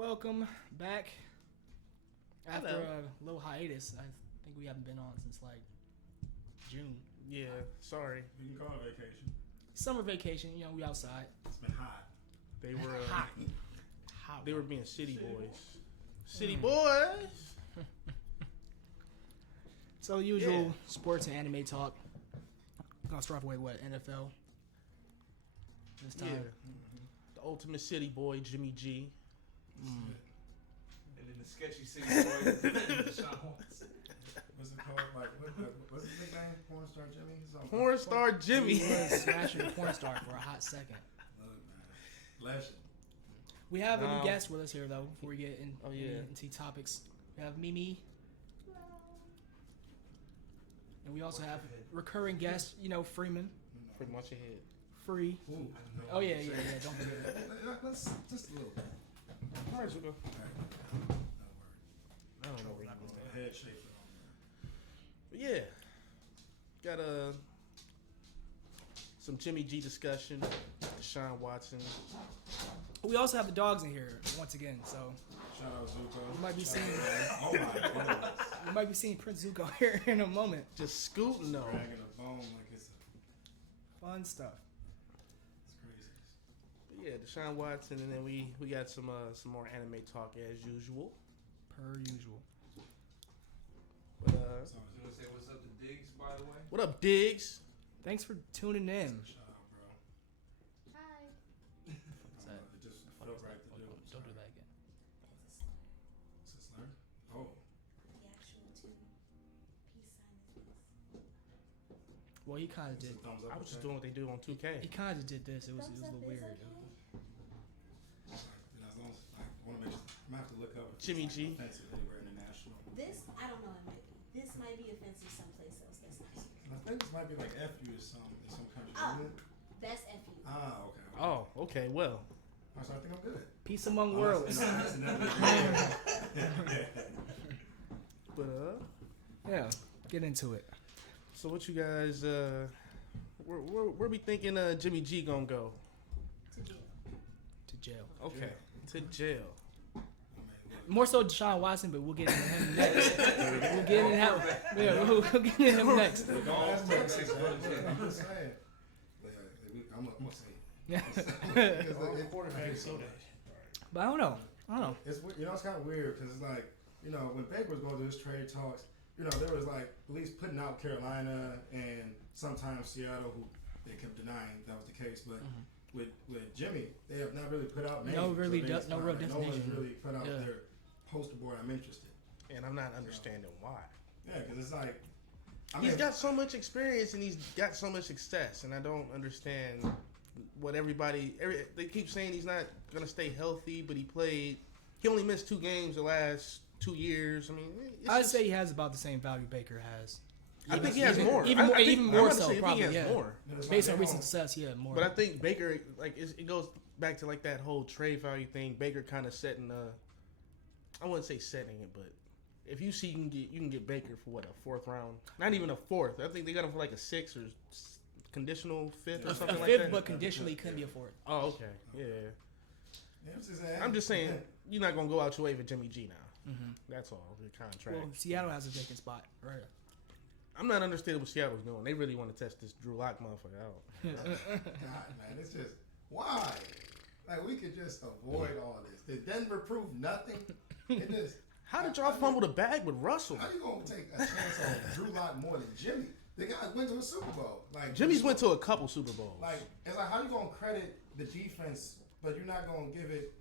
Welcome back. After Hello. a little hiatus, I think we haven't been on since like June. Yeah, sorry. You can call it vacation. Summer vacation, we outside. It's been hot. They were Hot. they were being city City boys. City boys. So usual Yeah. sports and anime talk. Gonna start off with what, NFL? This Yeah. time. The ultimate city boy, Jimmy G. And then the sketchy city boy, Deshaun Watson. What's it called? Like, what's his nickname? Porn star Jimmy? He's on Porn star Jimmy. He was smashing a porn star for a hot second. Look, man. Legend. We have a No. new guest with us here though. Before we get Oh, yeah. into topics, we have Mimi. And we also have recurring guest, Freeman. Pretty much your head. Free. Ooh, no. Oh yeah. Don't forget that. Let's just a little bit. All right, Zuko. All right. No word. I don't know where We're you not going. going to head shape it But yeah, got some Jimmy G discussion. Deshaun Watson. We also have the dogs in here once again, so on. Shout out Zuko. You might be Shout seeing- out- Oh my goodness. we might be seeing Prince Zuko here in a moment. Just scooting though. Dragging a bone like it's Fun stuff. crazy. But yeah, Deshaun Watson, and then we got some more anime talk as usual. Per usual. But So, You want to say what's up to Diggs, by the way? what up, Diggs? Thanks for tuning in. shout out, bro. Hi. that? It just felt right to do. Don't do that again. It's a slur. It's a slur? Oh. The actual two peace sign is this. Well, he kind of It's a did. thumbs up. I was just okay? doing what they do on 2K. He kind of did this. It was a Thumbs little up is weird. okay. And as long as I want to make sure, I'm gonna have to look up if it's, Jimmy like, G. offensive anywhere international. This, I don't know, it might be. This might be offensive someplace else. That's not here. And I think this might be like FU or some in some countries, Oh. isn't it? That's FU. Ah, okay. Oh, okay, well. So I think I'm good. Peace among Oh, worlds. that's another But Yeah. Get into it. so what you guys where we thinking Jimmy G gonna go? To jail. To jail. Okay. To jail. More so Deshaun Watson, but we'll get into him next. We'll get into him. Yeah, we'll get into him next. I'm just saying. I'm gonna say it. quarterbacks so But I don't know. It's it's kind of weird because it's like when Baker was going through his trade talks, there was like at least putting out Carolina and sometimes Seattle, who they kept denying that was the case, but. With Jimmy, they have not really put out names. No really so no real no one's destination. really put out Yeah. their poster board. I'm interested. And I'm not understanding why. Yeah, because it's like He's got so much experience and he's got so much success, and I don't understand what they keep saying he's not gonna stay healthy, but he only missed 2 games the last 2 years. I mean, I'd say he has about the same value Baker has. I think he has more. Even more, I think- even I'm more about to so, say, I think probably. he has Yeah. more. Based on recent success, yeah, more. But I think Baker, it goes back to like that whole trade value thing. Baker kind of setting I wouldn't say setting it, but if you see you can get Baker for what, a 4th round, not even a 4th. I think they got him for like a 6th or conditional 5th or a something like fifth, that. but conditionally couldn't be a fourth. Oh, okay, yeah. Yeah, I'm just saying you're not gonna go out your way for Jimmy G now. That's all. The contract. Well, Seattle has a vacant spot, right? I'm not understanding what Seattle's doing. They really want to test this Drew Lock motherfucker out. God, man, it's just why? Like we could just avoid all this. Did Denver prove nothing? It just. How did y'all fumble the bag with Russell? How you gonna take a chance on Drew Lock more than Jimmy? The guy went to a Super Bowl. Like Jimmy's went to a couple Super Bowls. Like it's like how you gonna credit the defense, but you're not gonna give it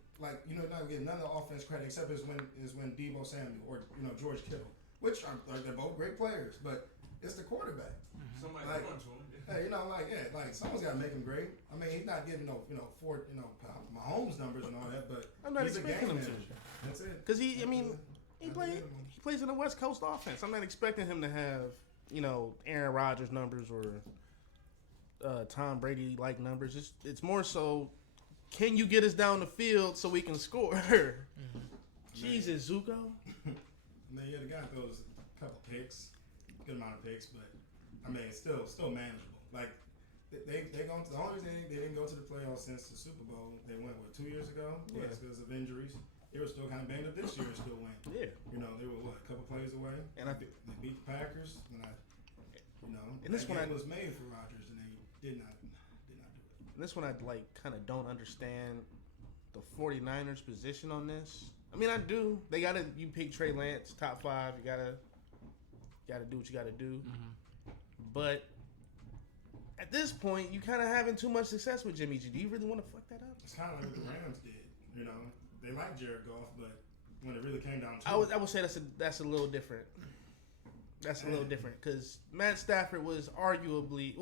you're not gonna give none of the offense credit except is when Deebo Samuel or George Kittle, which they're both great players, but it's the quarterback. Somebody Like, going to him. Hey, someone's got to make him great. I mean, he's not getting Mahomes numbers and all that, but I'm not he's a expecting game him to. manager. That's it. Because he plays in the West Coast offense. I'm not expecting him to have, Aaron Rodgers numbers or Tom Brady like numbers. It's more so, can you get us down the field so we can score? Jesus, Zuko. The guy throws a couple picks, good amount of picks, but I mean, it's still manageable. Like they going to the only thing they didn't go to the playoffs since the Super Bowl. They went 2 years ago. Yeah. Because of injuries. they were still kind of banged up this year and still win. Yeah. You know, they were a couple plays away, And I they beat the Packers. And And this that one game was made for Rodgers, and they did not do it. And this one I like kind of don't understand the 49ers position on this. I mean, I do. You pick Trey Lance, top 5. You gotta do what you gotta do. Mm-hmm. But at this point, you kind of having too much success with Jimmy G. Do you really want to fuck that up? It's kind of like what the Rams did. You know, they like Jared Goff, but when it really came down to I would say that's a little different. That's a little different because Matt Stafford was arguably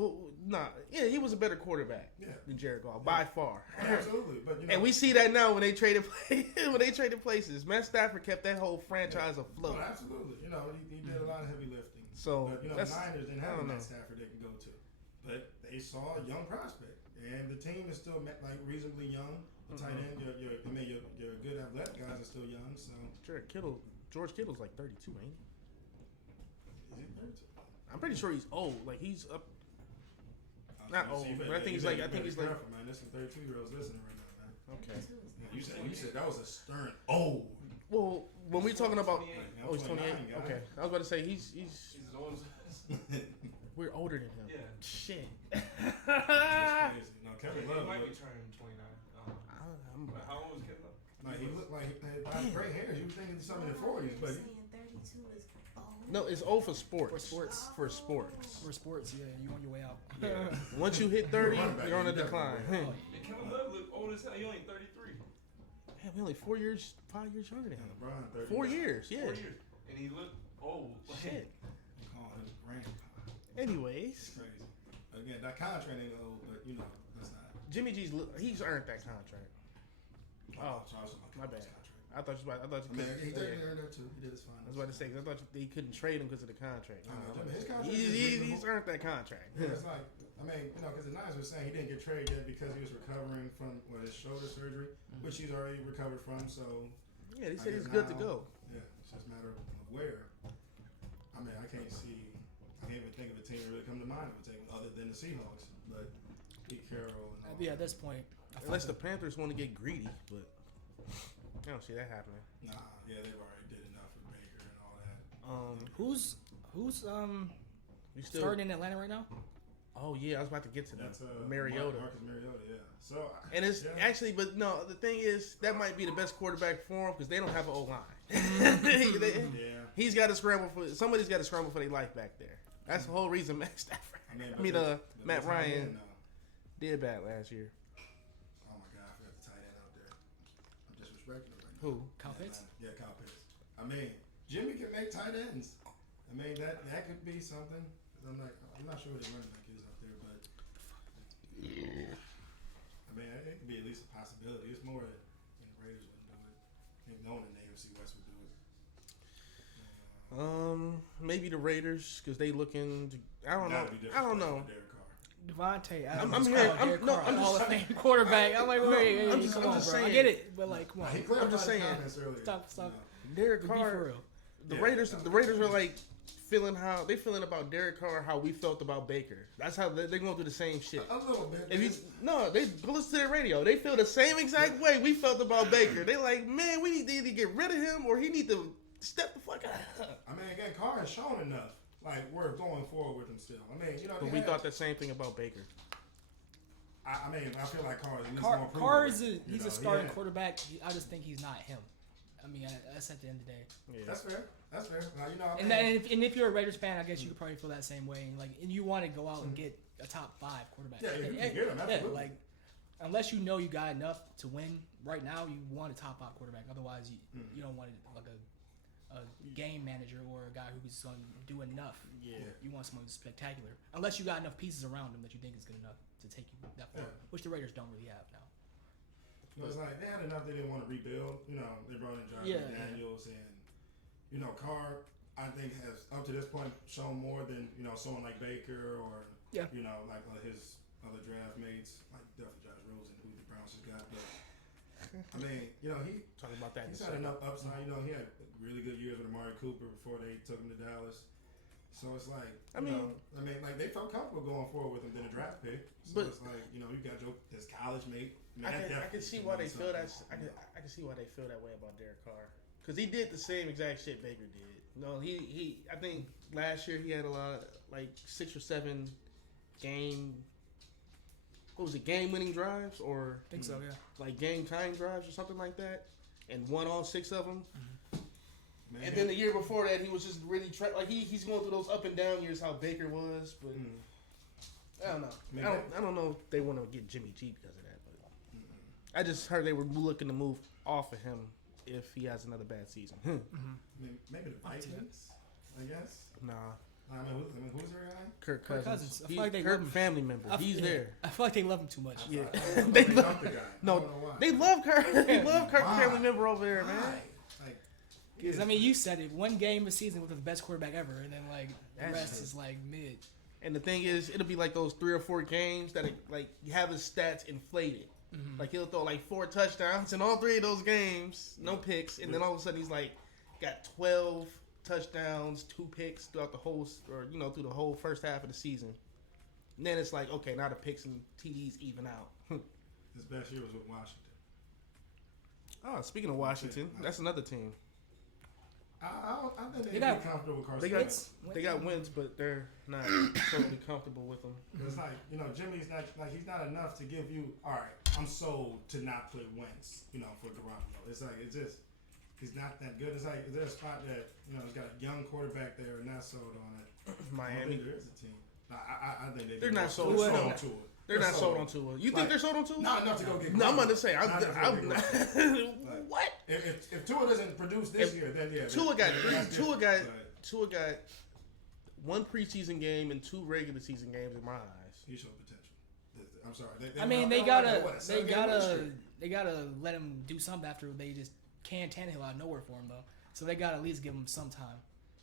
he was a better quarterback than Jared Goff by far. Absolutely, but and we see that now when they traded places. Matt Stafford kept that whole franchise afloat. Oh, absolutely. You know, he did a lot of heavy lifting. So but, the Niners didn't have Matt Stafford they can go to, but they saw a young prospect, and the team is still like reasonably young. The tight end, your good athletic guys are still young. So George Kittle's like 32, ain't he? Is he 32? I'm pretty sure he's old. Like he's up. Not old, but I think he's like. Careful, man. There's some 32-year-olds listening right now, man. Okay. Yeah, you said that was a stern old. Well, when we talking about, he's 28. guy. Okay, I was about to say he's. He's as old as We're older than him. Yeah. Shit. That's crazy. No, Kevin He Love might be looked turning 29. I'm, But how old was Kevin Love? like he looked like he had gray hairs. You were thinking something in the 40s, but saying 32 is old. no, it's old for sports. For sports. For sports. For sports, yeah, you on your way out. Once you hit 30, Running back, you're on a you decline. definitely And Kevin Love look old as hell. He only 33. Man, we only 5 years younger than him. LeBron 30. 4 years, yeah. 4 years. And he looked old. Shit. Oh, his grandpa. Anyways, Crazy. Again, that contract ain't old, but that's not. Jimmy he's earned that contract. Oh, my bad. I thought you. He definitely earned that too. He did his fine. I was about to say, 'cause I thought they couldn't trade him because of the contract. His contract He's earned that contract. Yeah, it's like, because the Niners were saying he didn't get traded yet because he was recovering from his shoulder surgery, which he's already recovered from. So Yeah, they said he's good to go. Yeah, it's just a matter of where. I can't even think of a team that really come to mind that would take him other than the Seahawks, but Pete Carroll and all Yeah, at that. this point. Unless the Panthers want to get greedy, but I don't see that happening. Nah, yeah, they've already did enough with Baker and all that. Who's You still? starting in Atlanta right now? Oh yeah, I was about to get to that. That's Mariota. Marcus Mariota, yeah. So And it's yeah. actually, but no, the thing is, that might be the best quarterback for him because they don't have an O-line. Yeah. He's got to scramble somebody's got to scramble for their life back there. That's the whole reason Matt Stafford. Matt Ryan did bad last year. Oh my God, I forgot the tight end out there. I'm disrespecting him right now. Who? Kyle Pitts? Yeah, Kyle Pitts. Jimmy can make tight ends. That could be something. I'm not sure what his running back is up there, but it could be at least a possibility. It's more that the Raiders wouldn't do it. I think no one in the AFC West would do it. Maybe the Raiders because they looking to. I don't know. I don't know. Devontae I'm Adams. here. Derek No, Carr, I'm Hall just of Fame quarterback. I'm like, wait, I'm come just on, bro. saying. I get it, but like, come on. I'm just saying. Stop. Derek Be Carr. for real. The Raiders are like feeling about Derek Carr how we felt about Baker. That's how they're going to do the same shit. A little bit. If they go listen to the radio. They feel the same exact way we felt about Baker. They like, man, we need to either get rid of him or he need to step the fuck up. Again, Carr has shown enough. Like we're going forward with him still. But we thought the same thing about Baker. I feel like Carr is at least Carr, more Carr proven. he's a starting quarterback. I just think he's not him. That's at the end of the day. Yeah. That's fair. Now, And if you're a Raiders fan, I guess you could probably feel that same way. And you want to go out and get a top 5 quarterback. Yeah, you can get him. Absolutely. Unless you know you got enough to win right now, you want a top 5 quarterback. Otherwise, you don't want like a game manager or a guy who's going to do enough. Yeah. You want someone who's spectacular. Unless you got enough pieces around him that you think is good enough to take you that far, which the Raiders don't really have now. It's like they had enough. They didn't want to rebuild. They brought in Josh McDaniels and Carr. I think has up to this point shown more than someone like Baker or like his other draft mates like definitely Josh Rosen who the Browns just got. But he talking about that. He's had enough upside. He had really good years with Amari Cooper before they took him to Dallas. So it's like they felt comfortable going forward with him than a draft pick. So it's like you got this Kyle knowledge made. I can see why they feel that. I can see why they feel that way about Derek Carr because he did the same exact shit Baker did. No, he. I think last year he had a lot of, like 6 or 7 game. What was it? Game-winning drives or I think so. Yeah. like game-tying drives or something like that, and won all 6 of them. Man, And then the year before that, he was just really like he's going through those up and down years how Baker was, but I don't know. I don't know if they want to get Jimmy G because of that. But I just heard they were looking to move off of him if he has another bad season. maybe the Vikings, I guess. Nah, I mean, who's their guy? Kirk Kirk Cousins. Cousins. I He, feel like they Kirk love him. family member. He's there. I feel like they love him too much. Yeah. They They love the guy. No, I don't know why. they love Kirk. They love Kirk Why? family member over there, man. Why? Like, Because I mean, you said it. One game a season with the best quarterback ever, and then like the That's rest true. is like mid. And the thing is, it'll be like those 3 or 4 games that like you have his stats inflated. Like he'll throw like 4 touchdowns in all 3 of those games, no picks, and then all of a sudden he's like got 12 touchdowns, 2 picks throughout the whole, or through the whole first half of the season. And then it's like, okay, now the picks and TDs even out. his best year was with Washington. Oh, speaking of Washington, that's another team. I think They they'd got- be comfortable with Carson They got Wentz. they got wins, but they're not totally comfortable with them. It's like, Jimmy's not like he's not enough to give you, all right, I'm sold to not play Wentz, for Garoppolo. It's like he's not that good. It's like is there a spot that he's got a young quarterback there and not sold on it. I don't Miami, think there is a team. I think They're not sold. They're No. sold to it. they're not sold on Tua. You think Like, they're sold on Tua? Not enough to go get. No, I'm about to say. Not enough to go get Garoppolo. What? If Tua doesn't produce this year, then yeah. Tua got that's Tua different, got but Tua got 1 preseason game and 2 regular season games in my eyes. he showed potential. I'm sorry. I mean, they gotta let him do something after they just canned Tannehill out of nowhere for him though. So they gotta at least give him some time.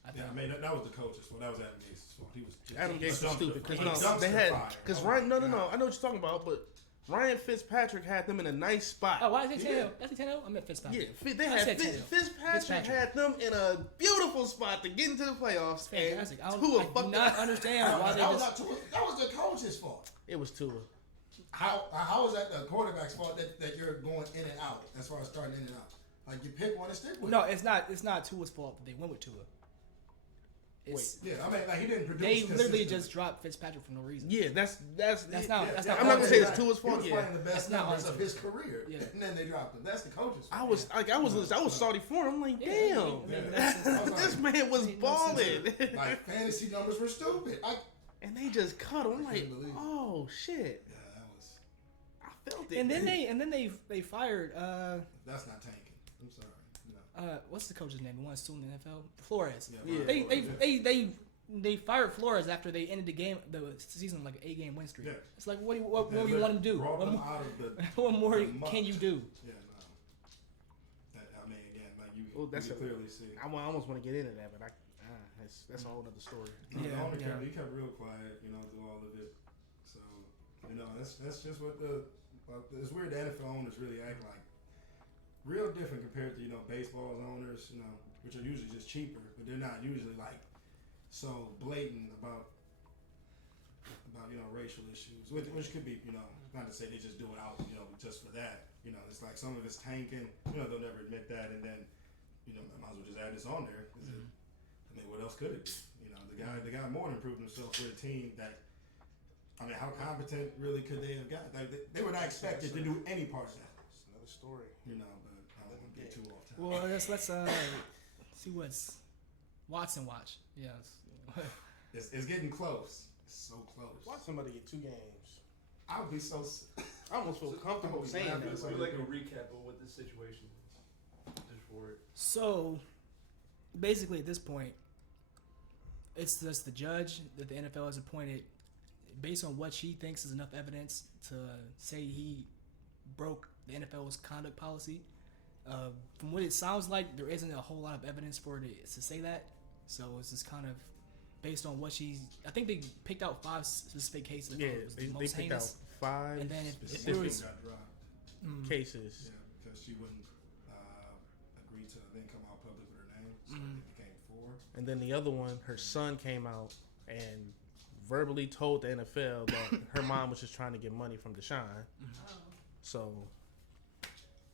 I think. Yeah, I mean that was the coach's fault. That was Adam Gase's fault. He was just Adam Gase a was dumpster- stupid a because dumpster they had fire. because Oh Ryan. my No. God. I know what you're talking about, but Ryan Fitzpatrick had them in a nice spot. Oh, why is it Yeah. Tannehill? That's Tannehill. I meant Fitzpatrick. Yeah, they I had said Tannehill. Fitzpatrick had them in a beautiful spot to get into the playoffs. Fantastic. I And Tua do fucked not up. understand why they that was just. not Tua. That was the coach's fault. It was Tua. How is that the quarterback's fault that you're going in and out as far as starting in and out? Like you pick one and stick with No, it. it's not. It's not Tua's fault that they went with Tua. It's, Yeah, I mean like he didn't produce. they literally consistently. just dropped Fitzpatrick for no reason. Yeah, that's That's not. Yeah, That's yeah, not. I'm not gonna say it's He Tua's fault. was Yeah, playing the best That's not numbers on of Tua. his career, Yeah. and then they dropped him. That's the coach's fault. I was salty for him. I'm like, Yeah, damn, I mean, Yeah. this man was Made no sense. balling, Like fantasy numbers were stupid. and they just cut him. I'm like, couldn't believe it. oh shit, Yeah, that was. I felt it. And then they fired That's not tanking. I'm sorry. what's the coach's name? The one that's still in the NFL? Flores. Yeah. They fired Flores after they ended the season like an 8-game win streak. Yeah. It's like what more you want him to do? Brought What them more, out of the. what more the muck. can you do? Yeah, no. I mean, again, like you, Well, that's you a- can clearly see. I almost want to get into that, but that's a whole other story. Yeah, He kept real quiet, through all of it. So, that's just what it's weird. The NFL owners really act like real different compared to baseball owners, which are usually just cheaper, but they're not usually like so blatant about racial issues, which could be not to say they just do it out just for that. It's like some of it's tanking. They'll never admit that, and then I might as well just add this on there. 'Cause I mean, what else could it be? The guy more than improved himself with a team that. I mean, how competent really could they have got? Like, they were not expected to do any part of that. It's another story. But I don't want to get too off topic. Well, let's see what's Watson watch. Yes. It's getting close. It's so close. Watch somebody get 2 games. I would be so. I almost feel comfortable I'm saying happy that. to Do like a recap of what the situation is, just for it. So, basically, at this point, it's just the judge that the NFL has appointed, based on what she thinks is enough evidence to say he broke the NFL's conduct policy. From what it sounds like, there isn't a whole lot of evidence for it to say that. So it's just kind of based on what she's. I think they picked out 5 specific cases. Yeah, It was the they most picked out heinous. 5 And then if Specific there was- got dropped. cases. Yeah, because she wouldn't agree to then come out public with her name, so it became 4. And then the other one, her son came out and verbally told the NFL that her mom was just trying to get money from Deshaun. So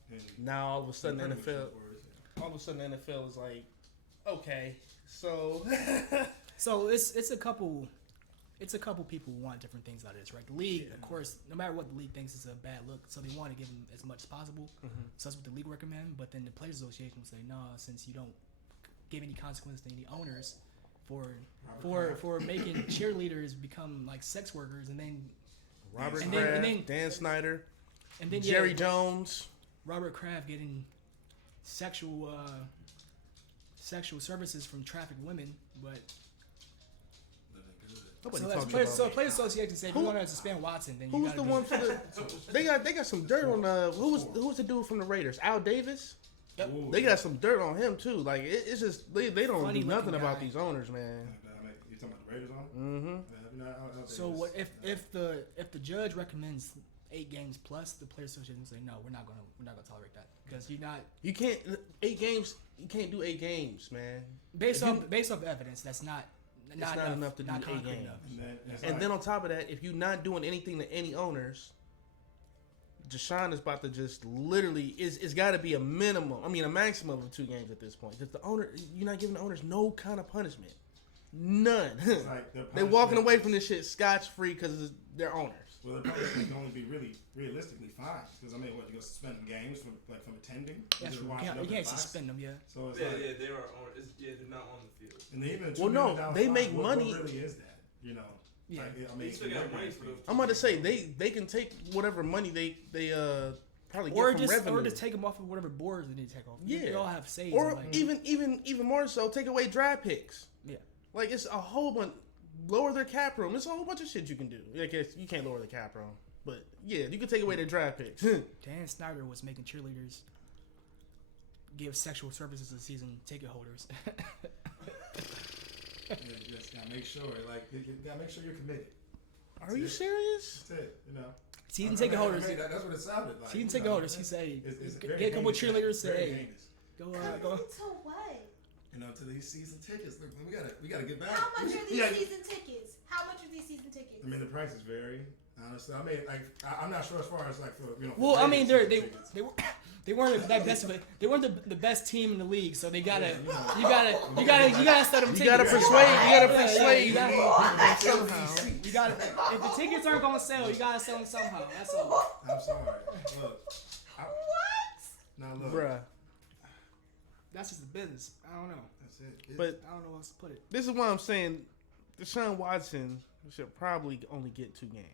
And now all of a sudden the pretty much NFL, those words, yeah. all of a sudden the NFL is like, okay, so So it's a couple people who want different things out of this, right? The league, of course, no matter what the league thinks is a bad look, so they want to give them as much as possible. So that's what the league recommend. But then the Players Association will say, no, since you don't give any consequence to any owners for making cheerleaders become like sex workers, and then Robert And Kraft, then- Dan Snyder, and then Jerry Jones. Robert Kraft getting sexual services from trafficked women, but Nobody so talks that's about so Players Association say if you want to suspend Watson, then you who's gotta the do one it. for the. They got some dirt on who was the dude from the Raiders? Al Davis. Ooh, They got some dirt on him too. Like it's just they don't Funny do nothing looking about guy. these owners, man. You talking about the Raiders on? Mm-hmm. So what if the judge recommends 8 games plus, the Players Association say no, we're not gonna tolerate that because you're not You can't 8 games. You can't do 8 games, man. based off evidence that's not enough to do not 8 concrete games. enough. And then on top of that, if you're not doing anything to any owners, Deshaun is about to just literally it's got to be a maximum of 2 games at this point. Because you're not giving the owners no kind of punishment, none. Like They're walking away from this shit scotch free because they're owners. Well, the punishment can only be really realistically fines. Because I mean, what, you go suspend them games from attending? That's Just true. watching You up in can't class? suspend them, yeah. So it's Yeah, like, yeah, they are on. They're not on the field. and even Well, no, they make money. What really is that? You know. Yeah. Like, I They mean, still got money for those. I'm about to say they can take whatever money they probably Or get from just revenue. take them off of whatever boards they need to take off. Yeah. They all have says. Or like, even more so, take away draft picks. yeah. Like it's a whole bunch. Lower their cap room. It's a whole bunch of shit you can do. I guess you can't lower the cap room, but yeah, you can take away their draft picks. Dan Snyder was making cheerleaders give sexual services to season ticket holders. You just gotta make sure, like, you gotta make sure you're committed. Are you serious? That's it. You know. Season ticket holders. That's what it sounded like. Season you ticket know. holders. He say, It's get very a couple heinous, cheerleaders. Say, very hey, heinous. go. Committed to what? You know, to these season tickets. Look, we gotta get back. How much are these Yeah. season tickets? How much are these season tickets? I mean, the prices vary. Honestly, I mean, like, I'm not sure as far as like for for Well, I mean, Raiders they season tickets. they weren't the best, they weren't the best team in the league. So they gotta Yeah, you gotta sell them You tickets. gotta persuade. You gotta Yeah, persuade. you gotta somehow. You gotta if the tickets aren't gonna sell, you gotta sell them somehow. That's all. I'm sorry. Look. Now look. Bruh. That's just the business. I don't know. That's it. But I don't know how else to put it. this is why I'm saying Deshaun Watson should probably only get 2 games.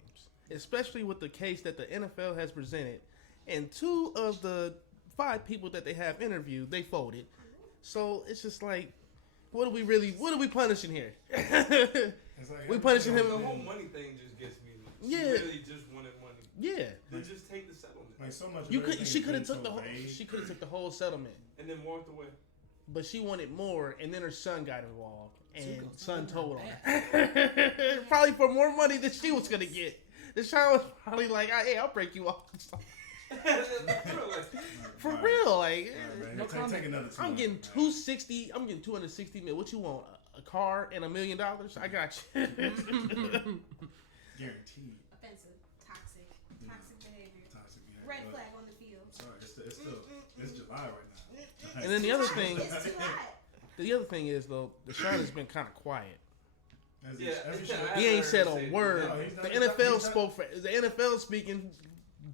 Especially with the case that the NFL has presented. And 2 of the 5 people that they have interviewed, they folded. So it's just like, what are we punishing here? It's like We punishing everything him- The on whole the- money thing just gets me. She Yeah. really just wanted money. Yeah. They just take the settlement Like so much. of You could everything she is could have being took the so whole vague. she could have took the whole settlement. and then walked away. But she wanted more, and then her son got involved, and Zuko, son son told got her. Probably for more money than she was gonna get. Deshaun was probably like, "Hey, I'll break you off." For Right. real, like, Right, man. No Take comment. another 2 I'm months, getting man. 260. I'm getting 260 mil. What you want? A car and $1 million? I got you. Guaranteed. Offensive, toxic behavior. Toxic behavior. Red But flag on the field. I'm sorry. It's July right now. And then the other thing, It's too hot. the other thing is though, Deshaun has been kind of quiet. As Yeah, as yeah, should. I- He ain't heard said her a say word. No, he's not- The he's not- NFL he's not- spoke for the NFL speaking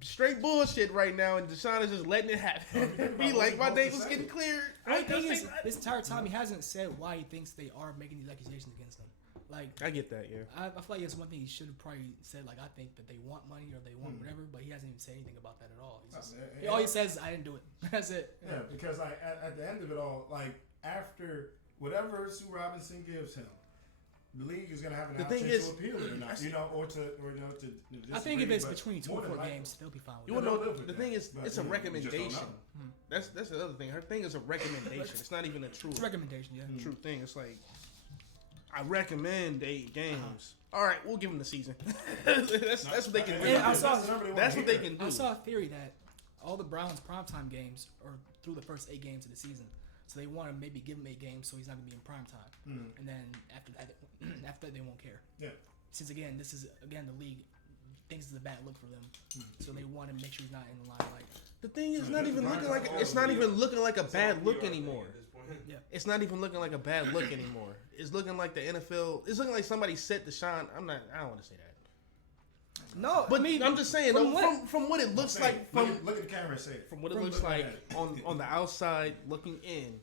straight bullshit right now, and Deshaun is just letting it happen. He like, my name was getting cleared. The thing is, this entire time he hasn't said why he thinks they are making these accusations against him. Like, I get that, yeah. I feel like it's one thing he should have probably said. Like, I think that they want money or they want whatever, but he hasn't even said anything about that at all. He's just, all he says is, "I didn't do it." That's it. Yeah, because like at the end of it all, like after whatever Sue Robinson gives him, the league is gonna have an The thing option is- to appeal it or not, you know, or to I think if disagree, it's but between 2 more or than 4 likely- games, they'll be fine with You it. wanna they'll know? live with The that, thing is, but, it's a you know, you just don't recommendation. know. That's the other thing. Her thing is a recommendation. It's not even a true It's a recommendation, yeah. true thing. It's like, I recommend 8 games. All right, we'll give them the season. that's what they can do. Yeah, I saw- That's what they can do. I saw a theory that all the Browns' primetime games are through the first 8 games of the season. So they want to maybe give him 8 games so he's not going to be in primetime. And then after that, they won't care. Yeah. Since, again, this is, the league, thinks it's a bad look for them, so they want to make sure he's not in the limelight. The thing is, not even looking like it's not even looking like a bad look anymore. Yeah. It's not even looking like a bad look anymore. It's looking like the NFL. It's looking like somebody set Deshaun. I don't want to say that. No, But I mean, I'm just saying from what it looks like look at the camera and say it. from what it looks like on the outside looking in,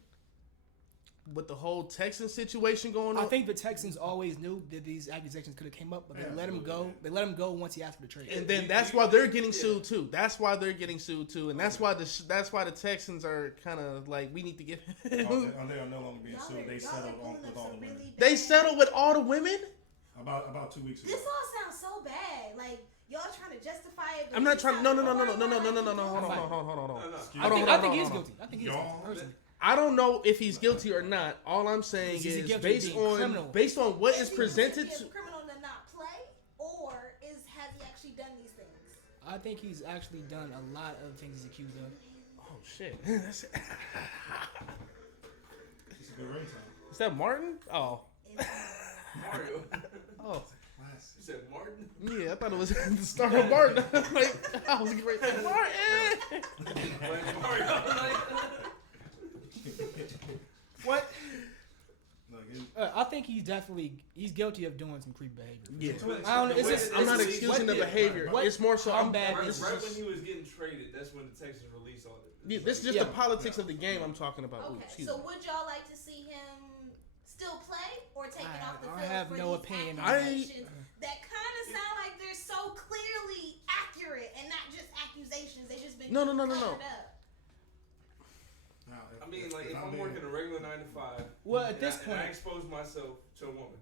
with the whole Texans situation going on. I think the Texans always knew that these accusations could have came up, but they let him go. They let him go once he asked for the trade. And then that's why they're getting sued too. That's why they're getting sued too, and that's why the Texans are kind of like, we need to get. They are no longer being sued. They settled with all the women. They settled with all the women. About 2 weeks ago. This all sounds so bad. Like y'all trying to justify it. but I'm not you trying. sound No. like, Hold on. I think he's guilty. I think he's guilty. Y'all- Personally. I don't know if he's guilty or not. All I'm saying Is he is guilty based of being on criminal? what is he presented guilty to. of criminal to not play, or has he actually done these things? I think he's actually done a lot of things he's accused of. Oh shit! It's a good ringtone. Is that Martin? Oh, Mario. oh, Classic. You said Martin? yeah. I thought it was the star of Martin. Like, I was getting ready to say Martin. Like Mario. What? I think he's guilty of doing some creepy behavior. Yeah. I don't know. It's just, I'm not it's just- excusing the behavior. what- It's more so. how I'm bad Right, is right this? when he was getting traded, that's when the Texans released all this. Yeah, this is just Yeah. the politics of the game I'm talking about. Ooh, Okay, excuse so me. would y'all like to see him still play or taken off the I field have for no these opinion on that. accusations that kind of sound like they're so clearly accurate and not just accusations? They just been No. covered up. Now, I mean, like, if I'm working a regular 9 to 5, Well, at and this and I point, expose myself to a woman,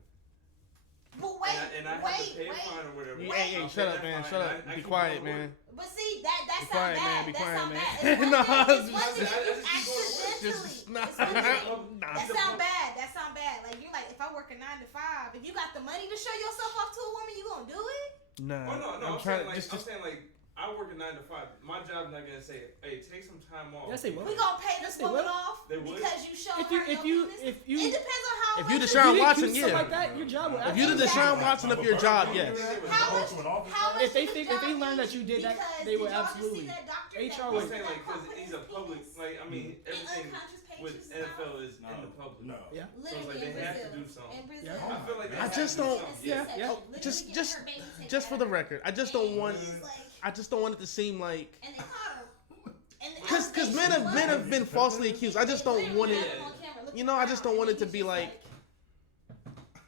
But wait, and I have to pay a fine or whatever. Hey, I'll shut pay up, that man. fine, Shut and up. I Be keep quiet, going to man. work. But see, that Be sounds quiet, bad. man. Be That quiet, sound man. bad. It's one No, thing- it's just- one thing if you just- accidentally. nah. It's one thing. Nah. That sound bad. That sound bad. Like you're like, if I work a 9 to 5, if you got the money to show yourself off to a woman, you gonna do it? Nah. Oh no, I'm I'm trying saying to like I'm saying like I work a 9 to 5. My job's not gonna say, hey, take some time off. Did I say what? We gonna pay this They woman will. off They would. because you show If her you your penis? if you It depends on how If much you you Deshaun get Watson, accused of yeah. like that, your job will If you the absolutely- Deshaun Watson of your job, yes. How much If they does think your if they job learn that need? you did that, Because they will did y'all just see absolutely. that doctor HR that I'm will. put saying that like because put he's his a public, penis like I mean in everything unconscious with patients' NFL mouth? is in the public. Yeah. Oh, So it's Literally like in they have to Brazil. do something. In Brazil. Yeah. I feel like they I have just to do don't- something. Yeah, C-section. yeah. Literally Just- getting just- her baby taken Just for out the of record, I just her. don't want. And he's like- I just don't want it to seem like. And they caught her. And the Because allegation men have was- been falsely accused. I just They don't want literally it. had him on camera looking You know, I just don't around, want and it to he's be just like,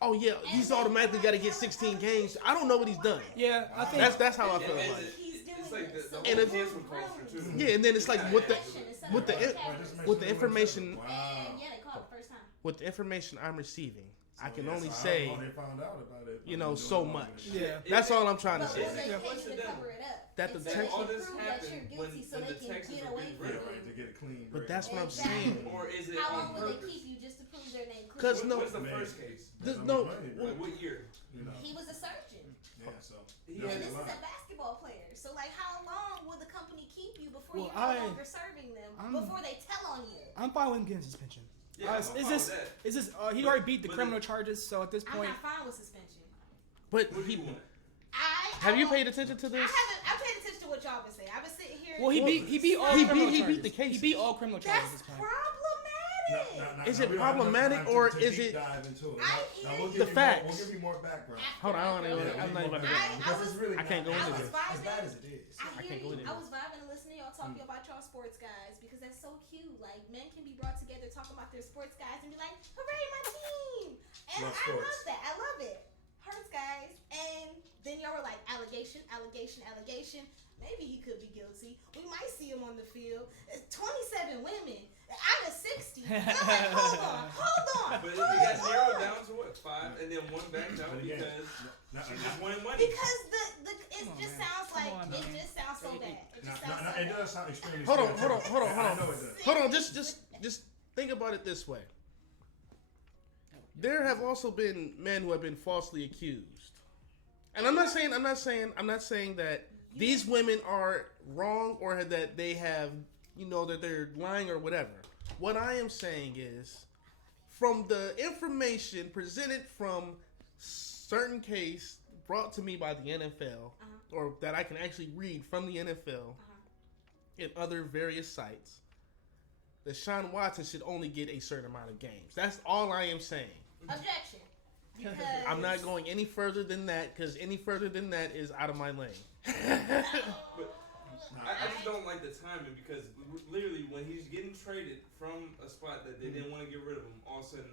oh yeah, he's automatically got to get 16 games. I don't know what he's done. Yeah, I think That's how I feel And about it. he's doing it's like this. the So And whole if- cancel culture too. Yeah, and then it's like with the with the And with the information yeah, they caught the first time. with the information I'm receiving, I can Yeah, only so I say, don't know they found out about it. you know, so much. Yeah. That's all I'm trying to But say. will they Yeah. pay you to cover it up? That the And so Texans- they all can this prove that happened you're when guilty so the they can Texans get were away getting from rid Yeah, of you. right, to get a clean But break. that's what I'm Exactly. saying. Or is it How on long will they purpose? keep you just to prove their name? Because clean? no- What's the first case? There's That's no- how much money, Like right? what year? You know. He was a surgeon. Yeah, so. He that's had- And this a is lot. a basketball player. So, like, how long will the company keep you before Well, you're no longer serving them? Before they tell on you? I'm fine with him getting suspension. Yeah, I'm is fine this with that. is this? He already beat the But criminal charges, so at this I'm point, not fine with suspension. But What do you he, want? have you won't- paid attention to I this? haven't. I paid attention to what y'all been saying. I've been sitting here. well, he beat all He criminal beat charges. the case. He beat all criminal charges at That's this point. problematic. Is it we don't have enough problematic time to or deep is it- dive into it. I Now, hear we'll you. give The you facts. More, we'll give you more background. Hold on, I don't even. Yeah, I'm not even. we'll give you more I background, because was- it's really I can't not go into as this. As bad as it is. I I hear can't go you. into I this. was vibing and listening to y'all talking about y'all sports guys because that's so cute. Like men can be brought together talking about their sports guys and be like, "Hooray, my team!" And Love I sports. love that. I love it. Hurts guys. And then y'all were like, allegation. Maybe he could be guilty. We might see him on the field. 27 women out of 60. And I'm like, hold on. But it got narrowed down to what, 5, and then one backed out But again, because not- she just wanted money. Because it Come on, just man. sounds Come like on, it man. just sounds so bad. It just Now, sounds so it bad. does sound extremely. Hold on. stereotypical. I know it does. Hold on. Just think about it this way. There have also been men who have been falsely accused, and I'm not saying that these women are wrong or that they have, that they're lying or whatever. What I am saying is, from the information presented from certain case brought to me by the NFL, or that I can actually read from the NFL and other various sites, Deshaun Watson should only get a certain amount of games. That's all I am saying. Objection. Because I'm not going any further than that, because any further than that is out of my lane. But I just don't like the timing because literally when he's getting traded from a spot that they didn't want to get rid of him, all of a sudden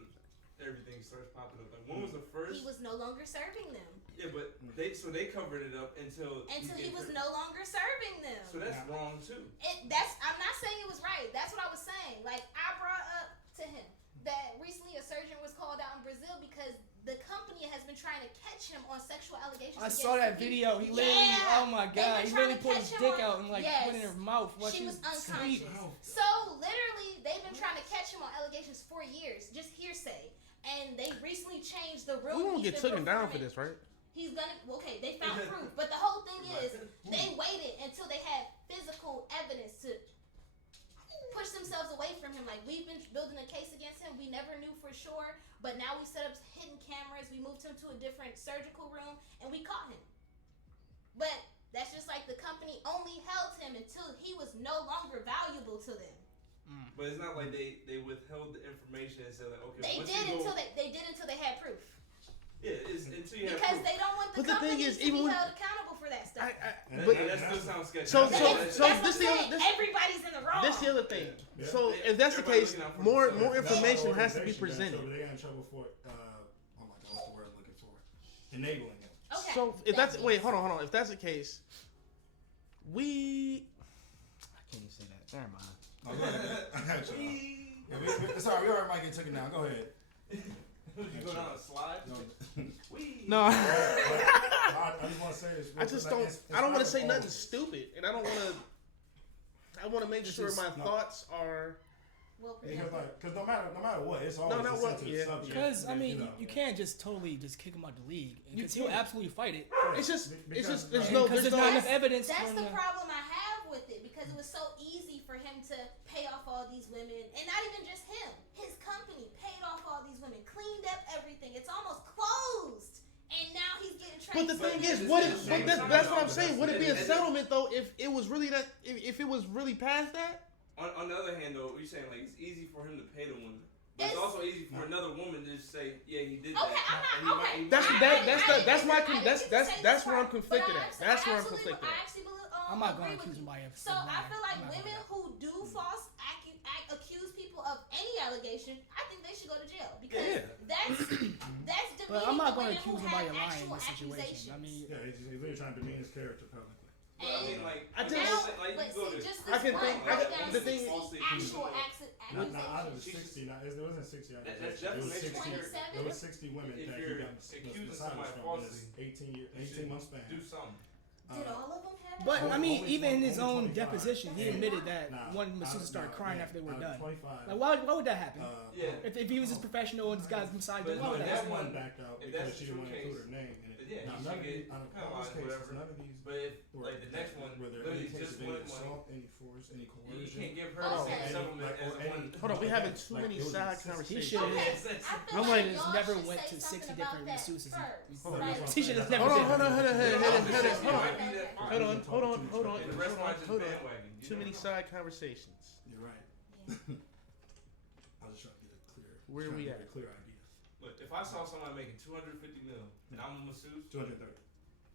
everything starts popping up. Like when was the first? he was no longer serving them. Yeah, but they covered it up until He was no longer serving them. So that's wrong too. I'm not saying it was right. That's what I was saying. Like I brought up to him that recently a surgeon was called out in Brazil because the company has been trying to catch him on sexual allegations. I saw that video. He literally, oh my god, he literally pulled his dick out and like put it in her mouth while she was unconscious. asleep. So literally, they've been trying to catch him on allegations for years, just hearsay. And they recently changed the room. We won't get taken down for this, right? He's gonna. Okay, they found proof, but the whole thing is they waited until they had physical evidence to push themselves away from him. Like we've been building a case against him. We never knew for sure, but now we set up hidden cameras. We moved him to a different surgical room, and we caught him. But that's just like the company only held him until he was no longer valuable to them. But it's not like they withheld the information and said like, okay. They did until they had proof. Yeah, it's until you have Because proof. they don't want the But the thing company is, to even be when- held accountable for that stuff. That still sounds sketchy. So That's what this I'm the saying. other, Everybody's in the wrong. this the other thing. Yeah. So if that's the Everybody's case, looking out for more themselves. information has to be Organization got in presented. trouble. They got in trouble for oh my god, what's the word I'm looking for? Enabling it. Okay. So if that's wait, hold on. If that's the case, I can't even say that. Never mind. Oh, go ahead. I got you. Yeah, sorry, we already might get taken down. Go ahead. You go down a slide. No, I just want to say this. I just don't. I don't want to say nothing stupid, and I don't want to. I want to make sure my thoughts are. Well, Because no matter what, it's always not a what- sensitive yeah. subject. Because I mean, you know. you can't just totally just kick him out the league You because he'll can't. absolutely fight it. It's just. Because- There's Because there's not enough evidence. That's from the problem I have with it because it was so easy for him to pay off all these women, and not even just him. His company paid off all these women, cleaned up everything. It's almost closed, and now he's getting But traded. the thing But is, it's what the if? same But time, that's what though. I'm saying. Would it be a And- settlement though if it was really that? If it was really past that? On the other hand, though, you're saying like it's easy for him to pay the woman, but it's It's- also easy for another woman to just say, "Yeah, he did Okay, that." I'm And not okay. That's where I'm conflicted at. That's where I'm conflicted I at. actually I'm not agree going to with accuse you. him by a So I feel like I'm not women gonna who do false accuse people of any allegation, I think they should go to jail because Yeah. that's demeaning. But I'm not going to accuse him by lying in this situation. I mean, Yeah, he's literally trying to demean his character publicly. But I mean, like, I just- like but you go see, to just I this can one, think- break down the thing- 60 actual Not out of the accusations. 60. It wasn't 60 That's accusations. It was defamation. 60. 27? There was 60 women If that he you're got accusing massaged somebody from in falsely, this 18 should month span. do something. Did all of them have but it? I mean, Only even in his only own 25. deposition, he admitted that Nah, one masseuse started crying yeah, after they were out of done. 25. Like, why would that happen? Yeah. If he was just professional and this guy's massaged, But him, why would no, that that happen? one- backed out if because that's she the didn't want to true include her name in it. Yeah, Now, he none should of get these, out of all those penalized, cases, whatever. none of these But if, were like the next one, were there literally any cases just of wanted any money. assault, any force, any You coercion. can't give her Oh, the okay. same settlement Like, as or the one. Hold on, we having too Like, many it was side a- conversations. He should. Okay, I My feel mind like has y'all never should went say to 60 something different about that masseuses. first. Hold on, Right. that's what I'm T-shirt saying. has never Hold on, been. hold on. And the rest might just Hold on. bandwagon. You Too know? many side conversations. You're right. Yeah. I was just trying to get a clear. Where we trying to at? get a clear idea. Look, if I saw somebody making 250 mil and I'm a masseuse, 230.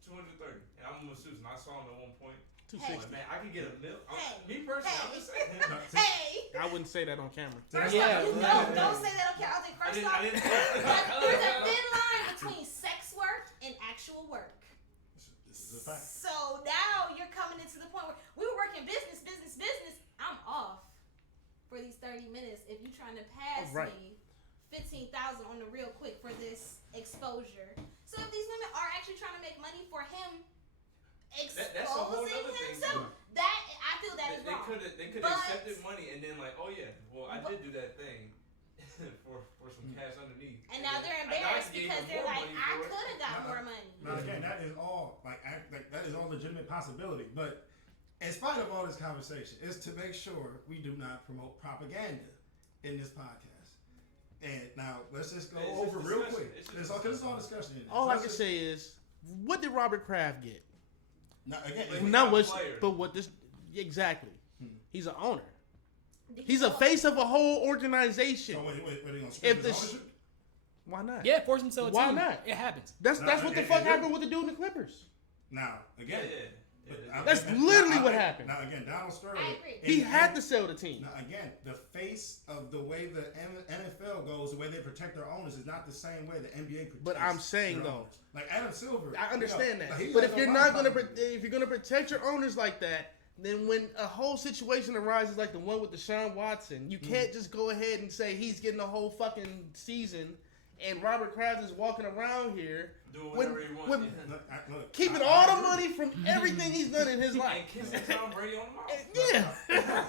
230, and I'm a masseuse, and I saw him at one point, Hey. like, man, I could get a mil. Hey. Me personally, I'm just saying. Hey! I wouldn't say that on camera. First Yeah, off, right. don't say that. Okay, I'll say I first didn't. off, I didn't. there's a thin line between sex work and actual work. This is a fact. So now you're coming into the point where we were working business. I'm off for these 30 minutes. If you're trying to pass Oh, right. me 15,000 on the real quick for this exposure. So if these women are actually trying to make money for him exposing That's a whole nother thing, himself, too. that I feel that is wrong. They could But- have accepted money and then like, oh yeah, well I But- did do that thing for some cash underneath. And now they're then embarrassed I gave because them they're more like, money I for it. could have got No, more money. Now again, that is all that is all legitimate possibility. But in spite of all this conversation, is to make sure we do not promote propaganda in this podcast. And now let's just go It's over just real discussion. quick. It's just It's all discussion. In this. All So I let's can just- say is, what did Robert Kraft get? Now, again, But if- he's Not not what, player. but what this exactly? He's an owner. Did He's you a know- face of a whole organization. so what are you gonna If strip his this- ownership? Why not? Yeah, force him to sell a Why team. not? It happens. That's No, what the it- fuck it- happened with the dude in the Clippers. Now, again, but That's literally what happened. Now again, Donald Sterling. I agree. He had to sell the team. Now again, the face of the way the NFL goes, the way they protect their owners, is not the same way the NBA protects. But I'm saying, their though, owners. Like Adam Silver, I understand like, that. he But has if no you're not problem gonna with it. if you're gonna protect your owners like that, then when a whole situation arises like the one with Deshaun Watson, you can't just go ahead and say he's getting a whole fucking season, and Robert Kraft is walking around here Do whatever he wants. yeah. Look, keeping I all the agree. money from everything he's done in his life. And kissing Tom Brady on the mouth. Yeah.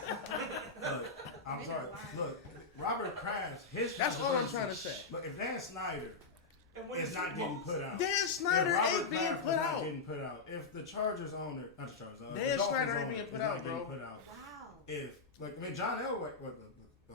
Look, I'm Make sorry. it line. Look, Robert Kraft, his That's all I'm controversy- trying to say. Look, if Dan Snyder And when is he not getting moves, put out, Dan Snyder if Robert ain't being Kraft put is not out. getting put out, if the Chargers owner, not the Chargers, Dan the Dolphins Snyder ain't owner being is put not out, getting bro. put out, Wow. if like I mean John Elway, well,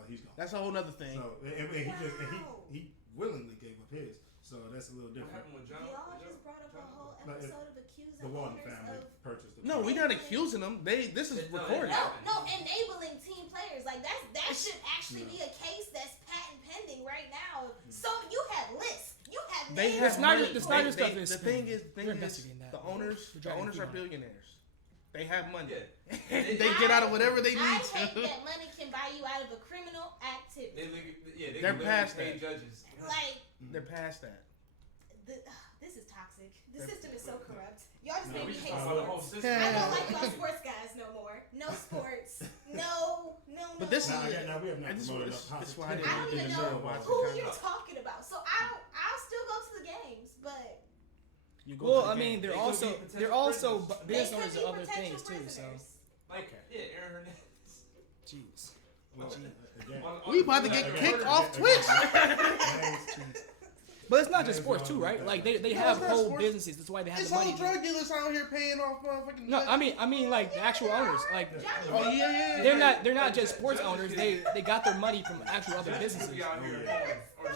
he's gone. That's a whole nother thing. So and he just and Wow. he willingly gave up his. So that's a little what different. happened with John? Y'all just brought up a whole But if episode of accusing The Walton owners family of purchased the. No, we're not accusing them. This is No, recorded. no enabling team players. Like that should actually be a case that's patent pending right now. So you have lists. You have They names. have Snyder- money. the Snyder They- stuff they- is the spinning. thing is, They're investigating that. the owners They're dragging are feet on it. billionaires. They have money. Yeah. They get out of whatever they I need hate to. that money can buy you out of a criminal activity. They They're can past literally pay that. judges. Like They're past that. this is toxic. The system is so corrupt. Y'all just made me hate Talk about the whole sports. system. I don't like y'all sports guys no more. No sports. No. But this Now, is- again, now we have not This promoted is- enough this is why I I didn't don't get even the know show watching who kind you're of- talking about. So I'll still go to the games, but You go Well, to the I mean, game. they're They could also be potential they're also prisoners. they business could owners be of other potential things too. So, prisoners. Like, yeah, Aaron Hernandez. jeez. Well, again, We about to get kicked off Twitch. But it's not just sports too, right? Like they No, have it's not whole sports. businesses. That's why they have It's the money. all drug dealers out here paying off motherfucking. No, I mean like the actual owners. Like Oh yeah. they're not just sports owners. They got their money from actual other businesses. Be out here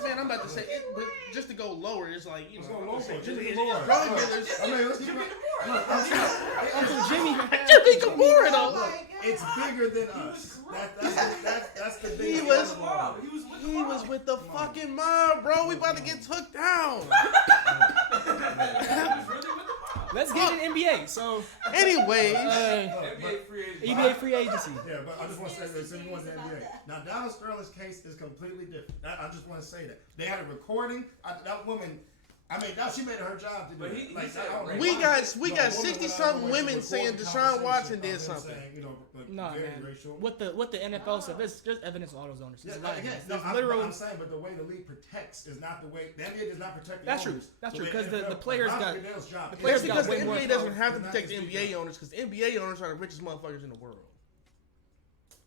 Man, I'm about to say it, but just to go lower, it's like you Let's know. go lower. Just Jimmy it's Moore. drug dealers. I mean, let's keep it. Uncle Jimmy. Jimmy Gamora Oh though. my God. It's bigger than us. That's the big He thing was- about it. He was with the fucking mob, bro. We about to get took down. Let's get an NBA. So Anyways, NBA free agent. NBA free agency. Yeah, but I just want to say this. You want the NBA. Now, Donald Sterling's case is completely different. I just want to say that. They had a recording. That woman, I mean, now she made it her job to do But it. he Like, said I don't know we why. got No, a woman 60-something went out of her way women to saying record Deshaun conversation Watson of did him something. saying, you know, like, No, very man. racial. With the NFL stuff, there's evidence of all those owners. Yeah, There's a lot of again, evidence. no, There's literal. I'm saying, but the way the league protects is not the way the NBA does not protect the That's true. owners. That's The true, way 'cause the NFL players Roger got- Goodell's job the is- players that's got because way the more NBA doesn't power. have to Not protect to the speak NBA up. owners because NBA owners are the richest motherfuckers in the world.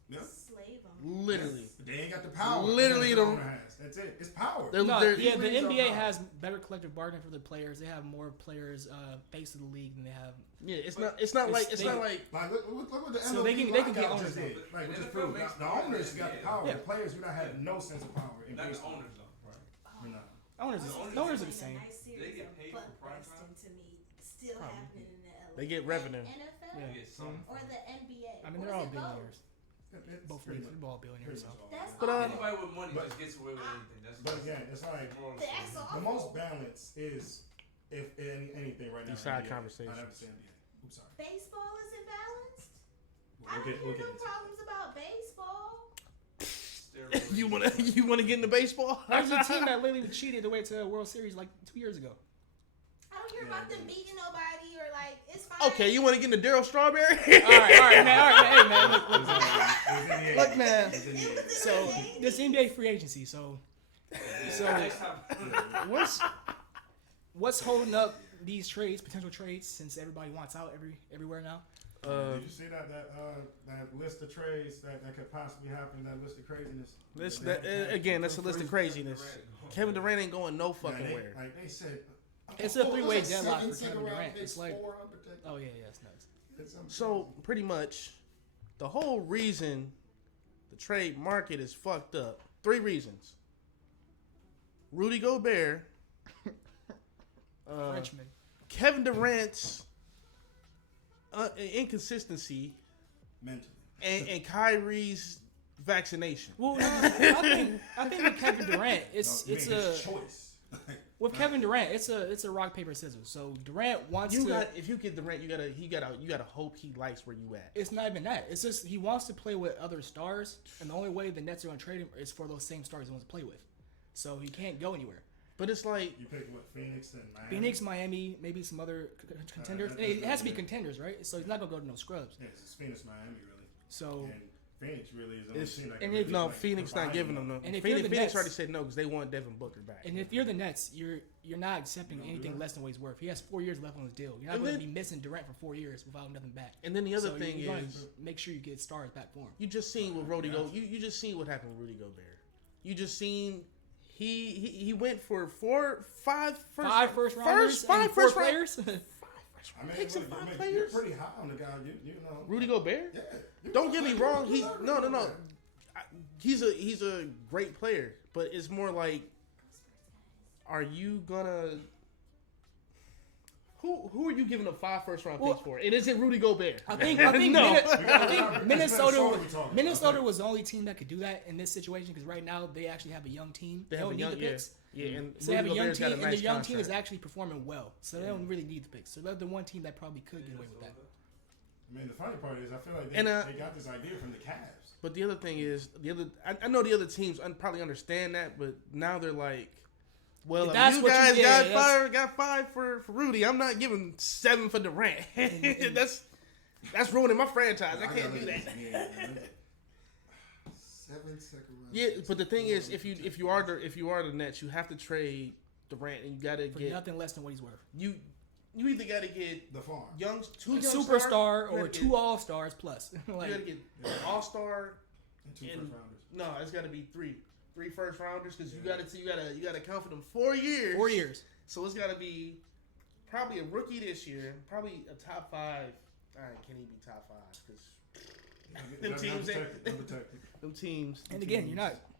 Yeah. Slave 'em. Literally. But they ain't got the power. Literally the the- owner has. That's it. It's power. They're- No, they're- yeah, the reasons NBA are has better collective bargaining for the players. They have more players face of the league than they have. Yeah, it's But not it's- not they- like Like look what the So MLB they can get lockout owners just did. though. Like, which is NFL proved. makes The owners got the power. Yeah. The players do not have no sense of power in Not the baseball. owners though. We're not. Owners, The owners owners are Like the a same. nice series They get of paid for butt prime busting time? to me still Probably. happening in the LA. They get revenue. NFL Yeah. They get some. or the NBA. I mean, Or they're is all it both? billionaires. It's Both pretty football billionaires. much So. all. That's But, Anybody with money but- just gets away with anything. That's But again, it's like moral of The story. actual the most balance is if anything right now. These side NBA. conversations. I'd have to say NBA. Oops, sorry. baseball isn't balanced. I We'll don't get hear no into it. problems about baseball. Steroids. you wanna get into baseball? There's a team that literally cheated their way to a World Series like 2 years ago. I don't hear Yeah, about them yeah. beating nobody or like it's fine. Okay, you wanna get into Daryl Strawberry? All right, man. All right, hey, man. Look, It was in the NBA. look, man. It was in the It was NBA. in So the this NBA free agency. So Next time. what's holding up these trades, potential trades, since everybody wants out everywhere now? Did you see that list of trades that could possibly happen? That list of craziness. Again, that's a list of craziness. Kevin Durant ain't going no fucking Man, where. Like they said, It's a three-way it's like deadlock 7 for Kevin second-round Durant. picks, It's like- 4 unprotected. Oh yeah, it's nuts. It's something So pretty much, the whole reason the trade market is fucked up. 3 reasons. Rudy Gobert, Frenchman. Kevin Durant's inconsistency mentally. and Kyrie's vaccination. Well, no, I think with Kevin Durant, it's his a choice. with Kevin Durant, it's a rock paper scissors. So Durant wants If you get Durant, you gotta hope he likes where you at. It's not even that. It's just he wants to play with other stars, and the only way the Nets are going to trade him is for those same stars he wants to play with. So he can't go anywhere. But it's like You pick what, Phoenix and Miami? Phoenix, Miami, maybe some other contenders. It has to be contenders, right? So he's not going to go to no scrubs. Yeah, it's Phoenix, Miami, really. So And Phoenix really is the only It's- team that and can if- really, no, like, Phoenix not provide giving you. them no. And if you're the Phoenix Nets- already said no because they want Devin Booker back. and if you're the Nets, you're not accepting You don't do anything that? less than what he's worth. He has 4 years left on his deal. You're not And going to then- be missing Durant for 4 years without nothing back. And then the other So thing you're gonna is, make sure you get stars back for him. you just seen what Rudy go. You just seen what happened with Rudy Gobert. You just seen he went for five First rounders, five and first four round- players. I mean, Picks and look, five you're players? pretty high on the guy. You know. Rudy Gobert. Yeah. Don't get me wrong. He's Rudy no. Gobert. He's a great player, but it's more like, are you gonna? Who are you giving up 5 first round picks for? And is it Rudy Gobert? I think no. Minnesota was the only team that could do that in this situation because right now they actually have a young team. They have don't a young need the picks. Yeah, and So they have a Rudy young Gobert's team, got a and nice the young team is contract. actually performing well, so they don't really need the picks. So they're the one team that probably could get away with that. I mean, the funny part is, I feel like And, they got this idea from the Cavs. But the other thing is, I know the other teams probably understand that, but now they're like, well, That's if you what you- guys yeah, got five for Rudy, I'm not giving 7 for Durant. And- that's ruining my franchise. I gotta can't do look that. at this. Yeah. 7 second round. Yeah, but the thing is, if you are the Nets, you have to trade Durant, and you got to For get nothing less than what he's worth. you either got to get The farm. two A young superstar stars, or 2 all-stars plus. You got to Like, get all-star. And 2 And- first rounders. No, it's got to be three first rounders because you got to count for them 4 years. 4 years. So it's got to be probably a rookie this year, probably a top 5. All right, can he be top 5? Because them teams, them teams. And again,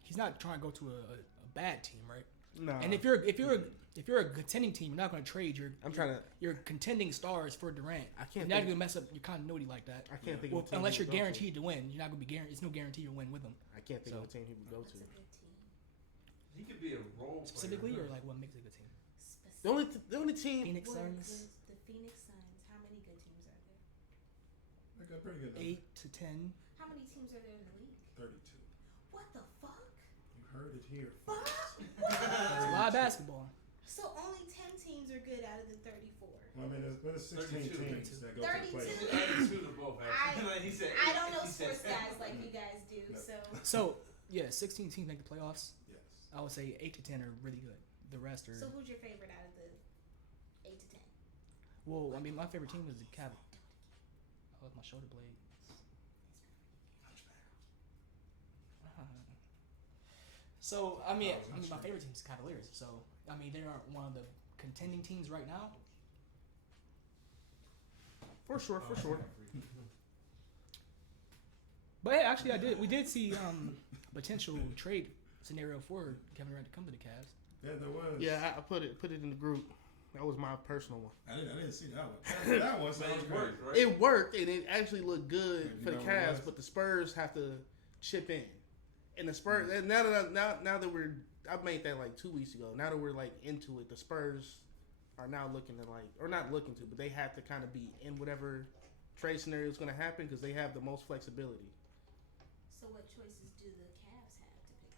he's not trying to go to a bad team, right? No. And if you're a contending team, you're not going to trade your contending stars for Durant. I can't You're not think- going to mess up your continuity like that. I can't think Well, of a team unless he you're would go to. guaranteed to win, you're not going to be guaranteed. It's no guarantee you'll win with them I can't think of a team he would go That's to. a good team. He could be a role player. specifically, or like what makes a good team. The only team. Phoenix What Suns, is the Phoenix Suns? How many good teams are there? They got pretty good. 8 to 10. How many teams are there in the league? 32. What the fuck? You heard it here. Fuck! That's a lot of basketball. So only 10 teams are good out of the 34. Well, I mean, there's 16 teams that go to the 32. playoffs. He added 2 to both, actually. Like he said, I don't know he said sports 10. guys like you guys do, No. so So yeah, 16 teams make the playoffs. Yes. I would say 8 to 10 are really good. The rest are who's your favorite out of the 8 to 10? well. I mean, my favorite team is the Cavs. I love my shoulder blade. So I mean, my favorite team is the Cavaliers. So I mean, they aren't one of the contending teams right now. For sure. But hey, actually, we did see potential trade scenario for Kevin Durant to come to the Cavs. Yeah, there was. Yeah, I put it in the group. That was my personal one. I didn't see that one. That one But sounds it great. worked, right? It worked, and it actually looked good You for the know what it Cavs, was? but the Spurs have to chip in. And the Spurs, and now that I made that like 2 weeks ago. Now that we're like into it, the Spurs are now looking to not looking to, but they have to kind of be in whatever trade scenario is going to happen because they have the most flexibility. So what choices do the Cavs have to pick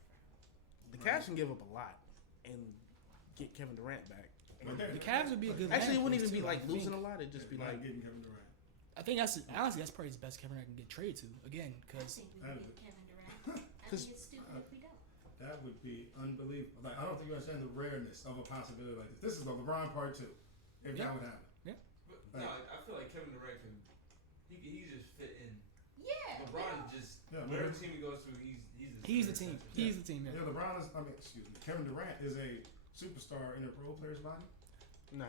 from? The Cavs can give up a lot and get Kevin Durant back. But they're- The Cavs would be a good. Actually, it wouldn't even landing be place, like too, I losing a think. lot. It'd just be not like getting Kevin Durant. I think that's honestly that's probably the best Kevin Durant can get traded to again I because think we can get Kevin Durant. I think it's stupid if we don't. That would be unbelievable. Like, I don't think you understand the rareness of a possibility like this. This is the LeBron part 2. If Yeah. that would happen. But no, I feel like Kevin Durant can. He just fit in. Yeah. LeBron just Yeah, whatever LeBron- team he goes to, he's the team. He's the team. Yeah, Yeah. LeBron is. Kevin Durant is a superstar in a role player's body. nah.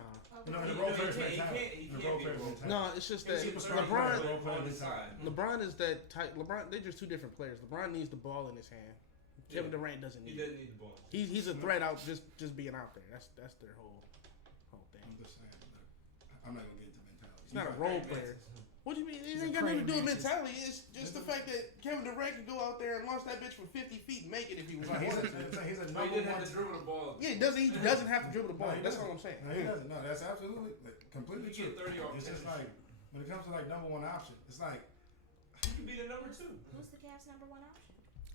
No, in He- a role he player's can't- he mentality. can't- he In a can't role be a player's role mentality. No, it's just that He's a superstar LeBron. player. on the side. LeBron is that type. LeBron, they're just two different players. LeBron needs the ball in his hand. Kevin Yeah. Durant doesn't He need it. doesn't need the ball. He's a threat out just being out there. That's their whole thing. I'm just saying. Like, I'm not gonna get into mentality. He's not a role player. What do you mean? It He's ain't a got nothing to do praying with mantis. mentality. It's just the fact that Kevin Durant can go out there and launch that bitch from 50 feet and make it if he He's wanted to. a But number he didn't one. have to dribble the ball. Yeah, he doesn't have to dribble the ball. No, he That's doesn't. all I'm saying. No, he doesn't. No, that's absolutely completely He true. get 30 off It's just chemistry. like when it comes to like number one option, it's like He could be the number 2. Who's the Cavs' number one option?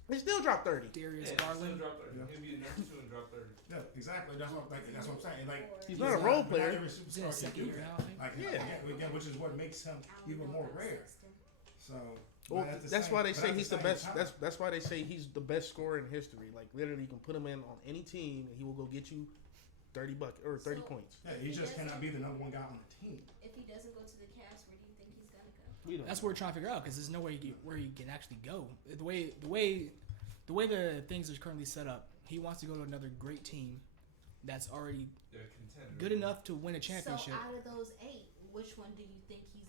He still dropped 30. Darius Yeah, Garland. Drop 30. Yeah. He'll be the number 2 and drop 30. yeah, exactly. That's what I'm saying. Like He's not a role player. Not every He's in his superstar can second do year that. now, I think. Like again, which is what makes him even more rare. So Well, but at the that's same- why they but say at he's the same best. time- That's why they say he's the best scorer in history. Like literally, you can put him in on any team and he will go get you 30 buckets or 30 So- points. Yeah, he just cannot be the number one guy on the team. If he doesn't go to the Cavs, where do you think he's gonna go? We don't. That's what we're trying to figure out because there's no way where he can actually go. The way the things are currently set up, he wants to go to another great team that's already They're contenders. good enough to win a championship. So out of those 8, which one do you think he's?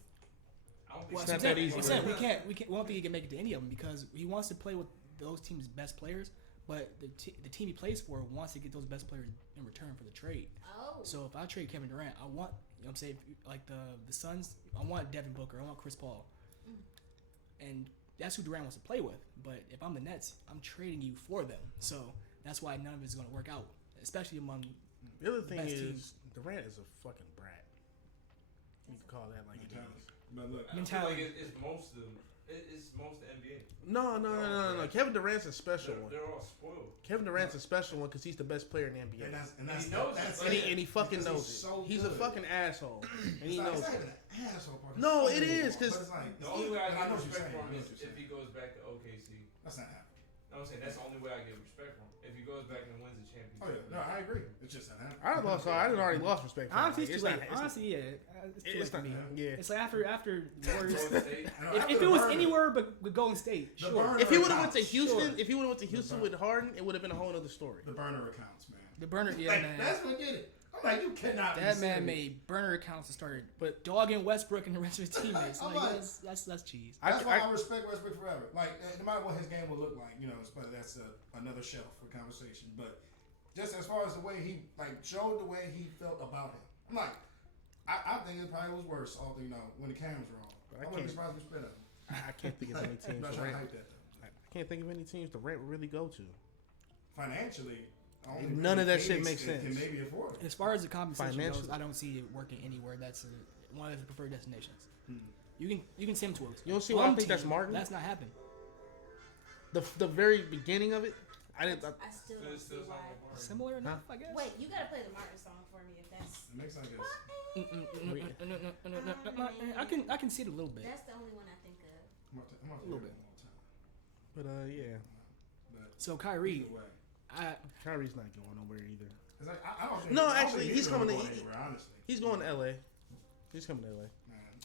I don't think Well, It's that's not what that I'm easy, saying. bro. We don't think he can make it to any of them because he wants to play with those teams' best players, but the team he plays for wants to get those best players in return for the trade. Oh. So if I trade Kevin Durant, I want, you know what I'm saying, like the Suns, I want Devin Booker, I want Chris Paul. And that's who Durant wants to play with. But if I'm the Nets, I'm trading you for them. So that's why none of it's going to work out, especially among The other thing best is teams. Durant is a fucking brat. You can call that like it is. But look, I feel mentality. like it's most of them. It's most of the NBA. No. Kevin Durant's a special one. They're all spoiled. Kevin Durant's a special one because he's the best player in the NBA. and that's He knows that's it. And he fucking because knows he's it. so He's a good. fucking asshole, and he It's knows not it. even an asshole part. No, It's it so is, 'cause- but it's like, The only way I and get know what you're respect saying, for I him know is what you're if he saying. goes back to OKC. That's not happening. I'm saying that's the only way I get respect for him. If he goes back and wins the championship. Oh yeah, no, I agree. It's just not happening. I done already lost respect for him. honestly, Like, it's too late. not- it's- Honestly, yeah, it's too late it's for not. me. Yeah. It's like after the Warriors. Golden State. I know, If after it the was burner- anywhere but with Golden State, the sure. burner If he would have went to accounts. Houston, Sure. if he would have went to Houston with Harden, it would have been a whole other story. The burner accounts, man. The burner, yeah, Like, man. that's what did it. I'm like, you cannot. That be man serious. made burner accounts and started dogging Westbrook and the rest of his teammates. I'm Like, like- that's cheese. That's why I respect Westbrook forever. Like, no matter what his game will look like, but that's another shelf for conversation. But just as far as the way he showed the way he felt about him, I'm like, I think it probably was worse. When the cameras were on, But I I wouldn't be can't- surprised if we spit at him. I can't think of any I'm teams. not trying to Durant, hype that though. I can't think of any teams Durant would really go to. Financially, only None of that shit Phoenix makes sense. Can maybe afford it. As far as the compensation goes, Financially. I don't see it working anywhere. That's one of the preferred destinations. You can send him to us. You don't see why I think that's Martin? That's not happening. The very beginning of it, I didn't. I still don't see why. Similar enough, I guess. Wait, you gotta play the Martin song for me if that's. It makes sense. I can see it a little bit. That's the only one I think of. I'm about to A little hear bit. it one more time. But yeah, But So Kyrie, either way. Kyrie's not going nowhere either. It's like, I don't think, No, I don't actually, think he's either coming of them to- going anywhere, honestly. He's going to LA. He's coming to LA. Man.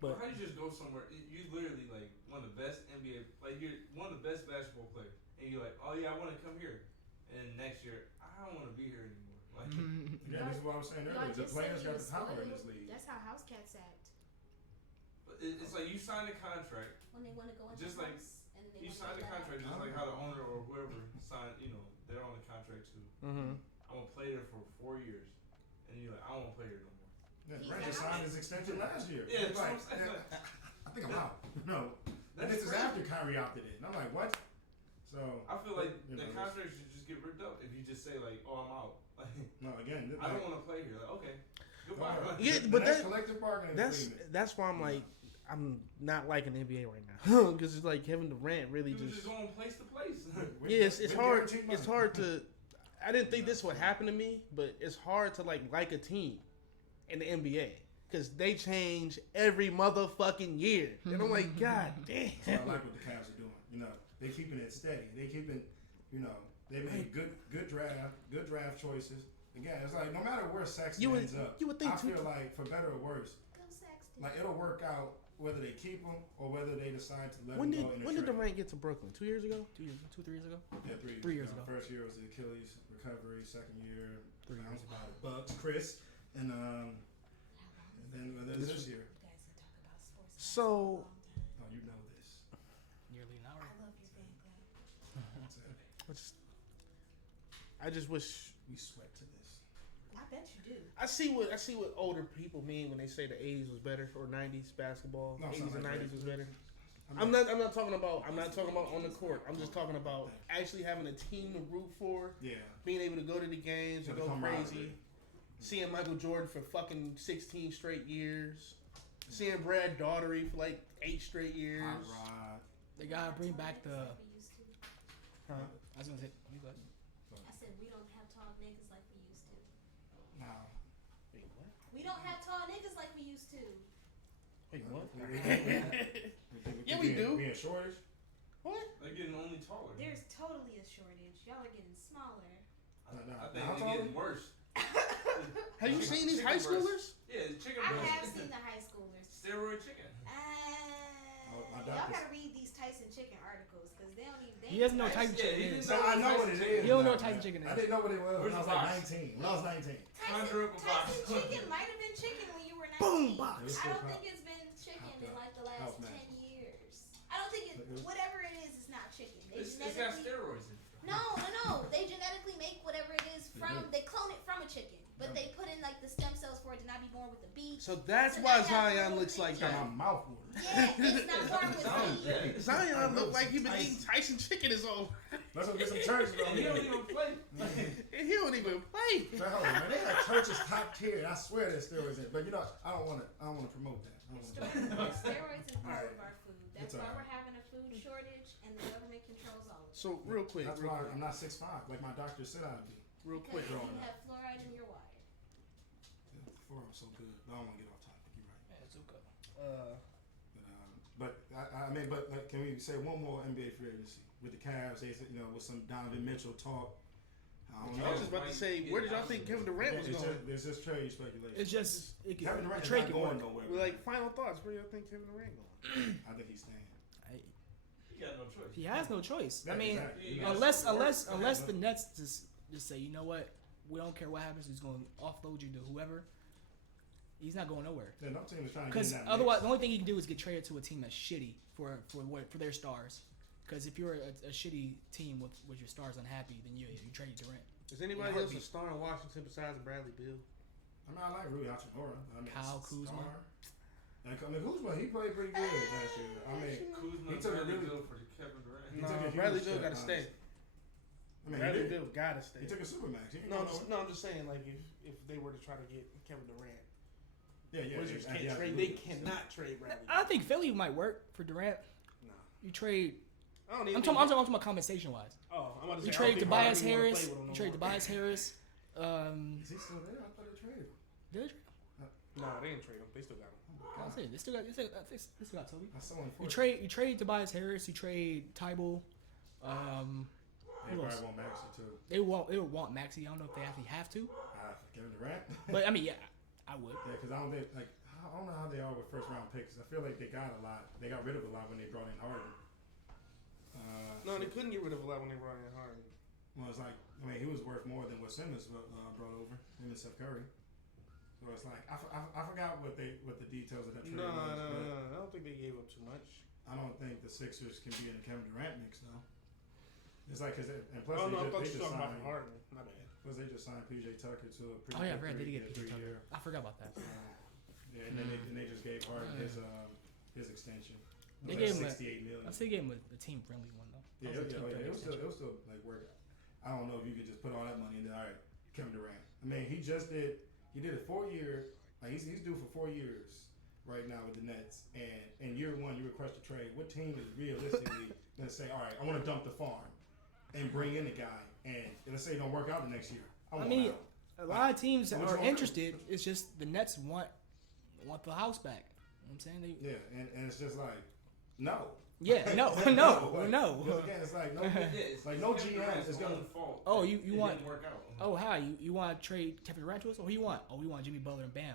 But How do you just go somewhere? You literally like one of the best NBA, like you're one of the best basketball players, and you're like, oh yeah, I want to come here, and then next year I don't want to be here anymore. Like, Yeah, this is what I was saying Y'all earlier. The just players said got he the was power in spoiled. this league. That's how house cats act but it's like you sign a contract. when they want to go into Just the like, house and they You wanna sign go the back. contract just like how the owner or whoever signed. They're on the contract too. mm-hmm. I'm gonna play there for 4 years, and you're like, I don't want to play here no more. Yeah, He's Brand just out. signed his extension last year. Yeah, It's that's like, what I'm saying. I think I'm out. No. And That's this is crazy. after Kyrie opted in. And I'm like, what? So, I feel like You the know, contract should just get ripped up if you just say like, oh, I'm out. Like, no, again, I don't want to play here. Like, okay, goodbye. Yeah, the but next that- collective bargaining That's agreement. that's why I'm like I'm not liking the NBA right now because it's like Kevin Durant really You just just going place to place. With- yeah it's with hard guaranteed money. it's hard to I didn't think this would happen to me but it's hard to like a team in the NBA because they change every motherfucking year and I'm like god damn So I like what the Cavs are doing. They keeping it steady. They keeping, they made good draft choices. Again, it's like no matter where Sexton You would- ends up, you would think I too- feel like for better or worse, Go Sexton. like it'll work out whether they keep him or whether they decide to let when him did go in a when did trade. Durant get to Brooklyn 2 years ago 3 years ago. Yeah, 3 years ago. First year was the Achilles recovery. Second year, 3 years bounced by the Bucks, Chris, and then this year. You guys can talk about sports. So- for a long time. Oh, you know this. Nearly an hour. I love your fan club. That's it. I just wish We sweat to this. I bet you do. I see what older people mean when they say the 80s was better or 90s basketball. No, 80s and 90s was better. I mean, I'm not talking about on the court. I'm just talking about actually having a team to root for. Yeah. Being able to go to the games and Yeah, go the crazy. camaraderie. Seeing Michael Jordan for fucking 16 straight years. Seeing Brad Daugherty for like 8 straight years. Hot rod. They gotta bring back the. Like we used to. Huh? I was gonna say. You go ahead. I said we don't have tall niggas like we used to. No. Wait, what? We don't have tall niggas like we used to. Wait, what? Yeah, we do. We in shortage? What? They're getting only taller. There's totally a shortage. Y'all are getting smaller. I think they're getting worse. Have you seen these high schoolers? Yeah, chicken I breast. have seen the high schoolers. Steroid chicken. my Y'all doctor's- gotta read these Tyson chicken articles because they don't even. He doesn't know what Tyson chicken is. So I know what it is. You don't know now, what Tyson man. chicken is. I didn't know what it was when Where's I was the like box? 19. When I was 19. Conjure up a box. Tyson chicken might have been chicken when you were 19. Boom, box. I don't think it's been chicken in like the last Health 10 man. years. I don't think it. Whatever it is, it's not chicken. They It's got genetically. steroids in it. No. They genetically make whatever it is from. They clone it from a chicken, but they put in like the stem cells for it to not be born with the beak. So that's So why they have Zion little looks like things Got that. my mouth water. Yeah, it's not born with beak. Zion I look know like he some been eating Tyson chicken his whole. Let's go get some churches on And he don't here. even play. And he don't even play. But hold on, man. They have churches top tier, and I swear there's steroids in it. But you know, I don't want to promote that. I don't wanna promote that. Steroids are part Alright. of our food. That's It's why alright. we're having a food shortage, and the government controls all of it. So real quick, That's why I'm not 6'5", like my doctor said I'd be. real quick. Because growing you up. have fluoride in your water. Before I'm so good, but I don't want to get off topic. You're right. Yeah, Zuko. But I mean, but like, can we say one more NBA free agency with the Cavs? They said, with some Donovan Mitchell talk. I don't I know. was just about to say, where did y'all think Kevin Durant was going? It's just trade speculation. It's just it can, Kevin the Durant is trade not can going work. nowhere. We're like, final thoughts. Where y'all think Kevin Durant going? I think he's staying. He got no choice. He has no choice. I Yeah, mean, exactly. Yeah. unless the Nets just say, you know what, we don't care what happens. He's going to offload you to whoever. He's not going nowhere. Yeah, no team is trying to get in Because that otherwise, mix. the only thing he can do is get traded to a team that's shitty for their stars. Because if you're a shitty team with your stars unhappy, then you trade Durant. Is anybody Yeah, else a star in Washington besides Bradley Beal? I mean, I like Rui Hachimura. I mean, Kyle it's a Kuzma. star. And Kuzma, he played pretty good last year. I mean, Kuzma He took a Bradley really- Beal for the Kevin Durant. He No, took a huge Bradley Beal step, got to stay. I mean, Bradley he did. Beal got to stay. He took a supermax. He No, didn't I'm just saying, like, if they were to try to get Kevin Durant, yeah, Wizards yeah, can't yeah, trade. They cannot trade Bradley. I think Philly might work for Durant. Nah. You trade. I don't I'm even. talking about compensation wise. Oh, I'm about to You say, trade I don't think Tobias Harden wanna Harris. play with him no You trade more. Tobias Harris. Is he still there? I thought they traded him. Did No, they didn't trade him. They still got him. I say they still got Toby. That's so unfortunate. You trade Tobias Harris. You trade Tybal. They who probably else? want Maxey too. They would want Maxey. I don't know if they actually have to, For Kevin Durant. but I mean, yeah, I would. Yeah, because I don't know how they are with first round picks. I feel like they got a lot. They got rid of a lot when they brought in Harden. No, they couldn't get rid of a lot when they brought in Harden. Well, it's like, I mean, he was worth more than what Simmons brought over. Him and Steph Curry. So it's like I forgot what the details of that trade No, was. no, but no. I don't think they gave up too much. I don't think the Sixers can be in the Kevin Durant mix though. It's like and plus Oh no, I thought they you just were talking about signed. Harden. My bad. Plus they just signed PJ Tucker to a pretty Oh yeah, good Brad did get three-year. PJ Tucker. I forgot about that. Yeah, and then they just gave Harden his extension. It They was gave him like a- $68 million. I say gave him a team friendly one though. Yeah, That was a team-friendly it was extension. still like work. I don't know if you could just put all that money in there. All right, Kevin Durant. I mean, he did a 4-year. Like he's due for 4 years right now with the Nets. And in year one, you request a trade. What team is realistically gonna say, all right, I want to dump the farm and bring in the guy, and let's say it don't work out the next year? I want mean, out. a lot of teams What you are wanna do? interested. It's just the Nets want the house back. You know what I'm saying? Yeah, and it's just like no. Yeah, no. Because again, it's like no. It's Like, no Kevin GM Durant's is gonna- own fault Oh, that you it want- didn't work out. Oh, how you want to trade Kevin Durant to us? Or who you want? Oh, we want Jimmy Butler and Bam.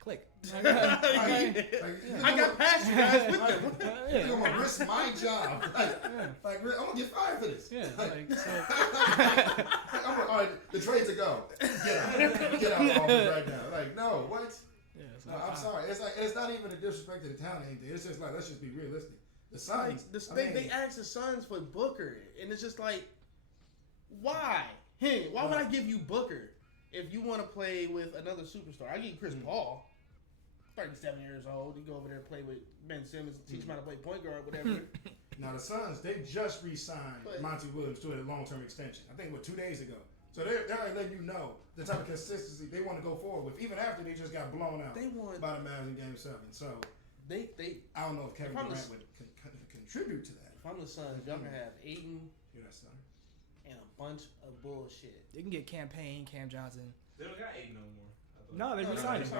Click. Like, I got past you guys with them. I'm Yeah. gonna risk my job. Like I'm gonna get fired for this. Yeah. Like, so, All right, the trades are go. Get out of office right now. Like, no, what? yeah, so No, I'm sorry. It's like it's not even a disrespect to the talent or anything. It's just like let's just be realistic. The Suns, They asked the Suns for Booker, and it's just like, why? Hey, why would I give you Booker? if you want to play with another superstar, I get Chris Paul, 37 years old. You go over there and play with Ben Simmons, teach him how to play point guard, whatever. Now the Suns, they just re-signed Monty Williams to a long-term extension. I think 2 days ago. So they're letting you know the type of consistency they want to go forward with, even after they just got blown out by the Mavs in Game 7. So they I don't know if Kevin Durant would contribute to that. If I'm the Suns, y'all can have Ayton son. and a bunch of bullshit. They can get Cam Johnson. They don't got 8 no more. No, they resigned him.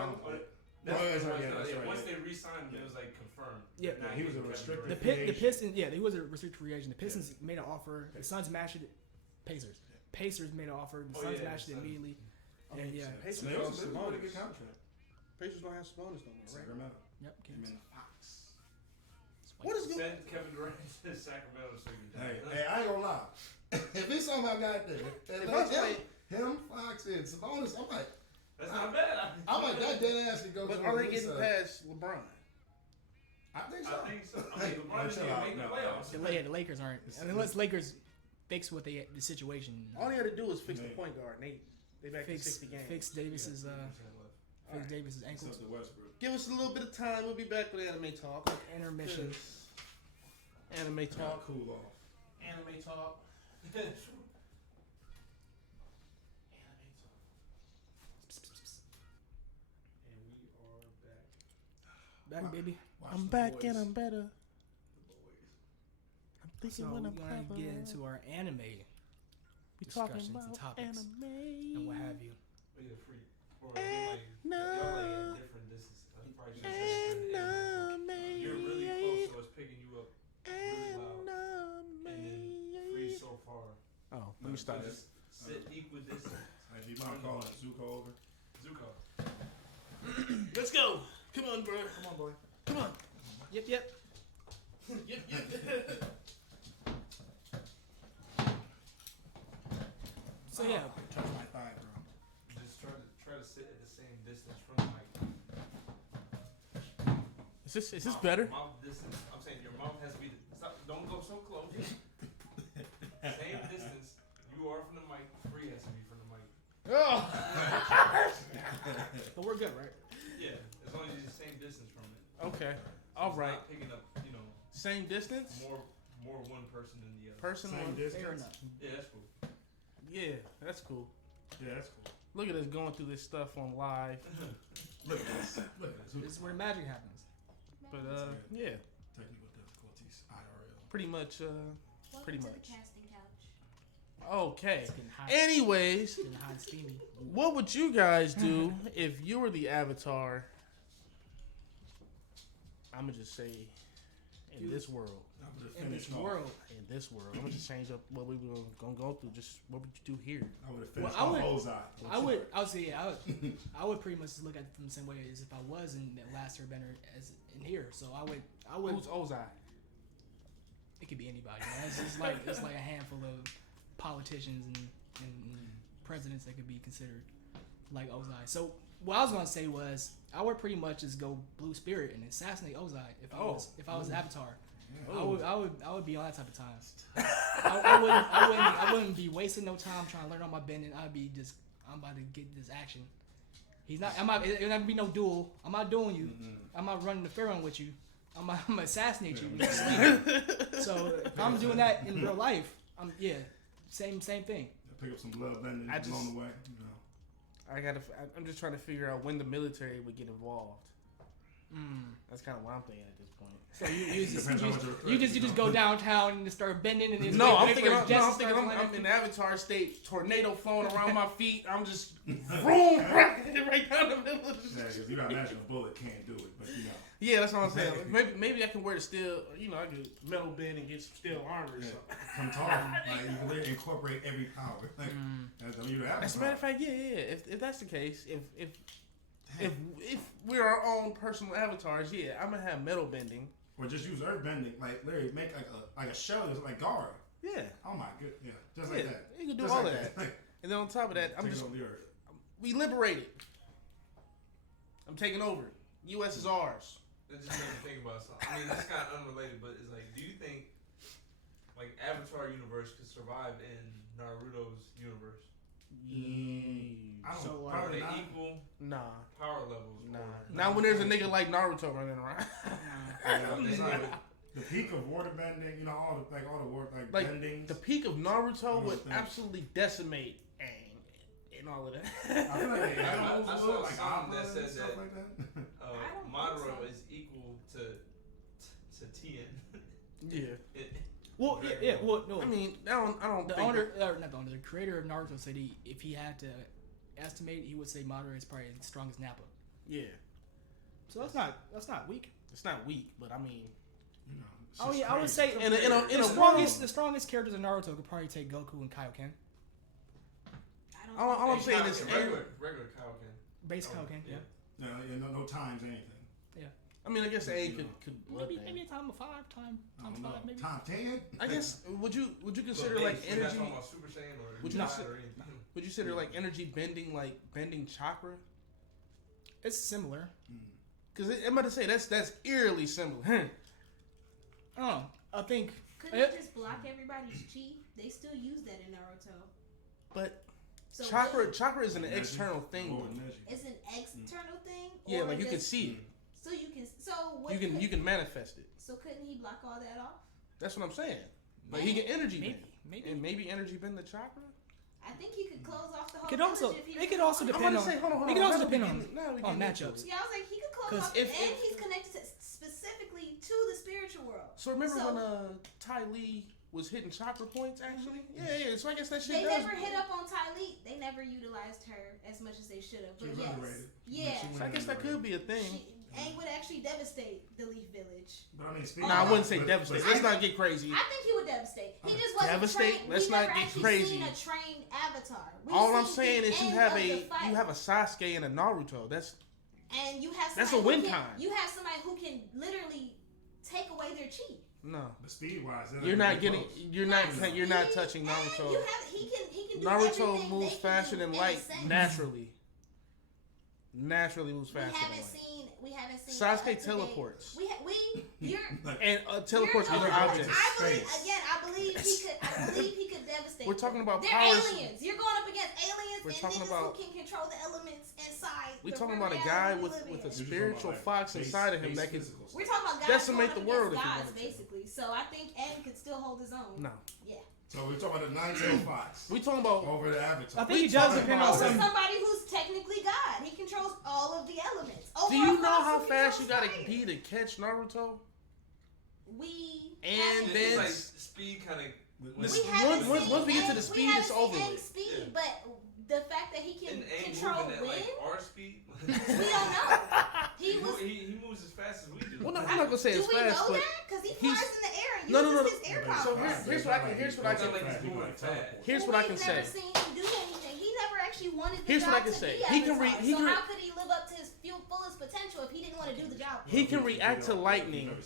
Once they re-signed him, it was like confirmed. Yeah, he was a restricted the Pistons. Yeah, he was a restricted free agent. The Pistons made an offer. The Suns matched it. Pacers made an offer. The Suns matched it immediately. And Pacers don't have a good contract. Pacers don't have Sabonis no more, right? Yep. Fox. What is going? Send Kevin Durant to Sacramento so you can. Hey, I ain't gonna lie. If he somehow got there, him, Fox, and Sabonis, I'm like. That's not bad. I'm like, that dead ass could go. But are they getting past LeBron? I think so. I mean, LeBron didn't even make the playoffs. The Lakers aren't. Unless Lakers fix what the situation. All they had to do is fix the point guard. They back to 60 games. Fix Davis's ankle. Give us a little bit of time. We'll be back with anime talk. Intermission. Anime talk. Cool off. Anime talk. Back, baby. I'm back and I'm better. I'm thinking when I'm we're gonna get into our anime discussions and topics and what have you. Different distances. You're really close, so it's picking you up really loud. And then free so far. Oh, let me start. Just sit equidistant. Do you mind calling Zuko over? Zuko. Let's go. Come on, bro. Come on, boy. Come on. Yep. Yep. So yeah. Touch my thigh, bro. Just try to sit at the same distance from the mic. Is this better? Mouth distance. I'm saying your mouth has to be. Don't go so close. Same distance you are from the mic. Free has to be from the mic. Oh. But we're good, right? Yeah, as long as you're the same distance from it. Okay. So All it's right. Not picking up, same distance. More one person than the other. Person Same one. distance. Fair enough. Yeah, that's cool. Yeah, that's cool. Yeah, that's cool. Look at us going through this stuff on live. Look at this. This is where the magic happens. But yeah, Technical difficulties. IRL. pretty much. Pretty Welcome much. to the casting couch. Okay. It's getting hot. Anyways, It's getting hot and steamy. what would you guys do if you were the Avatar? I'm gonna just say, in this world. In this world. In this world, I'm gonna just change up what we were gonna go through. Just what would you do here? I would have finished Well, Ozai. I would say, yeah, I would pretty much look at it from the same way as if I was in the Last Airbender as in here. So I would. Who's Ozai? It could be anybody. Man. It's like a handful of politicians and presidents that could be considered like Ozai. So what I was gonna say was I would pretty much just go Blue Spirit and assassinate Ozai if I was Avatar. I would be on that type of time. I wouldn't be wasting no time trying to learn all my bending. I'm about to get this action. It'll never be no duel. I'm not dueling you. Mm-hmm. I'm not running the fair run with you. I'm gonna assassinate you when you sleep. So if I'm doing that in real life, same thing. Pick up some blood bending along the way. I'm just trying to figure out when the military would get involved. That's kind of what I'm thinking at this point. So you just go downtown and just start bending and then I'm in Avatar state, tornado flowing around my feet. I'm just vroom, right down the middle of the because you got imagine a bullet can't do it, but Yeah, that's what I'm saying. Maybe I can wear the steel. I could metal bend and get some steel armor. Yeah. So. Come talk. Like you can really incorporate every power. Like, as a matter of fact, yeah. If that's the case, if we're our own personal avatars, yeah, I'm gonna have metal bending. Or just use earth bending, like literally make like a shell that's like Gara. Yeah. Oh my good. Yeah. Just like that. You can do just all like of that. And then on top of that, I'm just over the earth. We liberated. I'm taking over. U.S. is ours. That just made me think about something. I mean, it's kind of unrelated, but it's like, do you think like Avatar universe could survive in Naruto's universe? I don't So, know. Are Probably they not. equal Nah. power levels? Nah. or- Not when there's a nigga like Naruto running around. It's like the peak of water bending, all the water Like bendings. the peak of Naruto would things. absolutely decimate Aang and all of that. I feel like the animals I would, saw like something Amma that and said stuff that- like that. I don't Madara think so. is equal to Tien. Yeah. Well, yeah. Well, no. I mean, I don't the think owner, not the owner, the creator of Naruto said if he had to estimate, he would say Madara is probably as strong as Nappa. yeah. So that's not weak. It's not weak, but I mean, It's Oh just yeah, I would crazy. say in a the strongest characters in Naruto could probably take Goku and Kaioken. I don't all I'm think saying Kaioken, is regular Kaioken. Base Oh, Kaioken, yeah. No times anything. I mean, I guess Aang could blood Maybe bang. maybe a time of 5, time I don't know. 5, maybe. Time 10? I guess would you consider But like base, you're not energy? talking about Super Saiyan or Would you God consider- or anything. Would you consider like energy bending, like bending chakra? It's similar. Because I'm about to say that's eerily similar. I don't know. I think Couldn't you just block everybody's chi? They still use that in Naruto. But So chakra is an Energy. external thing. Lord, though. energy. It's an external thing. Yeah, or like you can just- see it. So you can. So what? You can manifest it. So couldn't he block all that off? That's what I'm saying. But he can energy bend. maybe. And maybe energy bend the chakra. I think he could close off the whole. Could also- village if he it could really also wanted. I'm depend gonna on- say, hold on. it could also Now we depend getting- now we on getting into matchups. it. Yeah, I was like, he could close 'Cause off, if- and he's connected specifically to the spiritual world. So remember So- when Ty Lee was hitting chakra points actually? Yeah. So I guess that shit They does. never hit up on Ty Lee. They never utilized her as much as they should have. She But was yes, underrated. yeah, So I guess that could be a thing. Aang would actually devastate the Leaf Village. But I mean, speaking Nah, I of- wouldn't say but- devastate. but- Let's not get crazy. I think he would devastate. He just wasn't Devastate? trained. Let's we not never get actually crazy. seen a trained Avatar. We've All I'm seen saying the is you end have of a the fight. Sasuke and a Naruto. And you have That's somebody a win who can, time. You have somebody who can literally take away their chi. no. But speed wise, You're not getting. You're not touching And Naruto. you have, he can do Naruto everything moves they can faster do than in a light sense. naturally. Naturally moves We faster than haven't light. seen. We haven't seen. Sasuke up-to-date- teleports. You're. And teleports you're other going- objects. I believe Space. again. I believe he could devastate. We're talking them. about They're powers- aliens. You're going up against aliens We're and talking niggas about- who can control the elements inside. We the talking about a reality guy we with live a in. spiritual fox inside of him that can. We're talking about guys decimate going the up world against if he gods, wanted to. basically. So I think Aang could still hold his own. No. Yeah. So we're talking about the nine-tailed fox We talking about. over the Avatar. I think We it does talking depend about- on Over some. somebody who's technically God. He controls all of the elements. Over Do you a know fox how who fast you controls gotta fire. be to catch Naruto? We And haven't- then- It's like speed kind of. This- we haven't once- seen once we get to the Aang- speed, we haven't it's seen over Aang's with. speed, Yeah. but the fact that he can And Aang control moving at wind, like our speed. we don't know. He was. he moves as fast as we do. Well, no, I'm not gonna say Do it's we fast, know but that? Because he he's- flies in the air and No, uses no, no. his air So power. So here's what I can. Here's what I It's not can. like he's moving fast. Here's what I can We've never say. seen him do anything. He never actually wanted the Here's job what I can to say. be He can Avatar. he so can- how could he live up to his fullest potential if he didn't want to do the job? He can react to lightning.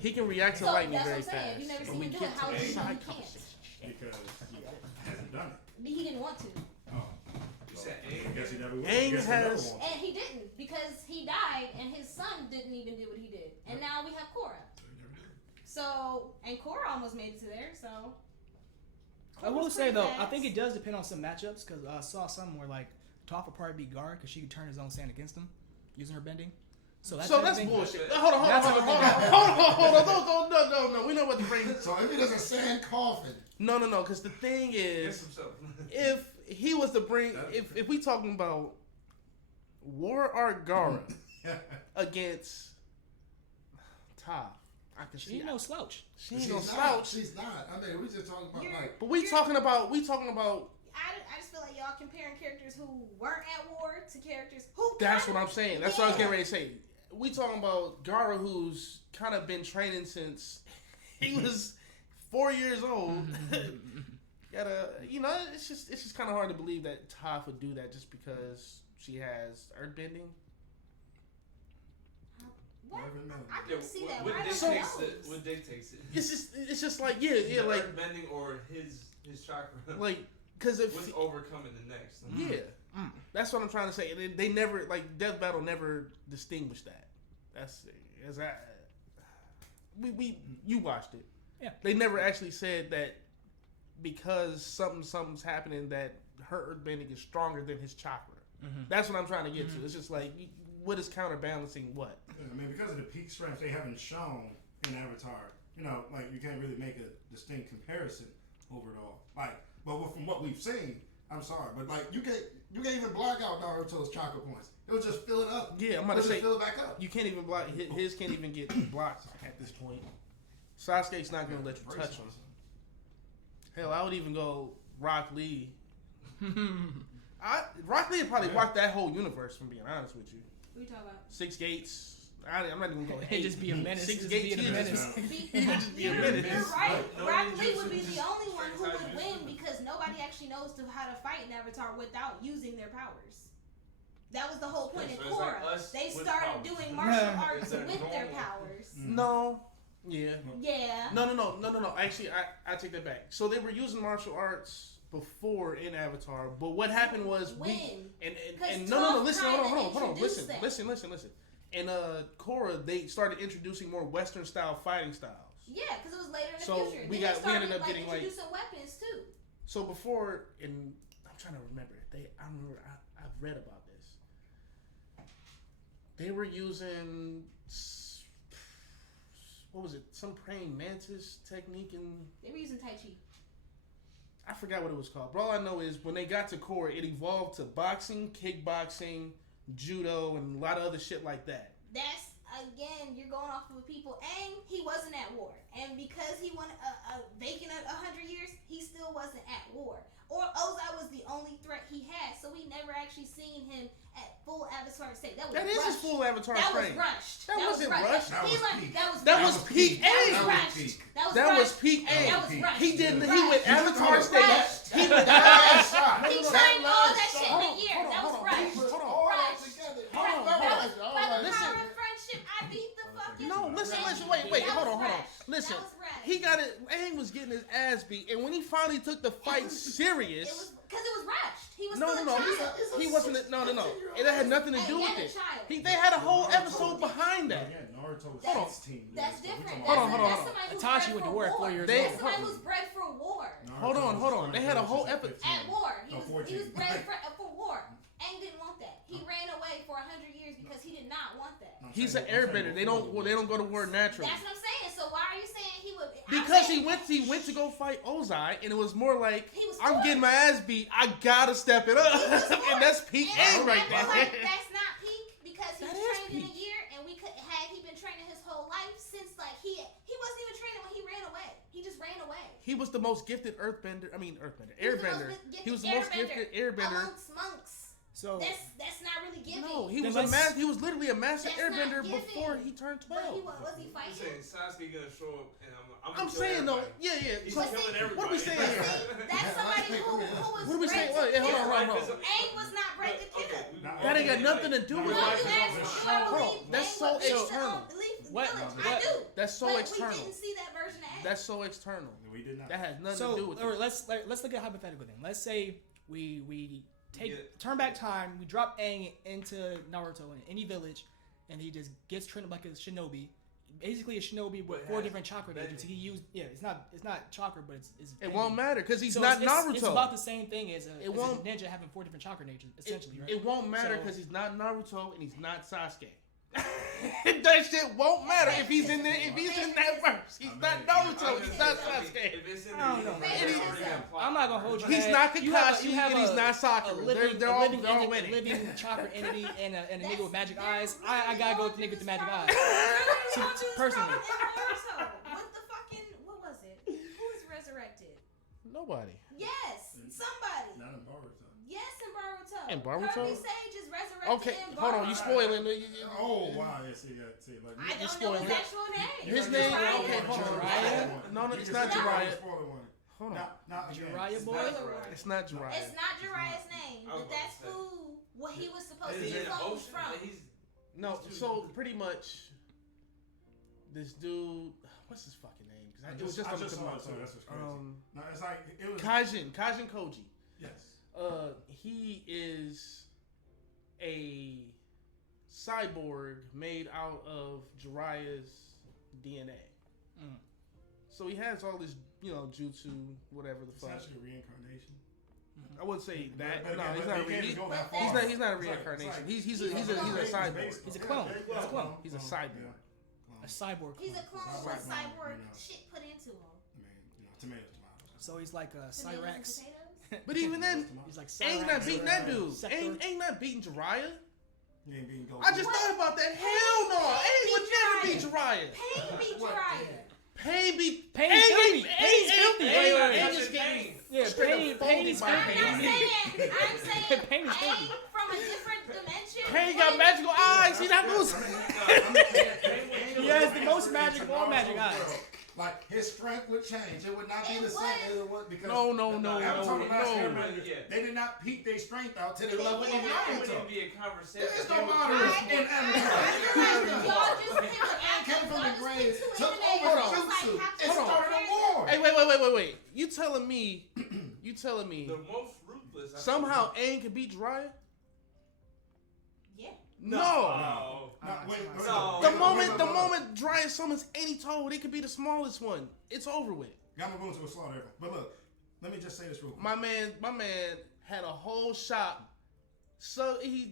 He can react to So lightning that's what very I'm saying. fast. If you've never But seen we him do get it, to how the would you know side he can't? conversation. because he hasn't done it. He didn't want to. Oh, You said I Aang. guess he never will. Aang I guess he never has- won't. And he didn't because he died and his son didn't even do what he did. And now we have Korra. So, and Korra almost made it to there, so. I will Korra's say pretty though, fast. I think it does depend on some matchups because I saw some where like Toph would probably be guard because she could turn his own sand against him using her bending. So that's bullshit. Hold on. That's No. We know what the brain. So if he does a sand coffin, No. Because the thing Against is, himself. if he was to bring, if we talking about War Art Gara against Toph, I can She see. ain't no slouch. She ain't she's no not. slouch. She's not. I mean, we just talking about You're- like. But we talking about. I just feel like y'all comparing characters who weren't at war to characters who. That's kinda- what I'm saying. That's what I was Yeah. getting ready to say. We talking about Gara, who's kind of been training since he was 4 years old. It's just kind of hard to believe that Toph would do that just because she has earthbending. What? Never know. I can see that. What Why dictates don't it? you What dictates it? It's just like yeah, like bending or his chakra. like because if What's overcoming the next? yeah, that's what I'm trying to say. They never like Death Battle never distinguished that. That's you watched it. Yeah. They never actually said that because something's happening that her earthbending is stronger than his chakra. Mm-hmm. That's what I'm trying to get to. It's just like, what is counterbalancing what? Yeah, I mean, because of the peak strength they haven't shown in Avatar, you know, like you can't really make a distinct comparison over it all. Like, but from what we've seen, I'm sorry, but like you can't even block out Naruto's chakra points. It'll just fill it up. Yeah, I'm about to say, fill it back up. you can't even block, his can't even get blocked at this point. Sasuke's not going to let you touch him. Hell, I would even go Rock Lee. Rock Lee would probably walk that whole universe, from being honest with you. What are you talking about? 6 gates. I'm not even going to go He'd just be a menace. 6 Just gates. be a menace. He would just be a menace. You're right. No Rock Lee ninjutsu. would be the only one who would Ninjutsu. win because nobody actually knows how to fight in Avatar without using their powers. That was the whole point So in it's like Korra. us They with started powers. doing martial arts It's like with their normal. powers. No. Yeah. Yeah. No. Actually, I take that back. So they were using martial arts before in Avatar, but what happened was When? and 'Cause no. Toph Listen, kinda hold on. introduced that. Listen. In Korra, they started introducing more Western style fighting styles. Yeah, because it was later in the So future. we Then they ended up started, getting, like- introducing weapons too. So before, and I'm trying to remember. I've read about this. They were using what was it? Some praying mantis technique, and They were using Tai Chi. I forgot what it was called. But all I know is when they got to Korra, it evolved to boxing, kickboxing, judo, and a lot of other shit like that. That's, again, you're going off of people. Aang, he wasn't at war. And because he won a vacant 100 years, he still wasn't at war. Or Ozai was the only threat he had, so we never actually seen him at full Avatar state. That was That is rushed. his full Avatar That frame. was rushed. That wasn't rushed. That He was learned- peak. That was peak That was Aang. rushed. peak. That was rushed. peak That Aang. was rushed. He didn't. He Rushed. went Avatar Rushed. state. Rushed. He went. He trained all that shit in Hold a on, year. hold on, That was hold on. rushed. Hold on. All that Rushed. together. Hold on, That hold was on. by the Listen. power of friendship. I beat the fucking. No, listen. Aang. Wait. That Hold was on. rushed. Listen. That was rushed. He got it. Aang was getting his ass beat, and when he finally took the fight serious. It was because it was rushed. He was No. still a child. He wasn't. No. It had nothing to do with And a it. child. They had a whole episode behind that. Yeah, Naruto's Hold on. dance team. That's different. Hold on. That's somebody who's Itachi bred went to for war at 4 war. years They- That's somebody who's bred for war. Hold on. They had a whole episode. At war. He No, was 14. bred for war. Aang didn't want that. He ran away for 100 years because he did not want that. He's an airbender. They don't go to war naturally. That's what I'm saying. So why are you saying he would? Because he went to go fight Ozai, and it was more like, He was I'm forced. getting my ass beat. I gotta step it up, He was forced. and that's peak Aang right I feel there. like that's not peak because he That was is trained in a peak. year, and we could had he been training his whole life since like he wasn't even training when he ran away. He just ran away. He was the most gifted airbender. He was the most Airbender. He was the most gifted airbender. amongst monks. So That's not really giving. No, he Then was let's- he was literally a master That's not airbender giving. before he turned But he 12. was he You fighting? saying Sasuke gonna show up and I'm I'm gonna kill saying though, everybody. yeah. He's So, killing everybody. what are we saying But here? see, that's somebody who was What are we bred saying? to Wait, hold kill. on. Aang was not bred to kill. That ain't got nothing to do No, with you it. asked me, do I Hold on, believe that's Aang so was based external. on belief What- village? what- I do. That's so but external. We didn't see that version of Aang. That's so external. We did not. That has nothing to So do with or it. let's look at hypothetical then. Let's say we take Yeah. turn back time. We drop Aang into Naruto in any village, and he just gets trained like a shinobi. Basically, a shinobi with But 4 has different chakra that- agents. He used it's not chakra, but it's It won't matter because he's So not it's Naruto. about the same thing as a won't- ninja having 4 different chakra agents, essentially, right? It won't matter So- because he's not Naruto and he's not Sasuke. That shit won't matter if he's in there. If he's in that verse, he's not Naruto. He's not Sasuke. If it's in I don't know, the man. it's already implied. I'm not gonna hold you. He's back. not You have Kakashi and he's not a Sakura. living, They're a all living, entity, winning. a living chakra entity and a nigga with magic eyes. I gotta go with the nigga with the magic eyes. So, personally. What the fucking what was it? Who is resurrected? Nobody. Yes, somebody. Not in Boruto. Yes, in Baruto. In Baruto? Kirby Sage is resurrected Okay, in hold on. You Baruto. spoiling. Oh wow! Yeah, see, like I don't know spoiling his it. actual name. His It's name. Jiraiya. Okay, hold on. Jiraiya? No, it's You not can Jiraiya. spoil one. Hold on. Not again. Jiraiya It's boy? not Spoiler Jiraiya. warning. It's not Jiraiya. It's not Jiraiya's name, I was but about that's to say. who what he was supposed to He's be in the cloned ocean. from. Like, he's No, so pretty much, this dude. What's his fucking name? Because it was just I on the just saw it, too. so that's what's crazy. No, it's like it was. Kajin Koji. Yes. He is a cyborg made out of Jiraiya's DNA. Mm. So he has all this, jutsu, whatever the It's fuck. actually a reincarnation. I wouldn't say that. But No, again, he's but not. they can't go that far. He's not a It's reincarnation. like- He's a cyborg. He's a clone. He's a clone. He's a cyborg. A cyborg. He's a clone. clone with cyborg You know. shit put into him. I mean, tomatoes. So he's like a Tomatoes Cyrax. and potatoes? But even then, He's like Aang Cyrax. not beating that dude. Sector. Aang not beating Jiraiya. You ain't being gold. I just thought about that. Hell no. Aang would never beat Jiraiya. Pain beat Jiraiya. Pain beat. Pain Aang filthy. get- Pain's filthy. Wait, wait, Aang wait. just getting Yeah, straight up Pain is folded by filthy. I'm Pain. saying Pain is Aang filthy. from a different dimension. Pain got magical eyes. He not losing. He has the most magic of all magic eyes. Like his strength would change. It would not be It the same as it was because No. Avatar The Last no. Airbender, they did not peak their strength out to the They level of didn't. It Naruto. wouldn't be a conversation. There is no models in Avatar. Y'all just Came from the grave, took took into over it. the It's like jutsu, have to and Hold on. started a war. Hey, wait. You telling me The most ruthless. I somehow Aang could beat Jiraiya? Yeah. No. No. No. The moment Jiraiya summons any toe, it could be the smallest one. It's over with. Got my going to a slaughter ever. But look, let me just say this real quick. My man had a whole shop. So he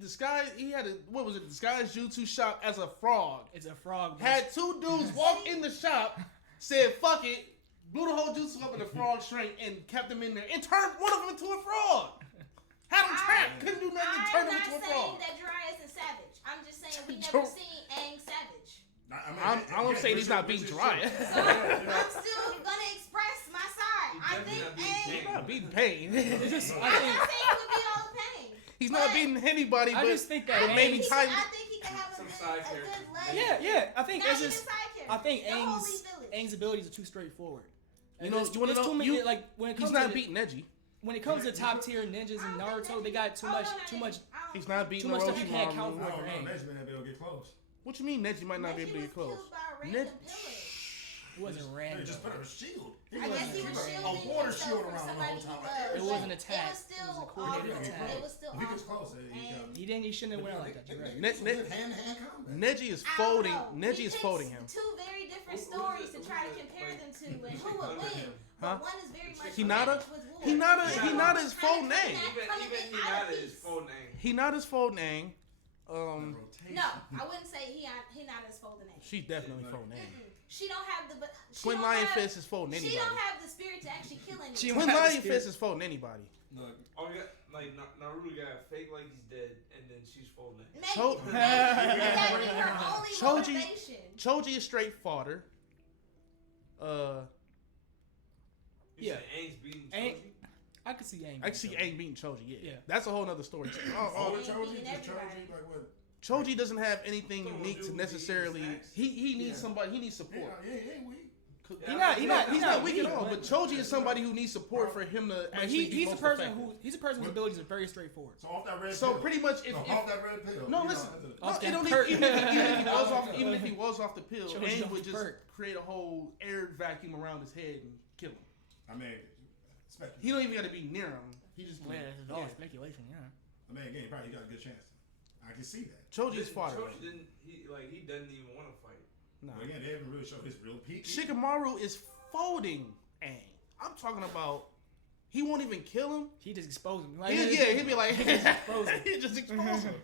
had a disguised jutsu shop as a frog. It's a frog. Had two dudes walk in the shop, said fuck it, blew the whole jutsu up in the frog shrink and kept them in there and turned one of them into a frog. Had him trapped, couldn't do nothing, I'm turned him not into a saying frog. that Jiraiya isn't savage. I'm just saying we never seen Aang savage. I'm saying he's not beating Jiraiya. So I'm still gonna express my side. I think He's Aang. Not beating Pain. It's just, I'm not saying he would beat all the pain. He's not beating anybody, I but just think that but maybe Aang's- Titan. I think he can have Some a side good characters. leg. yeah. I think Not it's even just. side characters. I think The whole Aang's village. abilities are too straightforward. You know, There's- you want to there's know? too many, like when it He's comes not to beating Neji. when it comes to top tier ninjas and Naruto, they got too much. He's not beating Too much stuff you can't Orochimaru. count for. I don't know. Next man, they'll get close. What you mean Neji might not be able to get close? Ned- It wasn't They random. just put a shield. I guess he was He shielding a water himself shield from around the somebody whole he time. loved. It was an It attack. was still It was a off. coordinated attack. It was still If he gets off. close, he And He shouldn't have went like that. You're right. Hand-to-hand combat. Neji is I don't folding. know. Neji We is picked folding him. Two very different stories to try to compare them to, and who would win. Huh? But one is very much Hinata? matched with war. Hinata is folding Aang. Even Hinata is full name. Hinata's folding Aang. No, I wouldn't say Hinata is folding Aang. She definitely folding Aang. She don't have the. Twin Lion Fist is folding She anybody. don't have the spirit to actually kill anyone. She- Twin don't have the Lion spirit. Fist is folding anybody. Look, Oh, you got like Naruto got fake like he's dead, and then she's folding. Maybe, Cho- maybe that would be her only Choji- motivation. Choji is straight fodder. You Yeah. said Aang's beating Aang- Choji? I could see Aang. I can see Aang beating Choji. Yeah, Yeah. that's a whole nother story. all the Aang Choji, beating just everybody. Choji, like what? Choji doesn't have anything Come on, unique to dude, necessarily. He needs Yeah. somebody. He needs support. Yeah, he ain't weak. He's not weak at all. But Choji is somebody who needs support for him to But actually be he's a most person effective. whose abilities are very straightforward. So off that red So pill. pretty much, if off that red pill. no, you know, listen. that's Off No, that it don't perk. even if he was off the pill, Choji's Aang off would the just perk. create a whole air vacuum around his head and kill him. I mean, speculative. He don't even got to be near him. He just It's all speculation. Yeah. I mean, again, he probably got a good chance. I can see that. Choji's fodder. Choji didn't. He doesn't even want to fight. Nah. But again, they haven't really showed his real peak. Shikamaru is folding Aang. I'm talking about. He won't even kill him. He just exposed him. Like, He'd be like, expose him. he just expose him.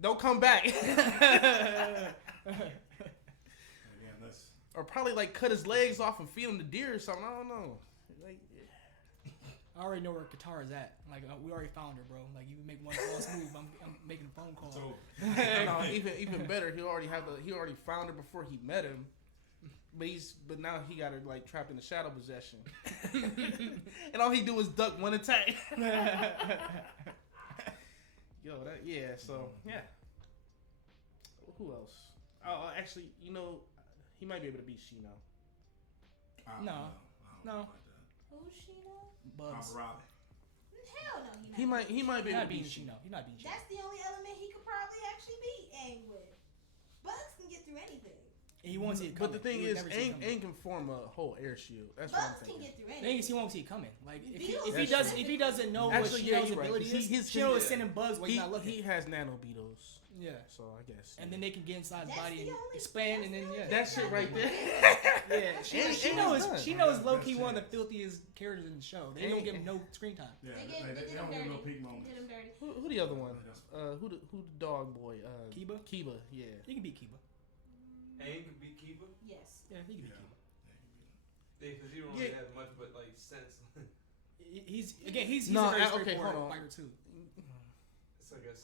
Don't come back. Again, let's. Or probably like cut his legs off and feed him to deer or something. I don't know. Like, I already know where Katara's at. Like we already found her, bro. Like you make one false move, I'm making a phone call. So, no, even better. He already found her before he met him. But now he got her like trapped in the shadow possession, and all he do is duck one attack. So yeah. Who else? Oh, actually, he might be able to beat Shino. I don't No. know. I don't No. know about that. Who's Shino? Bugs. Robin. Hell no, He might be He's able not to beat beating Shino. Shino. He's not beating Shino. That's the only element he could probably actually beat Aang with. Bugs can get through anything. And you won't see it But coming. the thing You would is, never see it coming. Aang can form a whole air shield. That's what I'm Bugs can thinking. get through The thing anything. is, he won't see it coming. Like Beetles if he doesn't know Actually, what yeah, Shino's you're right. ability is, His- Shino is sending bugs while he's not looking. He has nano beetles, Yeah, so I guess. and then they can get inside his That's body the and only- expand, and then that's the yeah, only that shit right there. yeah. She Aang knows. is done. She knows Yeah, low key that's one of it. the filthiest characters in the show. They don't give him no screen time. Yeah, They they, get they them don't give no dirty. peak moments. Get him dirty. Who the other one? Who the dog boy? Kiba? Kiba, yeah. He can beat Kiba. Aang can beat Kiba. Yes. Yeah, he can beat Yeah. Kiba. Because he don't really have much but like sense. He's a very okay, straightforward hold on. fighter too. It's like a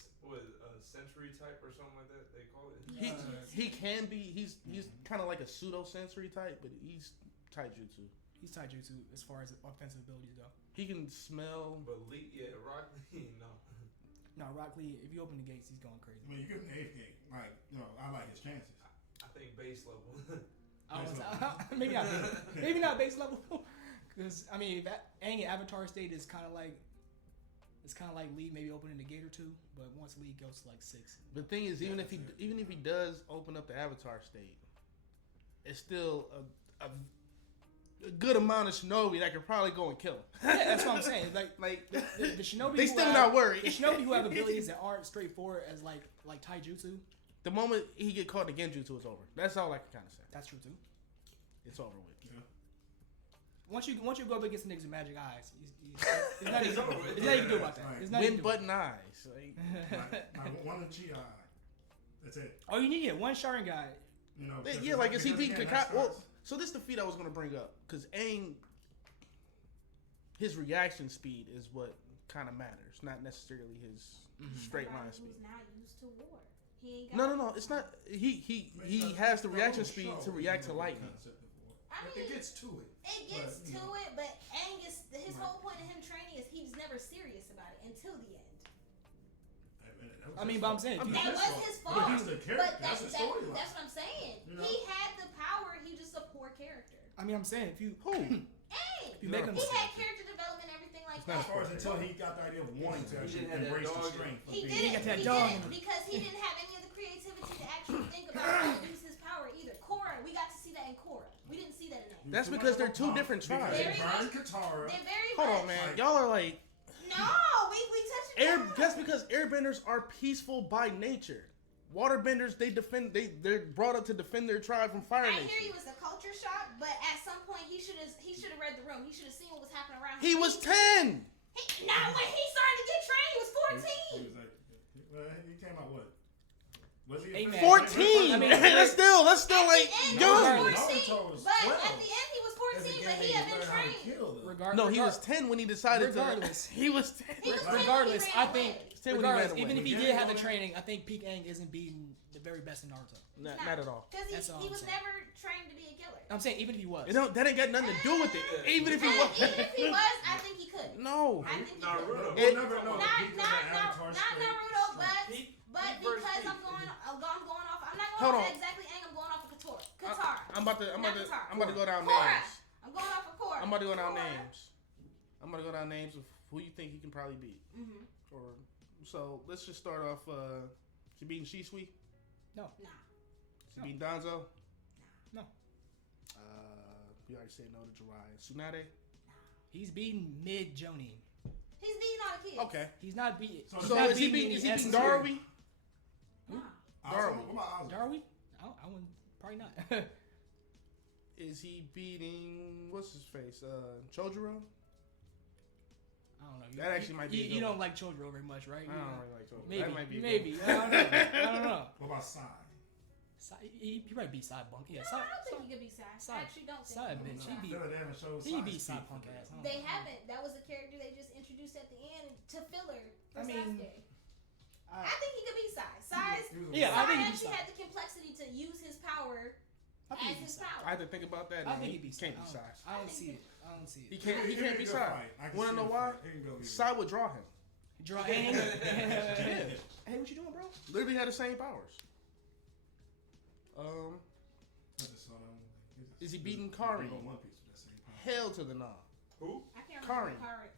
sensory type or something like that they call it. He can be. He's kind of like a pseudo sensory type, but he's taijutsu. He's taijutsu as far as offensive abilities go. He can smell. But Rock Lee, no. No, Rock Lee, if you open the gates, he's going crazy. I mean, you give him the 8th gate. Like, I like his chances. I think base level. Maybe not base level, because I mean, Aang at Avatar state is kind of like Lee maybe opening the gate or two, but once Lee goes to like 6. The thing is, even if he does open up the Avatar state, it's still a good amount of shinobi that could probably go and kill him. Yeah, that's what I'm saying. Like the shinobi, They who still have- not worried. The shinobi who have abilities that aren't straightforward as like taijutsu. The moment he get caught in genjutsu, it's over. That's all I can kind of say. That's true too. It's over with. Yeah. Once you go up against the niggas with magic eyes, there's nothing you can do about that. Right. There's nothing you Wind can do. button eyes. Like, Like one chi eye. That's it. Oh, you need one Sharingan guy. You know. yeah, like is he beating again, Kakashi? that's Well, not- so this is the feat I was gonna bring up because Aang, his reaction speed is what kind of matters, not necessarily his straight line Somebody speed. who's not used to war. He ain't got No, it's not. He has the reaction speed to react to lightning. I mean, It gets to it. it gets but, you to know. it, but Aang is his whole point of him training is he's never serious about it until the end. I mean, but I'm saying, if you- That was his fault. But he's the character. But That's the storyline. that's what I'm saying. You know? He had the power. He just a poor character. I mean, I'm saying if you Who? Aang. you make him He had character development, everything like As that. far as until he got the idea of wanting to He actually didn't have that embrace the dog in strength. of He being- didn't. got that He dog in didn't him. because he didn't have any of the creativity to actually think about how to use his power either. Korra, we got to see that in Korra. We didn't see that in Aang. That's because they're two different Because tribes. they Very burned much. Katara. They're very Hold much. on, man. Y'all are like No, we touched it. that's because airbenders are peaceful by nature. Waterbenders, they're brought up to defend their tribe from Fire I Nation. hear you was a culture shock, but at some point he should have read the room. He should have seen what was happening around him. He was 10. Not when he started to get trained. He was He 14. was like, well, he came out what? Was he? Hey, man. 14. I mean, that's still At the like end, young. he was Naruto 14. was But 12. at the end, he was 14, but he had been trained. No, he was 10 when he decided Regardless. to. He was 10. He was 10 Regardless, when he ran I think away. Ten when he ran regardless, away. even if he Yeah, did have the yeah. training, I think Peak Aang isn't beating the very best in Naruto. Not at all. Because That's all he I'm was saying. never trained to be a killer. I'm saying even if he was. That ain't got nothing to do with it. Even if he And was. even if he was, I think he could. No. I think he Naruto. could. We'll never know. Not the peak of the Avatar Naruto, strength. but Peak because versus I'm peak. going off. I'm not Hold going off on. exactly Aang. I'm going off of Katara. I'm about to go down Korra. names. I'm going off of Korra. I'm about to go down Korra. names. I'm gonna go down names of who you think he can probably beat. Mhm. Or so let's just start off. She beating Shisui. No. Nah. She beating Danzo. No. We already said no to Jiraiya. Tsunade. He's beating mid Jonin. He's beating all the kids. Okay. He's not beating. So he's So not is he beating beating any S Darby? tier. Nah. Ozma, Darwin. what about Ozma? Darby? I wouldn't. Probably not. Is he beating what's his face? Chojuro? I don't know. That actually might be a good You don't one. like Chojuro very much, right? I don't really like Chojuro. Maybe. That might be a good Maybe. one. I don't know. I don't know. What about Sai? He probably beat Side Bunk. Yeah, No, I don't think he could be Sai. I actually don't think Side he could bitch. be He Sai. beat. They haven't showed He Sai beat speed Side for Punk that. ass. I don't They know. haven't. That was a character they just introduced at the end to filler for I mean, Sasuke. I think he could be Sai. Sai's He was a Yeah, I Sai think he could be actually Sai. had the complexity to use his power I think as he'd be his Sai. power. I had to think about that. I and think he he'd be can't be Sai. size. I don't see it. I don't see He it. can't. He can't be size. I Wanna know why? Sai would draw him. Draw Aang. Hey, what you doing, bro? Literally had the same powers. Is he beating Karin? Hell to the nah. Who? I can't Karin. remember.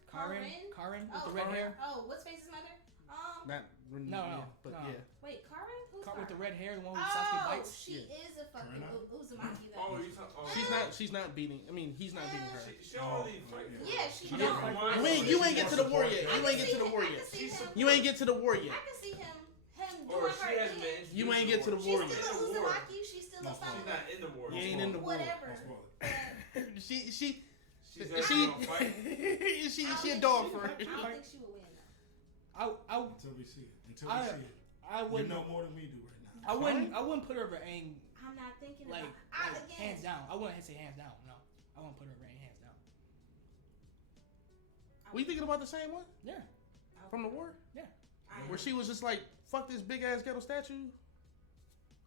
Karin with the Oh, red hair. Oh, what's Face's mother? Not No. but No. yeah. Wait, Kara? Who's Caught with the Kara? red hair, the one with Sasuke Oh, bites. she is a fucking Karina? Uzumaki. Oh, Though. you talking? She's not beating. I mean, he's not beating her. She don't really fight. Yeah, she She don't. don't. You ain't get to the war yet. I You can ain't get see to the him- war I yet. can see him. You ain't get to the war yet. I can see him Or doing she her hasn't been thing. introduced You ain't get to the She's war yet. still a In the war. Uzumaki. She's still a No, She's follower. not in the war. You ain't in the war. Whatever. Don't spoil it. She She's actually gonna fight. she a dog for I it. don't think she would win though. Until we see it. Until we see it. I You wouldn't. know more than we do right now. I wouldn't put her over Aang I'm not thinking like, about. like Again, hands down. I wouldn't say hands down. No, I wouldn't put her over Aang hands down. Were you thinking about the same one Yeah, from the war? I- Where she was just like, "Fuck this big ass ghetto statue.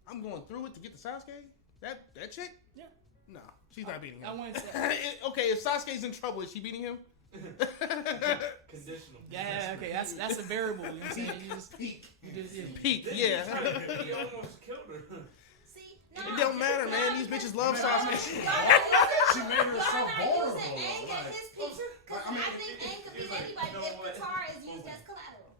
I'm going through it to get the Sasuke." That chick? Yeah. No, she's not beating I him. wouldn't say. Okay, if Sasuke's in trouble, is she beating him? Conditional. Yeah, okay, that's a variable. You know what I'm saying? You just, Peak. yeah. Peak, He yeah. almost killed her. See, It don't matter, man. These bitches love Sasuke. She made herself Y'all vulnerable. not using Aang Like, at his peak. Because I mean, I think Aang could beat it's like, anybody you know if what? Katara is used as collateral.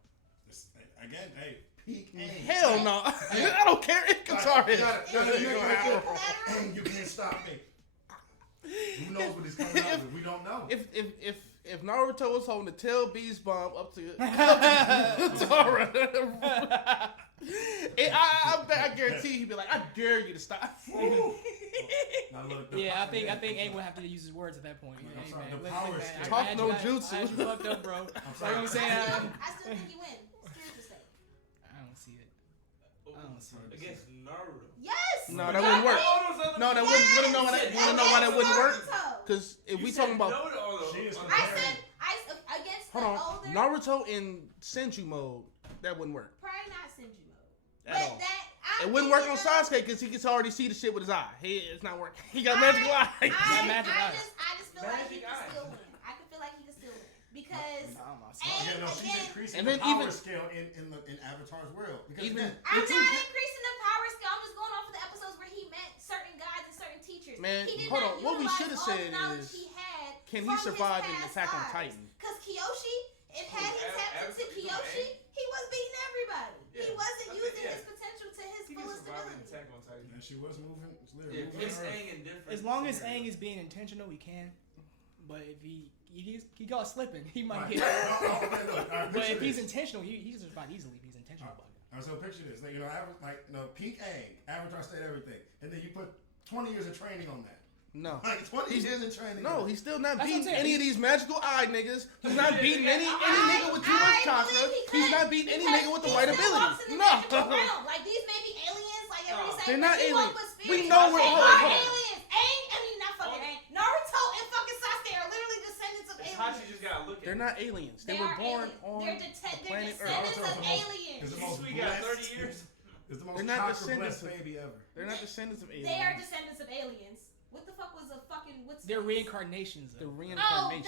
again, hey, peak Aang. Hell no. I don't care if Katara is. Collateral? Aang, you can't stop me. Who knows what he's coming out with? We don't know. If Naruto was holding the tail beast bomb up to Katara, I guarantee he'd be like, "I dare you to stop." Yeah, I think Aang would have to use his words at that point. I'm Hey, sorry, man, the listen, power man, scale. I Talk had no you guys- jutsu. I had you fucked up, bro. I'm You know what sorry. I'm saying? I still think you win. Spiritual state. I don't see it. I don't see it. Against Naruto. Yes! No, that wouldn't work. No, that wouldn't. Wanna know why that wouldn't work? Naruto. Because if we talking about She is I said, against the hold on, older. Naruto in Senju mode, that wouldn't work Probably not Senju mode. at all. I'm It wouldn't work on thinking of- Sasuke because he can already see the shit with his eye. It's not working. He got magical eyes. I magic eyes. just feel like he Magic can eyes. still win. I can feel like he can still win because Yeah, no, she's again, increasing And the then power even- scale in Avatar's world. Because Even- again, I'm the not two- increasing the power scale. I'm just going off of the episodes where he met certain guys and certain teachers. Man, he did hold not on. What we utilize should have all the said knowledge is, he had can he from his survive in past Attack on lives. Titan? Because Kyoshi, if had he tapped into Avatar Kyoshi, he was beating everybody. He Yeah. wasn't I think, using yeah. his potential to his He can fullest survive an ability. Attack on Titan. and she was moving. Yeah, Moving it's her. Aang in different. As long as scenarios. Aang is being intentional, he can. But if he got slipping, he might Right. get. Okay, look, all right, But picture if he's this. intentional, he can survive easily if he's intentional about it. All right, so picture this. Like, peak Aang, Avatar State everything. And then you put 20 years of training on that. No. Like 20 years of training. No, he's still not That's what I'm beating saying. any of these magical eye niggas. He's not beating any nigga with too much chakra. He's not beating any nigga with the right ability. No. Like these may be aliens, like everybody saying. They're not but he aliens. walked with We spirits. know we're They hold are on. aliens. Not fucking Aang. Naruto and fucking Sasuke are literally descendants of aliens. Hachi just gotta look at They're it. not aliens. They They were are born aliens. on They're the planet Earth. descendants Naruto's of the most- aliens. is the You most sweet got 30 blessed- years. Is the most They're not chakra descendants blessed of- baby ever. They're not descendants of aliens. They are descendants of aliens. What the fuck was a fucking what's They're this? reincarnations. The Though. reincarnation.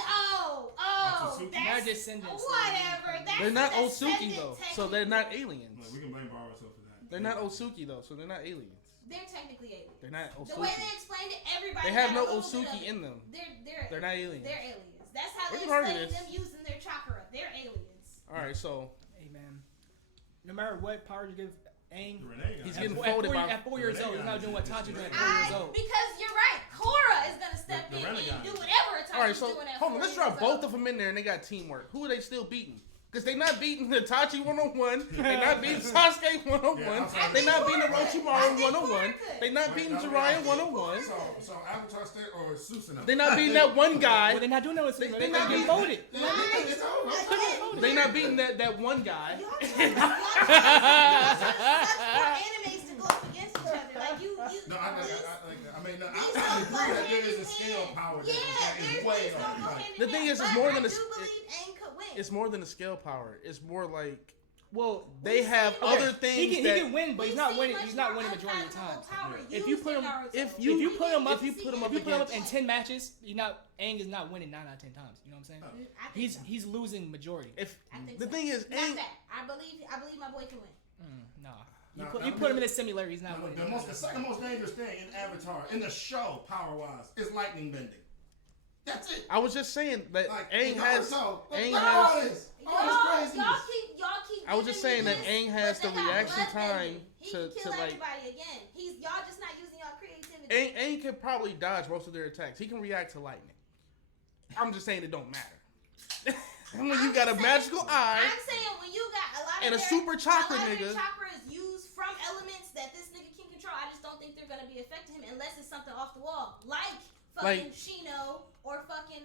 Otsutsuki. That's They're descendants. whatever. That's They're not a Otsuki descendant though, so they're not aliens. Look, we can blame Boruto for that. They're not Otsuki though, so they're not aliens. They're technically aliens. They're not The way they Otsuki. explained it, everybody. They have got no a little bit of Otsuki it. in them. They're They're not aliens. They're aliens. That's how We they can argue explain this. them using their chakra. They're aliens. All right, so Hey man, no matter what power you give Aang, The Renee guy. He's at getting four- folded by- at 4 years old, he's not doing what Tachi did at 4 years old. Because you're right. Korra is gonna step The in renegade. and do whatever Tachi's all right, so doing at hold on. 4 Let's years drop both old. of them in there, and they got teamwork. Who are they still beating? Because they not beating Itachi 101. They not beating Sasuke 101. Yeah, I'm sorry. They not beating I think Orochimaru Korra 101. could. They not beating Jiraiya 101. So Avatar State or Susanoo? They not beating that one guy. Well, they're not doing that with They They're not not getting being- voted. It's over. They not beating that one guy. Y'all trying to such more animes to go up against each other. Like you. No, I agree that there is a scale power Yeah, that is there's way these don't go on. hand in The thing hand, is, it's but more than I a- do believe Aang could win. It's more than a scale power. It's more like Well, they have other things he that can win, but he's We've not seen winning. much He's not more winning majority of the time. unfathomable power If you used put in him- Naruto. if If you you put him up, if you put him up If you put him up in against 10 matches, Aang is not winning 9 out of 10 times. You know what I'm saying? I think so. He's losing majority. if I think the so. thing is Not Aang, that. I believe my boy can win. Nah. No, You put him in a simulator, he's not No, winning. the second most dangerous thing in Avatar, in the show, power-wise, is lightning bending. That's it. I was just saying that Like, Aang has Naruto, Aang look at all has this. All this craziness. Y'all keep I was just saying that Aang has the But they got reaction blood time bending. He to can kill like. everybody again. Y'all just not using y'all creativity. Aang could probably dodge most of their attacks. He can react to lightning. I'm just saying it don't matter. When you got a magical eye I'm saying when you got a lot of and a their- super chakra a lot of nigga. their chakra is used from elements that this nigga can control. I just don't think they're gonna be affecting him unless it's something off the wall, like fucking Shino or fucking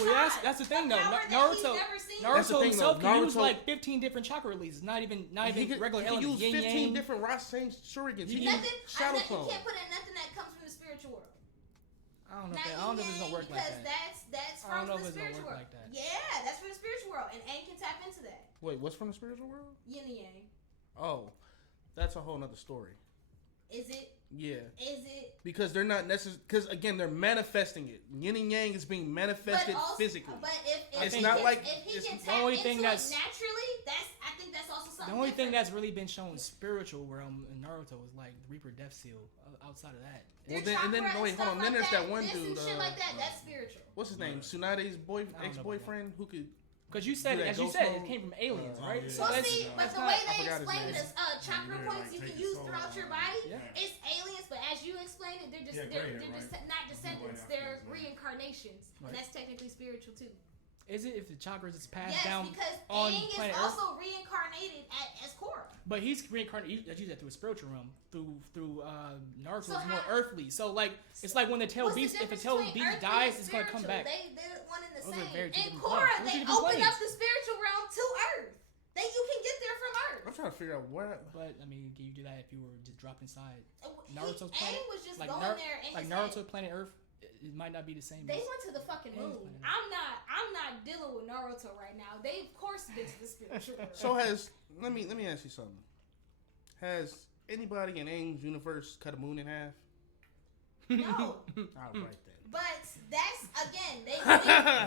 Well, that's the thing though. Naruto That's the thing, himself though. can use Naruto- like 15 different chakra releases. Not even regular he elements. used Yin 15 yang. different Rasen Shurikens. He Nothing. used Shadow You Clone. can't put in nothing that comes from the spiritual world. I don't know if it's gonna work like because that. that's I don't from know the if it's gonna spiritual work world. like that. Yeah, that's from the spiritual world, and Aang can tap into that. Wait, what's from the spiritual world? Yin and yang. Oh, that's a whole nother story. Is it? Yeah. Is it? Because they're not necessarily. Because again, they're manifesting it. Yin and yang is being manifested physically. But if It's he not can, like- if he it's can the tap only into thing it that's- naturally, I think that's also something. The only thing different. that's really been shown spiritual realm in Naruto is like the Reaper Death Seal. Outside of that, Well, Their and then chakra wait, and hold on. stuff Then there's like that one this dude. and shit like that. That's spiritual. What's his name? Tsunade's know ex-boyfriend who could. because you said, Do that as you ghost said, mode? it came from aliens, Oh, right? yeah. So Well, that's, see, but that's the not, way I they forgot his explain name. it is chakra Yeah, points like, you take can your use soul throughout out. your body. Yeah. It's aliens, but as you explain it, they're just Yeah, they're, gray hair, they're right? not descendants. Right. They're Right. reincarnations, Right. and that's technically spiritual too. is it if the chakras is passed Yes, down because on Aang is planet Earth? also reincarnated as Korra. But he's reincarnated. As you said, through a spiritual realm. Through Naruto So is more how- earthly. So like it's like when the tail What's the beast. If a difference tail between beast earthly dies, and it's gonna come spiritual? back. They're one and the Those are same. very two And different Korra, planes. Those are they different opened planes. up the spiritual realm to Earth. That you can get there from Earth. I'm trying to figure out where. But I mean, can you do that if you were just dropped inside Naruto's Aang planet? was just Like going Nar- there and like his Naruto head. planet Earth? It might not be the same. They as- went to the fucking Aang's moon. planet. I'm not dealing with Naruto right now. They of course been to the spiritual world. So let me ask you something. Has anybody in Aang's universe cut a moon in half? No. All right then. But that's again,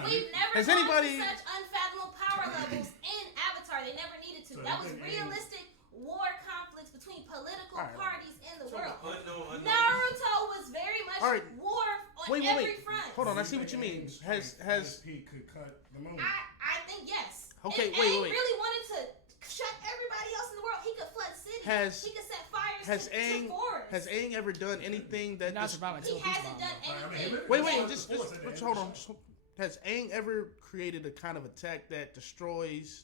we've never Has gone anybody- to such unfathomable power levels in Avatar. They never needed to. So That you was think Aang- realistic war conflicts between political Alright. parties in the world. Unknown. Naruto was very much Alright. war on Wait. every front. Hold on, I So see what you mean. Aang's Has strength, ESP could cut the moon. I think yes. Okay, If wait. Aang really wanted to shut everybody else in the world, he could flood cities. He could set fires has to Aang forests. has Aang ever done anything that? Not dis- surviving He until beast hasn't bomb. done I mean, anything. Wait, Yeah. just Force at the end hold of on. the show. Has Aang ever created a kind of attack that destroys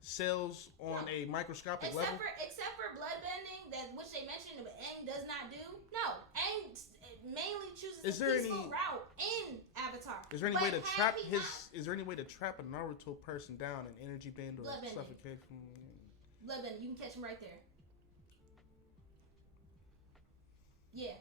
cells on No. a microscopic level? Except for bloodbending, that which they mentioned, but Aang does not do. No, Aang mainly chooses Is the there peaceful any- route in Avatar. Is there any But way to had trap he his? not- Is there any way to trap a Naruto person down in energy band or Bloodbending. suffocate? bloodbending? You can catch him right there. Yeah,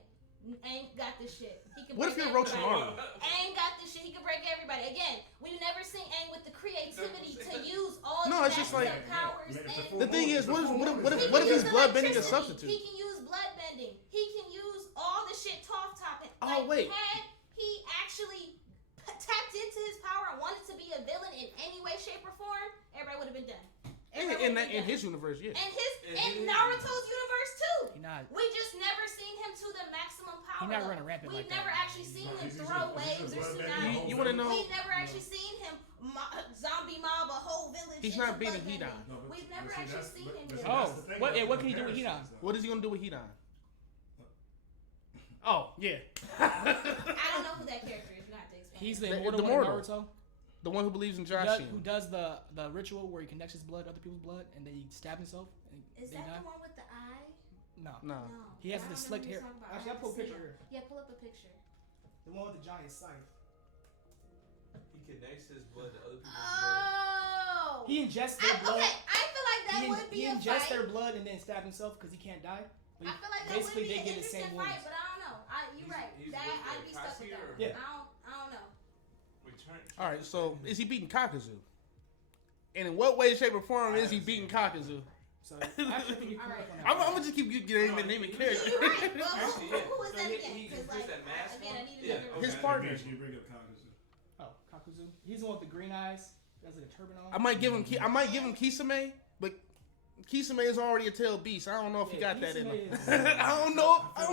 Aang got this shit. He can. What if break you're everybody. Orochimaru? Aang got this shit. He can break everybody. Again, we've never seen Aang with the creativity to use all No, it's just like- powers. If the and full The thing moon- is, the what if full what if moon what is if, a- what if he's use bloodbending a electricity. substitute? He can use bloodbending. He can use all the shit Toph topping. Oh, wait. Had he actually tapped into his power and wanted to be a villain in any way, shape, or form, everybody would have been done. Everybody In would've been his done. universe, yeah. And In in his Naruto's universe too. He not. We just never seen him to the maximum power. He not level. running rampant We've like never that. actually seen him He's throw just- waves he's or just bloodbending tsunamis. the whole You wanna know- We've never actually seen him zombie mob a whole village. He's into not beating bloodbending. Hidan. No, but- We've never but see, actually that's- seen but- him but do see, that. Oh, that's the thing what- about yeah, what can he do with comparisons, Hidan? though. What is he gonna do with Hidan? Oh yeah, I don't know who that character is. You got to explain. He's it. the The immortal one in immortal. Naruto. the one who believes in Who Jashin. does the ritual where he connects his blood to other people's blood and then he stabs himself? And Is they that die? the one with the eye? No. No. No. He has I the don't slicked know who hair. you're talking about. Actually, I I'll pull a haven't picture seen here. it. Yeah, pull up a picture. The one with the giant scythe. He connects his blood to other people's Oh. He ingests their blood. Okay, I feel like that would be he a ingests fight. their blood and then stab himself because he can't die. But I he- feel like that basically would be they an get the interesting same fight, wounds. but I don't know. You're He's- right. he's That with, I'd like, be stuck with Kasi that. or- Yeah. I don't know. Return. All right, so is he beating Kakazu? And in what way, shape, or form is he beating Kakazu? So I actually think you can Alright. work on that. I'm gonna just keep naming characters. You're right. Well, Actually, yeah. who is So that he- again? he Because puts like, that mask again, I on. need Yeah, another. okay. His partner. You bring up Kakazu. Oh, Kakuzu. He's the one with the green eyes. He has like a turban on. I might give him Kisame, but Kisame is already a tail beast. I don't know if he Yeah, got that in him. Kisame is- I don't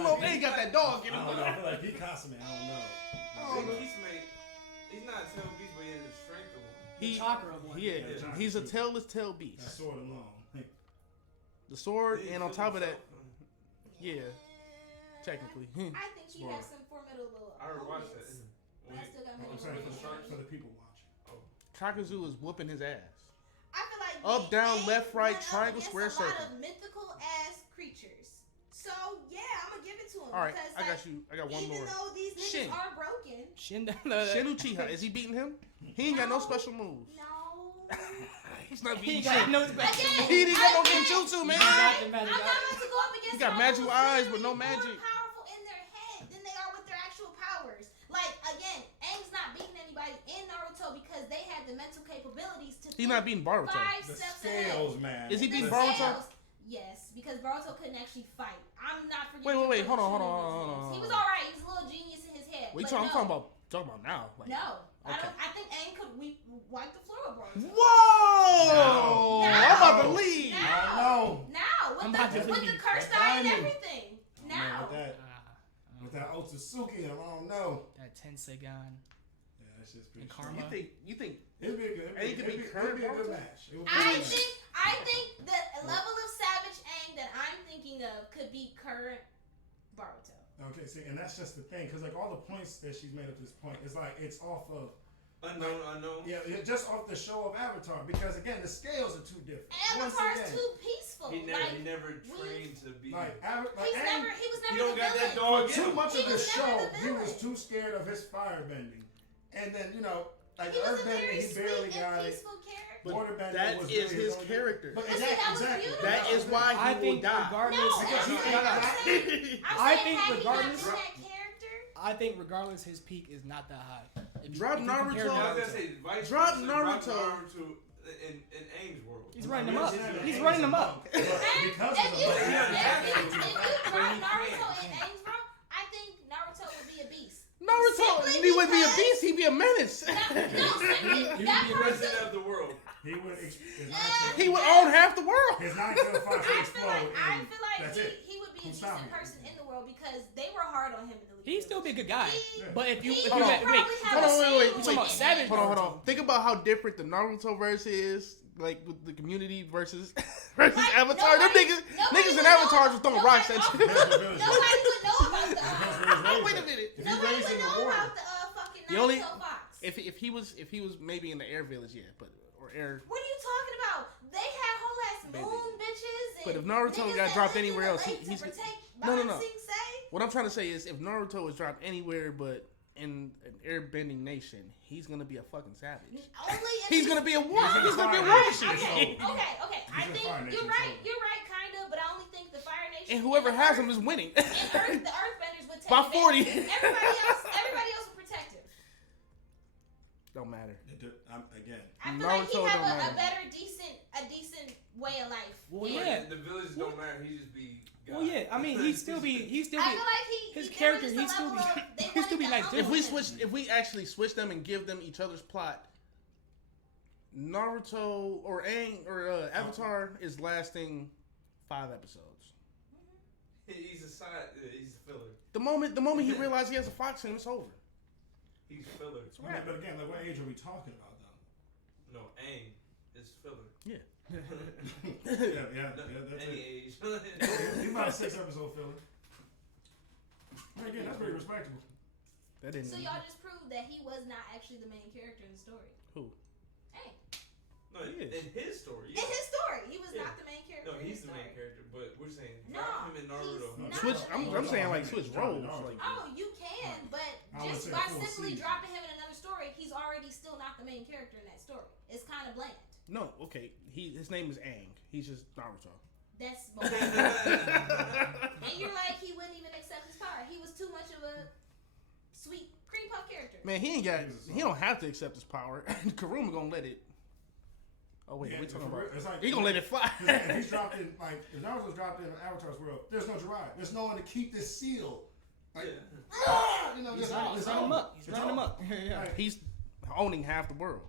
know if they got that dog in I him. don't know. I feel like Picasso, man. I don't know. He's not a tail beast, but he has the strength of one. He, chakra one. yeah, Yeah. he's a tailless tail That beast. sword alone. The sword, He and on killed top of that, himself. yeah, technically. I think he has some formidable I already watched that. opponents. When But I he- still got I'm many saying more for to the people watching. Kakazu is whooping his ass. I feel like Up, down, Aang left, right, went up triangle, against square, a circle. lot of mythical ass creatures. So yeah, I'm gonna give it to him. All right, because, I got you. I got one even more. though these niggas Shin. are broken, Shin Shin Uchiha, is he beating him? He ain't got no special moves. no. He's not He beating got Shin. no special. Again, He didn't got no again, genjutsu, man. He got the I'm magic not eye. about to go up against He got someone magical who's eyes with no literally magic. more powerful in their head than they are with their actual powers. Like again, Aang's not beating anybody in Naruto because they had the mental capabilities to. He's think not beating Boruto. 5 The steps scales, ahead. man. Is he The beating scales. Boruto? Yes, because Boruto couldn't actually fight. I'm not forgetting. Wait, him hold for on, the hold on, shooting hold on, business. He hold was on. all right. He's a little genius in his head. Wait, but I'm no. talking about now. Like, No, I Okay. don't. I think Aang could wipe the floor with Boruto. Whoa! No. I'm about to leave. Now, No. now I'm with about the to with leave. the cursed That's eye and timing. everything. Man, Now, with that Otsutsuki, I don't know. That Tensegan Yeah, that's just pretty and strong. Karma. You think? It'd be a good. Ain't it be current it'd be a good Boruto? match. It would be a I good match. think the level of Savage Aang that I'm thinking of could be current Boruto. Okay, see, and that's just the thing, because like all the points that she's made up to this point is like it's off of Unknown. just off the show of Avatar. Because again, the scales are too different. Once Avatar's again, too peaceful. He never we- trained to be. like he was He never don't the got villain. that dog for in too him. much He of the was never show, the he was villain. too scared of his firebending, and then like He was a earthbending, very he sweet barely and got it. peaceful character. But Waterbending that was is really his only- character. But But see, that was exactly. beautiful. That is why he I will think die. regardless. No, Because I'm he saying, ain't I'm got- saying, I think had he not regardless- been that character, I think regardless, his peak is not that high. Drop if you compare Naruto. I was gonna say, vice Drop versa, Naruto. in Aang's world. He's running him up. Yeah, He's Aang's running him a up. monk. But because if of you the But he doesn't have if to. you But drop he Naruto can. in Aang's world, I think Naruto would be a beast. Naruto, Simply he would be a because- beast. He'd be a menace. No, simply He that would be person. president of the world. he would He would own half the world. his 9-tailed fox would I explode. feel like that's it. he would be a Who's decent stopping person in the world because they were hard on him in the league. He'd still be a good guy. Yeah. But if you He if Hold you on. had, probably wait, have hold on, a wait, scene wait. You with talking about Aang. Savage? Hold on. Think about how different the Naruto verse is, like with the community versus Avatar. Them nobody niggas in would Avatar know- just throwing rocks at you. That's the village. Nobody would know about the. Wait a minute. If he Nobody raised would in the know water, about the fucking The only- Naruto fox. If he was maybe in the air village, yeah, but or air. What are you talking about? They had whole ass Maybe. moon bitches. And But if Naruto niggas got that dropped lived in anywhere the else, lake to he's protect no. Sing Say. What I'm trying to say is, if Naruto was dropped anywhere but in an airbending nation, he's gonna be a fucking savage. Only if He's gonna be a war. He's He's gonna be a fire war nation. machine. Okay. I He's a think Fire you're Nation, right. so- You're right, kind of. But I only think the Fire Nation And whoever the has Earth- him is winning. and the Earthbenders would take By advantage. 40. Everybody else would protect him. Don't matter. Again, I feel like he Naruto have don't a matter. better, decent way of life. Well, than- yeah. The village don't matter. He just be. God. Well, yeah. I mean, he'd still be. I feel like his there character, was just a he'd still be- level of- they he'd still be wanted like to this. If we own him. switch, if we actually switch them and give them each other's plot, Naruto or Aang or Avatar is lasting 5 episodes. He's a side. He's a filler. The moment he realizes he has a fox in him, it's over. He's filler. but again, like what age are we talking about though? No, Aang is filler. Yeah. Yeah, that's Any it. age. He's about a 6-episode filler. But again, that's pretty respectable. That didn't. So y'all just proved that he was not actually the main character in the story. Who? Hey, No, He is. in his story. in his story, he was Yeah. not the main character. No, in he's his the main story. character, but we're saying No, drop him in Naruto. he's not Switch. the I'm main saying like character. switch roles. Like Oh, you can, but I would just say by full simply season. dropping him in another story, he's already still not the main character in that story. It's kind of bland. no, okay. His name is Aang. He's just Naruto. That's bullshit. And you're like, he wouldn't even accept his power. He was too much of a sweet cream puff character. Man, he ain't got. He don't have to accept his power. Karuma gonna let it. Oh wait, Yeah, we talking for real, about? it's like- He gonna let it fly. If he's dropped in, like, if Naruto's dropped in Avatar's world, there's no Jiraiya. There's no one to keep this seal. Like, you know, He's just running him up. He's running him up. Yeah. Like, He's owning half the world.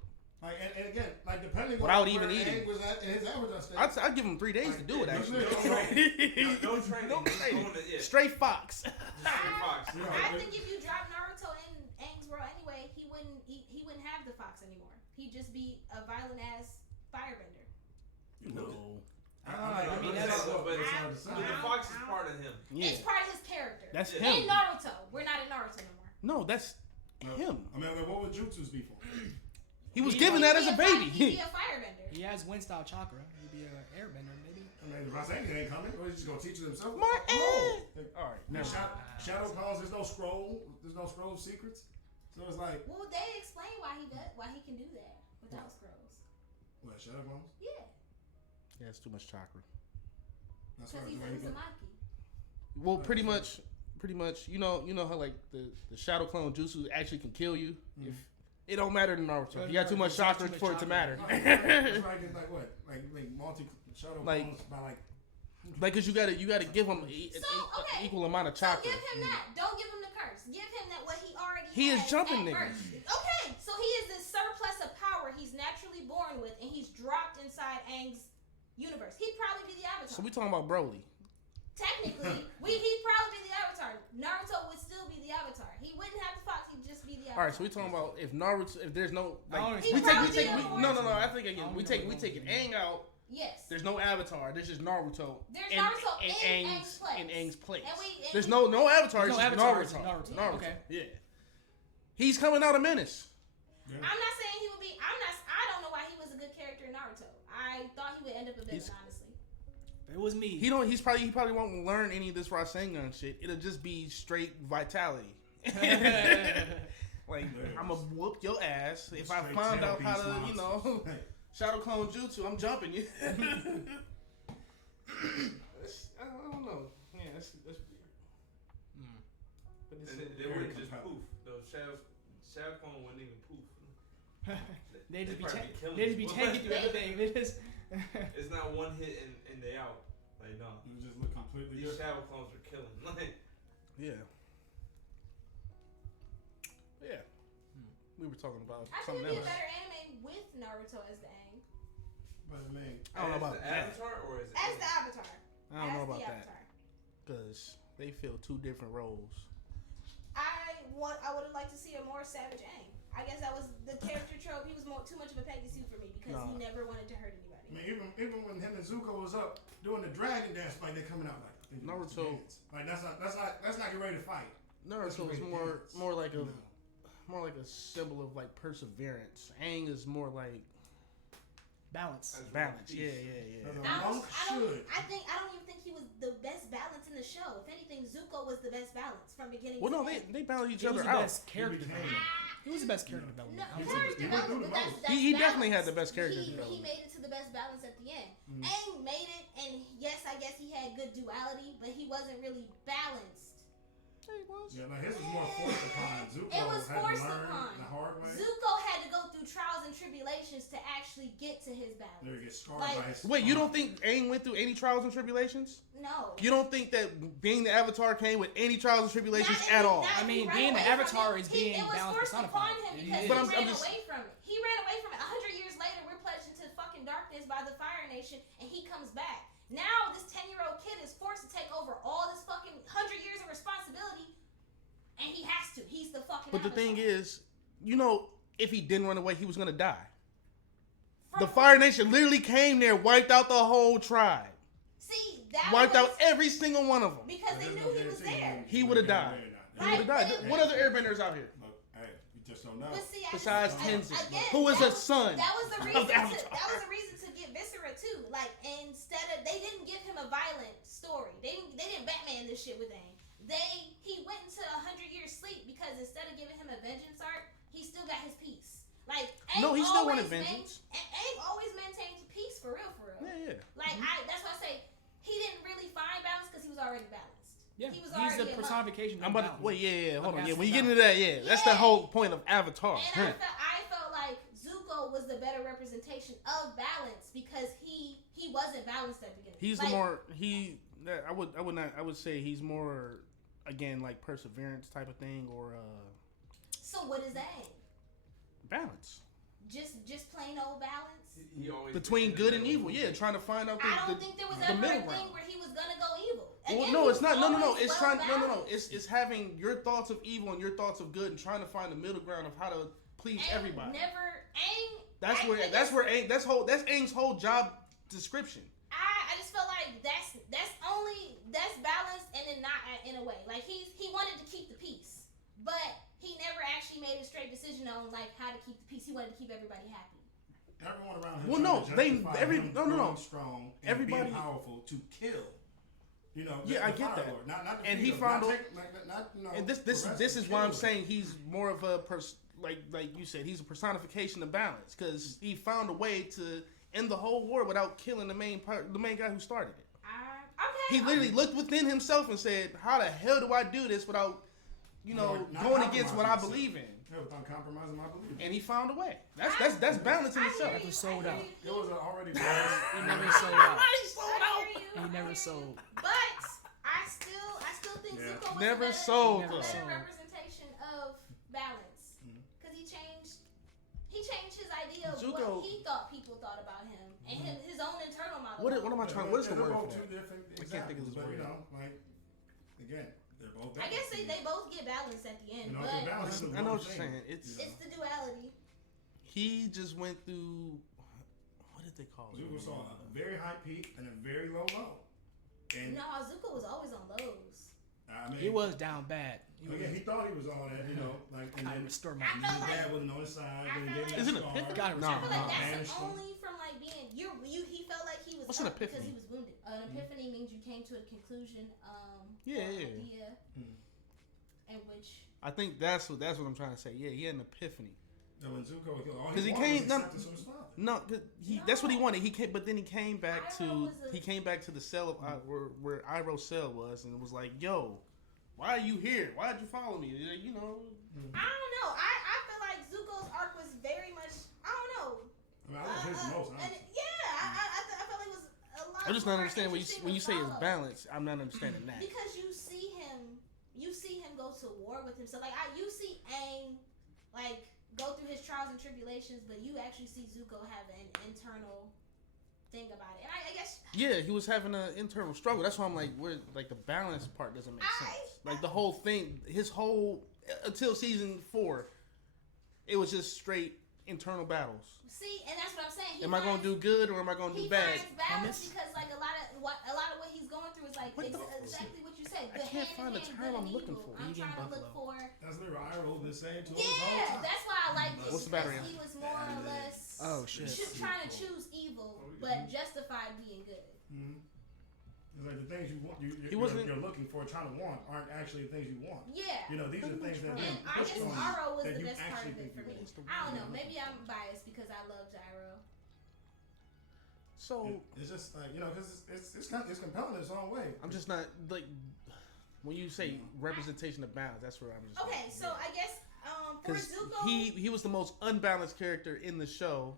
like, and again, like, depending Without on even where eating. Aang was at in his Avatar state. I'd give him 3 days to do it. Yeah, Actually, No training. No Just training. going to- Straight fox. Just straight fox. You know, I it- think if you drop Naruto in Aang's world anyway, he wouldn't wouldn't have the fox anymore. He'd just be a violent ass firebender. No. I mean, that's hard to But say. the fox is part of him. Yeah. It's part of his character. That's Yeah. him. In Naruto, we're not in Naruto no more. No, that's him. I mean, what would Jutsu's be for? He was He- given that as a He'd baby. be a firebender. He has wind style chakra. He'd be an airbender, maybe. I mean, if I say anything ain't coming, or he's just gonna teach it himself. My Oh, All right, now, never. Shadow Clones, there's no scroll of secrets. So it's like, Well, they explain why he can do that without scrolls. what, Shadow Clones? Yeah, Yeah, it's too much chakra. That's because he's a Uzumaki. Well, pretty much. You know how like the shadow clone jutsu actually can kill you. If it don't matter to Naruto, if you got too much chakra for it to matter. It's like what? Like multi Shadow Like- Clones by like. Like, cause you gotta give him an okay. equal amount of So chakra. give him that. Don't give him the curse. Give him that what he already He is has jumping at niggas. birth. Okay, so he is this surplus of power he's naturally born with, and he's dropped inside Aang's universe. He'd probably be the Avatar. So we talking about Broly. Technically, he'd probably be the Avatar. Naruto would still be the Avatar. He wouldn't have the fox. He'd just be the Avatar. All right, so we talking about if Naruto, if there's no I don't like understand. we take He probably we, be no the no no. I think I again don't we know take what Aang going out. Yes. There's no Avatar. There's just Naruto. There's Naruto in Aang's place. In Aang's place. And There's no Avatar. There's It's no just Avatar, it's Naruto. Naruto. Okay. Yeah. He's coming out of Menace. I'm not saying he would be. I don't know why he was a good character in Naruto. I thought he would end up a villain, honestly. If it was me. He probably won't learn any of this Rasengan shit. It'll just be straight vitality. Like I'm gonna whoop your ass if I Straight find tail out how beast to, you know, monsters. shadow clone jutsu. I'm jumping you. I don't know. Yeah, that's weird. But And they very wouldn't just compelling. poof. Those shadow clone wouldn't even poof. They just be probably killing they just be people. tanking through everything. They just It's not one hit and they out. Like no, It just look completely these different. shadow clones are killing. Like Yeah. Yeah. We were talking about I think something it'd be a else. better anime with Naruto as the Aang. But I mean, I don't know about the that. Avatar or is it As the Avatar. I don't know As about the that Avatar. because they fill two different roles. I would have liked to see a more savage Aang. I guess that was the character trope. He was too much of a Peggy Sue for me because he never wanted to hurt anybody. I mean, even when him and Zuko was up doing the dragon dance fight, they coming out like Naruto. Like let's not get ready to fight. Naruto is more like a symbol of like perseverance. Aang is more like balance. balance. Yeah. A monk should. I don't even think he was the best balance in the show. If anything, Zuko was the best balance from beginning Well, to no, end. they balance each He was other the out. best character development. He was the best character development. No, I would character say. he went through development, the but most. that's He definitely balance. had the best character He development. made it to the best balance at the end. Aang made it, and yes, I guess he had good duality, but he wasn't really balanced. Yeah, like his was more forced upon. Zuko It was had forced to learn upon. the hard way. Zuko had to go through trials and tribulations to actually get to his balance. There, get scarred Like- by his. Wait, you don't think Aang went through any trials and tribulations? No. You don't think that being the Avatar came with any trials and tribulations Not at if- all? not if I he mean, ran being away an Avatar from it. is being It was balanced forced upon personified. him It because is. But he I'm ran just- away from it. He ran away from it. 100 years later, we're pledged into fucking darkness by the Fire Nation, and he comes back. Now this 10-year-old kid is forced to take over all this fucking 100 years of responsibility, and he has to. He's the fucking. But the Avatar. thing is, you know, if he didn't run away, he was gonna die. From- The Fire Nation literally came there, wiped out the whole tribe, See, that wiped was out every single one of them. because they knew he was there. He would've died. He would have Right, died. but What other airbenders out here But hey, you just don't know. But see, besides again, Tenzin, who is that a son That was the of reason. Avatar? That was the reason to get Viscera too. Like instead of they didn't give him a violent story. They didn't Batman this shit with Aang. He went into 100-year sleep because instead of giving him a vengeance arc, he still got his peace. Like Aang No, he still always wanted vengeance. Aang always maintained peace for real. Yeah. Like that's why I say he didn't really find balance because he was already balanced. Yeah, He was he's already the a monk. personification. I'm of about to balance. wait. Yeah. Hold on. Okay, Yeah, when you I get into that, that's the Yeah. whole point of Avatar. And I felt like Zuko was the better representation of balance because he wasn't balanced at the beginning. He's like, the more I would say he's more again like perseverance type of thing or So what is Aang? balance Just plain old balance? He always between been good in and the evil. middle. Yeah, trying to find out I don't think there was the ever a middle thing ground. where he was gonna go evil. Well, Again, no, he it's not. was No. always It's well trying. No. balanced. It's having your thoughts of evil and your thoughts of good and trying to find the middle ground of how to please Aang everybody. That's Aang's whole job description. I just felt like that's balanced and then not in a way. Like he wanted to keep the peace, but he never actually made a straight decision on like how to keep the peace. He wanted to keep everybody happy. Everyone around him. Well, no, no. Strong and Everybody being powerful to kill. You know. Yeah, I get that. Lord. Not and he found and this is why I'm saying he's more of a like you said, he's a personification of balance because he found a way to end the whole war without killing the main guy who started it. Okay. He literally looked within himself and said, "How the hell do I do this without, going against what I believe in?" Yeah, without compromising my belief. And he found a way. That's balance in itself. Never sold out. It was already balanced. He never sold out. He He never sold. But I still think Zuko was Never a sold. better Sold. representation of balance because he changed his idea of Zuko- what he thought people thought about him and his own internal model. What am I trying? What is the They're word both for two that? different I can't think of this examples, but word. again, they're both. I guess they both get balanced at the end, You know, but they're balanced in I know one what you're thing. saying. It's it's the duality. he just went through. What did they call it? Zuko saw a very high peak and a very low low. And No, Zuko was always on lows. I mean, He was down bad. He thought he was all that, and I then restore my I his felt like dad wasn't on his side. I Then he felt gave him like- Isn't the it scar. Pip? Gotta I feel like banished that's him. only from like being he felt like he was What's an up because epiphany? he was wounded. An epiphany means you came to a conclusion Yeah, or yeah. idea in which I think that's what I'm trying to say. Yeah, he had an epiphany. And when Zuko killed, all 'Cause he he wanted came- was no- acceptance from his father. No, 'cause that's what he wanted. But then he came back Iroh to the cell of where Iroh's cell was, and it was like, "Yo, why are you here? Why did you follow me?" I don't know. I feel like Zuko's arc was very much I don't know. I mean, I love his most. And Honestly. I felt like it was a lot. I'm just more not understanding when you say it's follow. balance. I'm not understanding that. Because you see him go to war with himself. Like you see Aang like go through his trials and tribulations, but you actually see Zuko have an internal thing about it. And I guess Yeah, he was having an internal struggle. That's why I'm like, the balance part doesn't make sense. Like the whole thing, until season 4, it was just straight internal battles. see, and that's what I'm saying. Am I going to do good or am I going to do He bad? finds balance because like a lot of what he's going through is like What the- exactly what you said. I The can't hand find in the hand, term good I'm and looking evil. for. I'm Vegan trying to look buffalo. for. That's literally what Iroh been saying to us all the Yeah, time. that's why I like this. What's the battery because on? he was more or less Oh shit. trying to choose evil, but justified being good. Mm-hmm. It's like the things you want, you're looking for, trying to want, aren't actually the things you want. Yeah. You know, these are things that And are I guess pushed on you Aro was that the you best part actually of it think for you me. want. I don't know. Maybe I'm biased because I love Gyro. So It's just like because it's compelling in its own way. I'm just not like when you say representation of balance. That's where I'm just Okay, like, so I guess for because Zuko, he was the most unbalanced character in the show,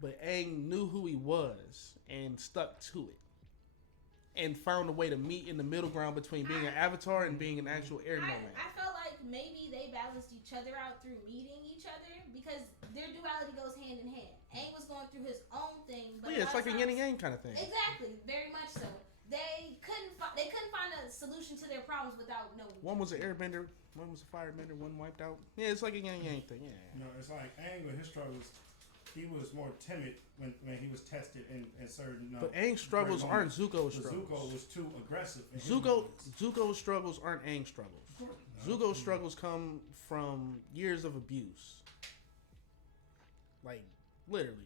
but Aang knew who he was and stuck to it, and found a way to meet in the middle ground between being an avatar and being an actual air nomad. I felt like maybe they balanced each other out through meeting each other because their duality goes hand in hand. Aang was going through his own thing, but Well, yeah, it's like a yin and yang. yang kind of thing. Exactly, very much so. They couldn't find a solution to their problems without knowing. One was an airbender, one was a firebender, one wiped out. Yeah, it's like a yin and yang thing. Yeah. You know, it's like Aang with his struggles. He was more timid when he was tested in certain. But Aang's struggles great aren't moments. Zuko's But struggles. Zuko was too aggressive. in his Zuko's moments. struggles aren't Aang's struggles. Of course. Zuko's struggles come from years of abuse. Like, literally.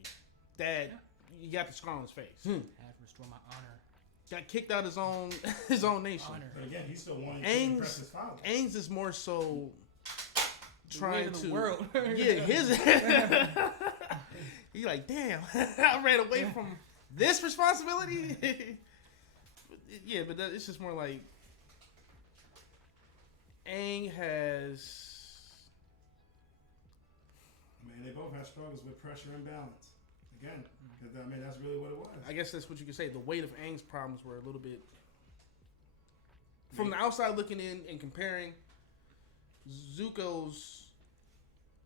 Dad, you got the scar on his face. Had to restore my honor. Got kicked out his own nation. Honor. But again, he still wanted to Aang's- impress his father. Aang's is more so trying of to the world. yeah, his he like, damn, I ran away from this responsibility. Yeah, but it's just more like Aang has. I mean, they both have struggles with pressure and balance. Again, 'cause, I mean, that's really what it was. I guess that's what you could say. The weight of Aang's problems were a little bit. From the outside looking in and comparing, Zuko's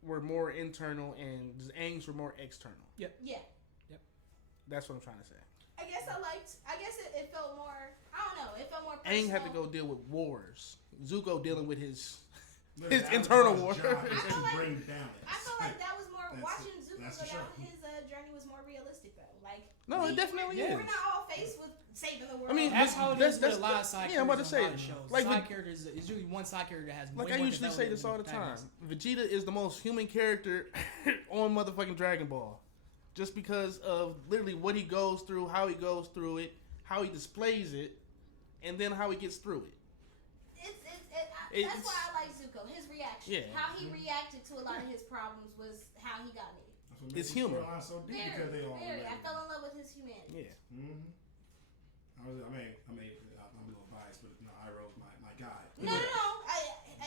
were more internal and Aang's were more external. Yeah. That's what I'm trying to say. I guess it felt more. I don't know. It felt more. Aang had to personal. go deal with wars. Zuko dealing with his his internal war. Job is I feel to like- bring balance. I feel like that was more That's watching it. Zuko That's go the down show. his journey was more realistic though. Like No, it definitely we're is. not all faced with saving the world. I mean, That's how it is with a lot that's- of side yeah, I'm about characters to on a say, lot of shows. like, Side with- characters is usually one side character that has Like way I more usually say this all the development time. than Vegeta is the most human character on motherfucking Dragon Ball. Just because of literally what he goes through, how he goes through it, how he displays it, and then how he gets through it. That's It's- why I like Zuko. His reaction, Yeah. how he reacted to a lot of his problems was how he got me. That's what It's makes human. the storyline so deep because they all Very. I related. fell in love with his humanity. Yeah. Mm-hmm. I'm a little biased, but no, Iroh's my guy. No.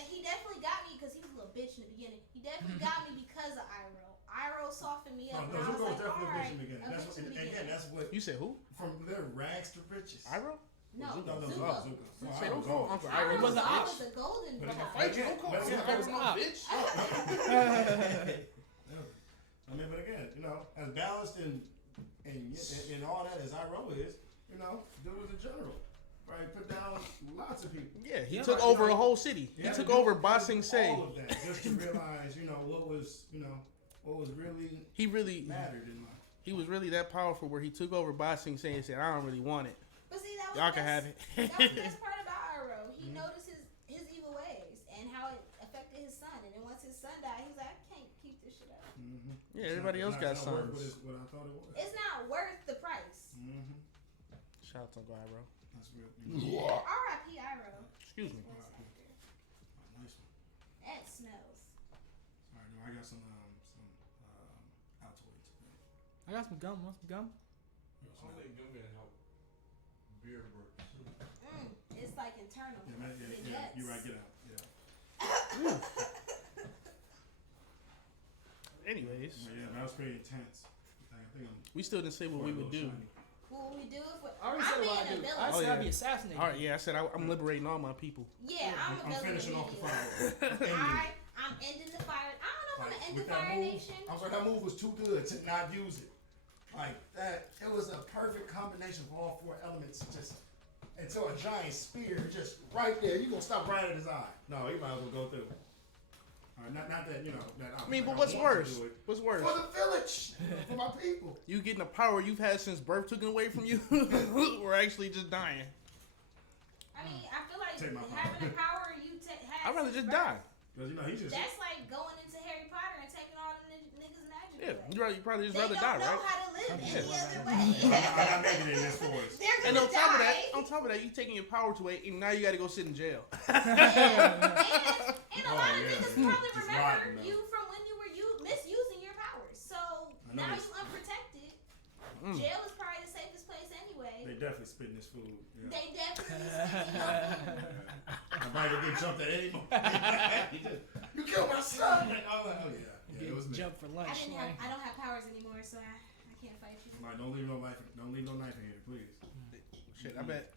He definitely got me because he was a little bitch in the beginning. He definitely got me because of Iroh. Iroh softened me up, No, and I was Zuko was like, definitely a bitch alright. in the beginning. a That's bitch what, in the again, beginning. that's what You said who? from their rags to riches. Iroh? No, Zuko. Zuko. No, Say, Iroh's Uncle- off. Uncle Iroh Iroh was the I ops. was a golden But if I boy. fight you, Don't call but me if I a was op. bitch. I mean, but again, as balanced and all that as Iroh is, dude was a general. Right, put down lots of people. Yeah, he Yeah, took right, over you know, a whole city. He had took to do over Ba Sing Se. all of that just to realize, what was really He really, mattered in life. he was really that powerful where he took over Ba Sing Se and said, "I don't really want it. But see, that was Y'all the can best- have it." That was the best part about Iroh. He noticed his evil ways and how it affected his son. And then once his son died, he was like, I can't keep this shit up. Mm-hmm. Yeah, everybody else got sons. What I thought it was. It's not worth the price. Mm-hmm. Shout out to Uncle Iroh. That's real. R.I.P. Iroh. Excuse me. Voice actor. Nice one. That smells. All right, now I got some Altoids. I got some gum. Want some gum? I don't think gum gonna help beer work. It's like internal. Yeah, man, It yeah, nuts. you're right. Get out. Get out. Anyways, Yeah, that was pretty intense. I think we still didn't say what we would do. What we do if we, I already said I'm what I being a do. villain. I Oh, said yeah. I'd be assassinated. All right, yeah, I said I'm liberating all my people. Yeah, I'm a I'm villain. finishing off the immediately. fire. I'm ending the fire. I don't know if I'm gonna end the With that Fire move, Nation. I was like, that move was too good to not use it. Like that, it was a perfect combination of all four elements. Just until a giant spear just right there. You gonna stop right at his eye? No, he might as well go through. Not that that. I mean, but I what's want worse? to do it. What's worse? For the village, for my people. You getting the power you've had since birth taken away from you, or actually just dying? I mean, I feel like Take my having the power you have. I'd rather just die. Because he's just. That's like going into Harry Potter and taking all the niggas' magic Yeah, away. you probably just They rather don't die, know right? how to live Yeah. any other I'm way. not making it in this forest. They're And gonna die. on top of that, you taking your power away, and now you got to go sit in jail. And a lot of yeah. niggas probably Just remember rotten, though. you from when you were misusing your powers. So I know now this. you unprotected. Mm. Jail is probably the safest place anyway. They definitely spitting this food. Yeah. They definitely spitting your food. I'm about to get jumped at any moment. You killed my son. Oh yeah, it was me. Jump for lunch. I don't have powers anymore, so I can't fight you. Like, don't leave no knife in here, please. Shit, I bet.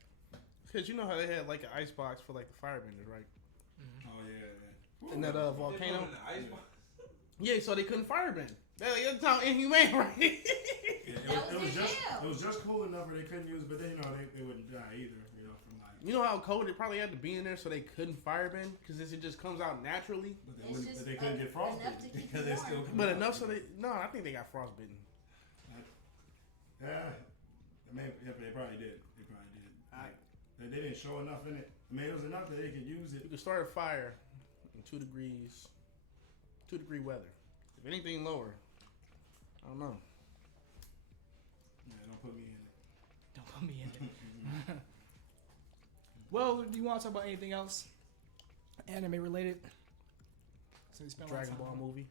Because you know how they had like an ice box for like the firebenders, right? Oh yeah. In that They put volcano. him in the ice box. Yeah, so they couldn't firebend. That's how inhumane, right? Yeah, That was their just jail. it was just cool enough where they couldn't use, but then they wouldn't die either. From like. You know how cold it probably had to be in there so they couldn't firebend because it just comes out naturally. It's But they just couldn't get enough to frostbitten keep because you they warm. still. But enough so they I think they got frostbitten. Yeah, they probably did. They probably did. They didn't show enough in it. I mean, it was enough that they could use You it. can start a fire in 2 degree weather. If anything lower, I don't know. Yeah, don't put me in it. Don't put me in it. Well, do you want to talk about anything else? Anime related? So we spent a lot of Dragon time Ball on movie.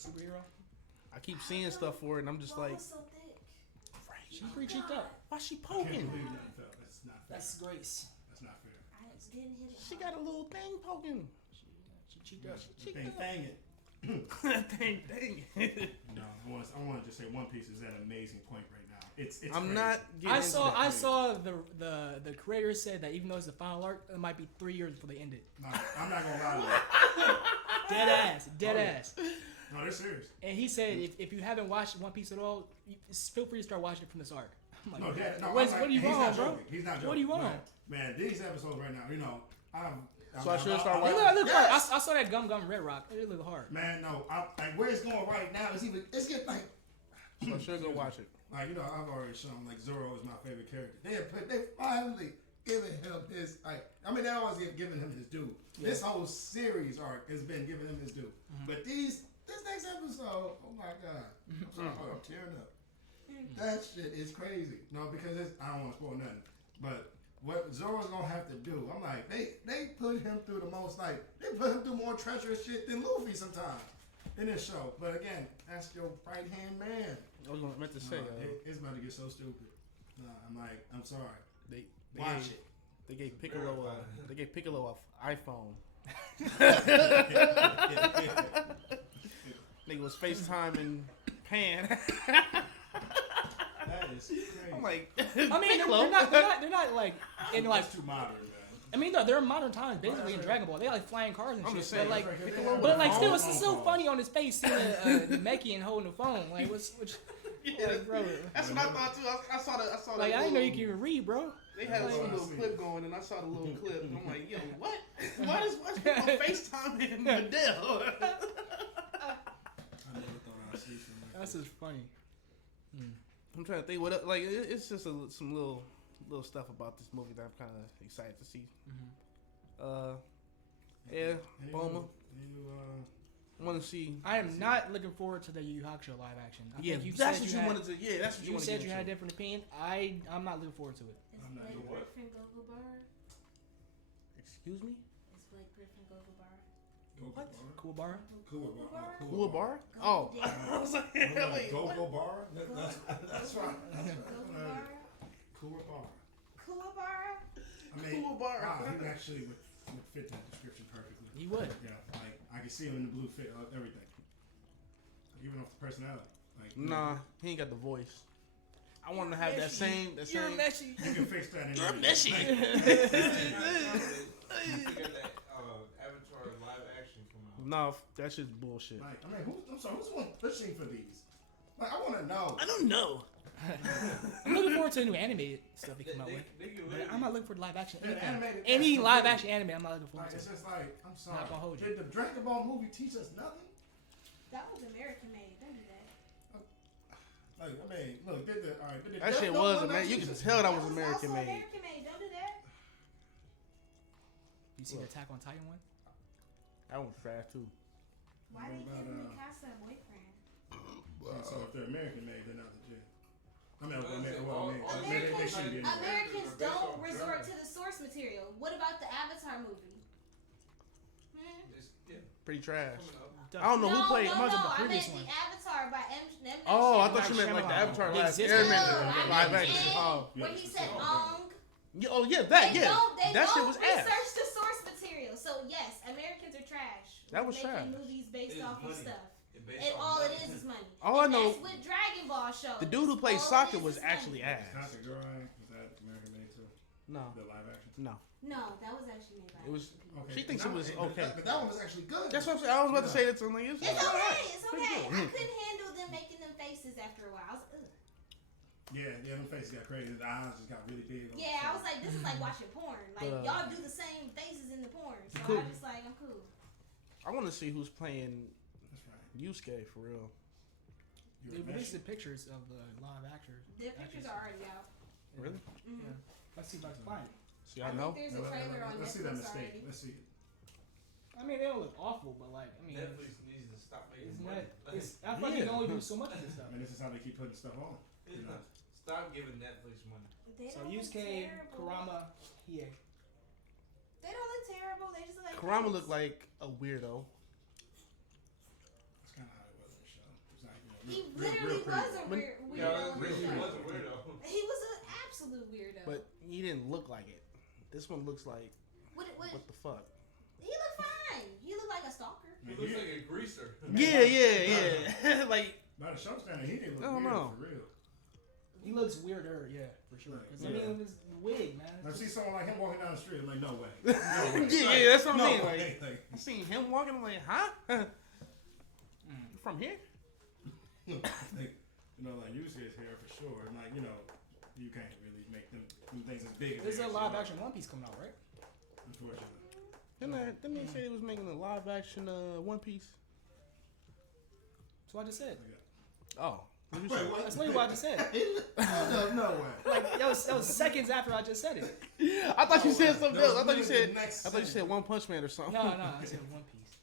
Superhero? I keep seeing stuff for it, and I'm just Why like, was so thick? She pretty cheeked up. why she I can't poking? believe that fell. That's not fair. That's Grace. That's not fair. I didn't hit it. She got a little thing poking. She cheeked up. She Thing, got dang it. that thing, dang. No, I want to just say One Piece is at an amazing point right now. It's I'm crazy. not getting I into saw the creator said that even though it's the final arc, it might be 3 years before they end it. No, I'm not gonna lie to you. Dead ass. Oh, yeah. Ass. No, they're serious. And he said if you haven't watched One Piece at all, feel free to start watching it from this arc. I'm like, No, what do you he's want, not bro? joking. He's not joking. What do you want? Man, these episodes right now, So I should start It watching. look hard. I saw that Gum Red Rock. It looked hard. Man, no, like where it's going right now is it's getting like. So I should go watch it. Like I've already shown like Zoro is my favorite character. They finally giving him his they always giving him his due. Yeah. This whole series arc has been giving him his due. Mm-hmm. But this next episode, oh my god, I'm tearing up. That shit is crazy. No, because I don't want to spoil nothing. But what Zoro's gonna have to do, I'm like, they put him through the most they put him through more treacherous shit than Luffy sometimes in this show. But again, that's your right hand man. I was meant to say, it's about to get so stupid. I'm like, I'm sorry. They watch it. They gave Piccolo an iPhone. Nigga was FaceTiming Pan. That is crazy. I'm like, I mean, they're not like in like too modern, man. I mean, no, they're in modern times, basically in Dragon Ball. They like flying cars and I'm shit. just saying, but like, still, it's so funny on his face seeing the Mechian holding the phone. Like, Yeah, like, bro. That's what I thought too. I saw that. Like, I didn't know you could even read, bro. They had some little clip going, and I saw the little clip, and I'm like, yo, what? Why is people FaceTiming Videl? I never thought I'd see something like That's just funny. I'm trying to think what like it's just some little stuff about this movie that I'm kind of excited to see. Yeah, Boma. I want to see. I am not looking forward to the Yu Yu Hakusho live action. That's what you wanted to. Yeah, that's what you wanted to. You said you had a different opinion. I'm not looking forward to it. Is Blake Griffin Gogo Bar? Excuse me. Is Blake Griffin Gogo Bar? What? Kuwabara? Kuwabara? Oh. I was like, wait, Go bar? That's right. Kuwabara. Kuwabara? I mean, Kuwabara. wow, he actually would fit that description perfectly. He would. Yeah, like I can see him in the blue fit, everything. Even off the personality. Like, Nah, he ain't got the voice. I want to have that same. You're messy. you can fix that in You're everything. messy. You got that Avatar live action come out. No, that shit's bullshit. Like, I mean, who's the one pushing for these? Like, I want to know. I don't know. I'm looking forward to the new animated stuff they come out with. But I'm not looking for live action. Any live action anime, I'm not looking forward to. It's just like, I'm sorry. Not gonna hold you. Did the Dragon Ball movie teach us nothing? That was American made. Don't do that. Like, I mean, look, did That shit was American. You can tell that was American also made. American made. Don't do that. You see the Attack on Titan one? That one's trash too. Why did Kevin Mikasa a boyfriend? So if they're American made, they're not legit. I mean, they shouldn't be in there. Americans don't resort to the source material. What about the Avatar movie? Pretty trash. I don't know who played. No, the I previous meant one. the Avatar by M. Night Oh, I Shyamalan. thought you meant like the Avatar The Last existing- Airbender live action. Oh, Where he said Aang. oh yeah, that They yeah, don't that shit was research ass. the source material. So yes, Americans are trash. That was making trash. movies based It's off of money. stuff. Based And on all money. it is money. All I And know- that's with Dragon Ball shows. The dude who played All it soccer is was is actually money. ass. Contact Drawing, was that American made too? No, The live action? no. No, that was actually made by It was. Asian people. She thinks it was okay. But that one was actually good. That's what I'm saying. I was about to say that to him. Like, It's okay. It's Pretty okay. good. I couldn't handle them making them faces after a while. I was like, ugh. Yeah, them faces got crazy. The eyes just got really big. Yeah, I was like, this is like watching porn. Like y'all do the same faces in the porn. So Cool. I'm just like, I'm cool. I want to see who's playing That's right. Yusuke for real. They released the pictures of the live actors. The pictures are already out. Really? Mm-hmm. Yeah. Let's see if I can find it. See, I know. think there's a trailer on Let's see that Netflix mistake. already. Let's see it. I mean, they don't look awful, but like, I mean, Netflix needs to stop making it's money. not. I feel like they can only do so much of this stuff. I mean, this is how they keep putting stuff on. You know? Stop giving Netflix money. They So don't look Yusuke, terrible. Kurama, Hiei. They don't look terrible. They just look like Kurama kids. looked like a weirdo. That's kind of how it was in the show. It's like, He literally was a weirdo. He was a weirdo. He was an absolute weirdo. But he didn't look like it. This one looks like what what the fuck? he looked fine. He looked like a stalker. He looks like a greaser. Yeah. Like By the show standard, he didn't I look don't weird know. for real. He looks weirder, yeah, for sure. 'Cause, I mean, his wig, man. I see someone like him walking down the street. I'm like, no way. yeah, that's what I No mean. way. Like I seen him walking. I'm like, huh? You from here? Like, like Yusuke's hair for sure. And like, you can't really make them things as big as There's they a actually live are, action One Piece coming out, right? Unfortunately. Didn't they say they was making a live action One Piece? That's what I just said. Oh. Wait, what? That's literally what I just said. No way. Like that was seconds after I just said it. I thought you said something else. I thought you literally said the next I thought you said One Punch Man or something. No, I said One Piece.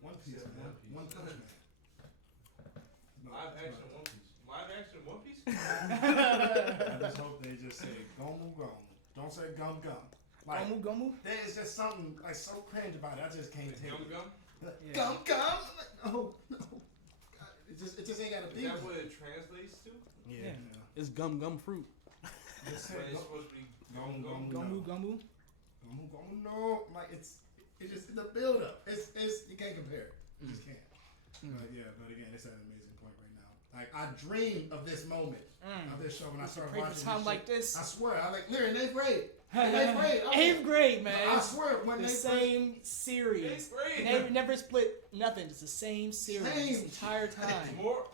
One Piece, man. One Punch Man. No, Live action One Piece. Live action One Piece? I just hope they just say Gomu Gomu. Don't say Gum Gum. Like, Gomu. there's just something like so cringe about it. I just can't take Gum it. Gum? Yeah. Gum Gum. No. God, it just ain't got to Is be. that what it translates to? Yeah. Yeah. It's gum fruit. Just say But it's Gum supposed to be Gum Gum. Gomu. Gomu Gomu. No, like it's just the build up. It's you can't compare it. You just can't. But again, it's at an amazing point right now. Like I dreamed of this moment of this show when I started Pray watching for time this like shit. this. I swear, I like literally in 8th grade. In 8th grade. Eighth grade, man. I swear, when The they same series. Eighth grade. They never split nothing. It's the same series Same. this entire time. More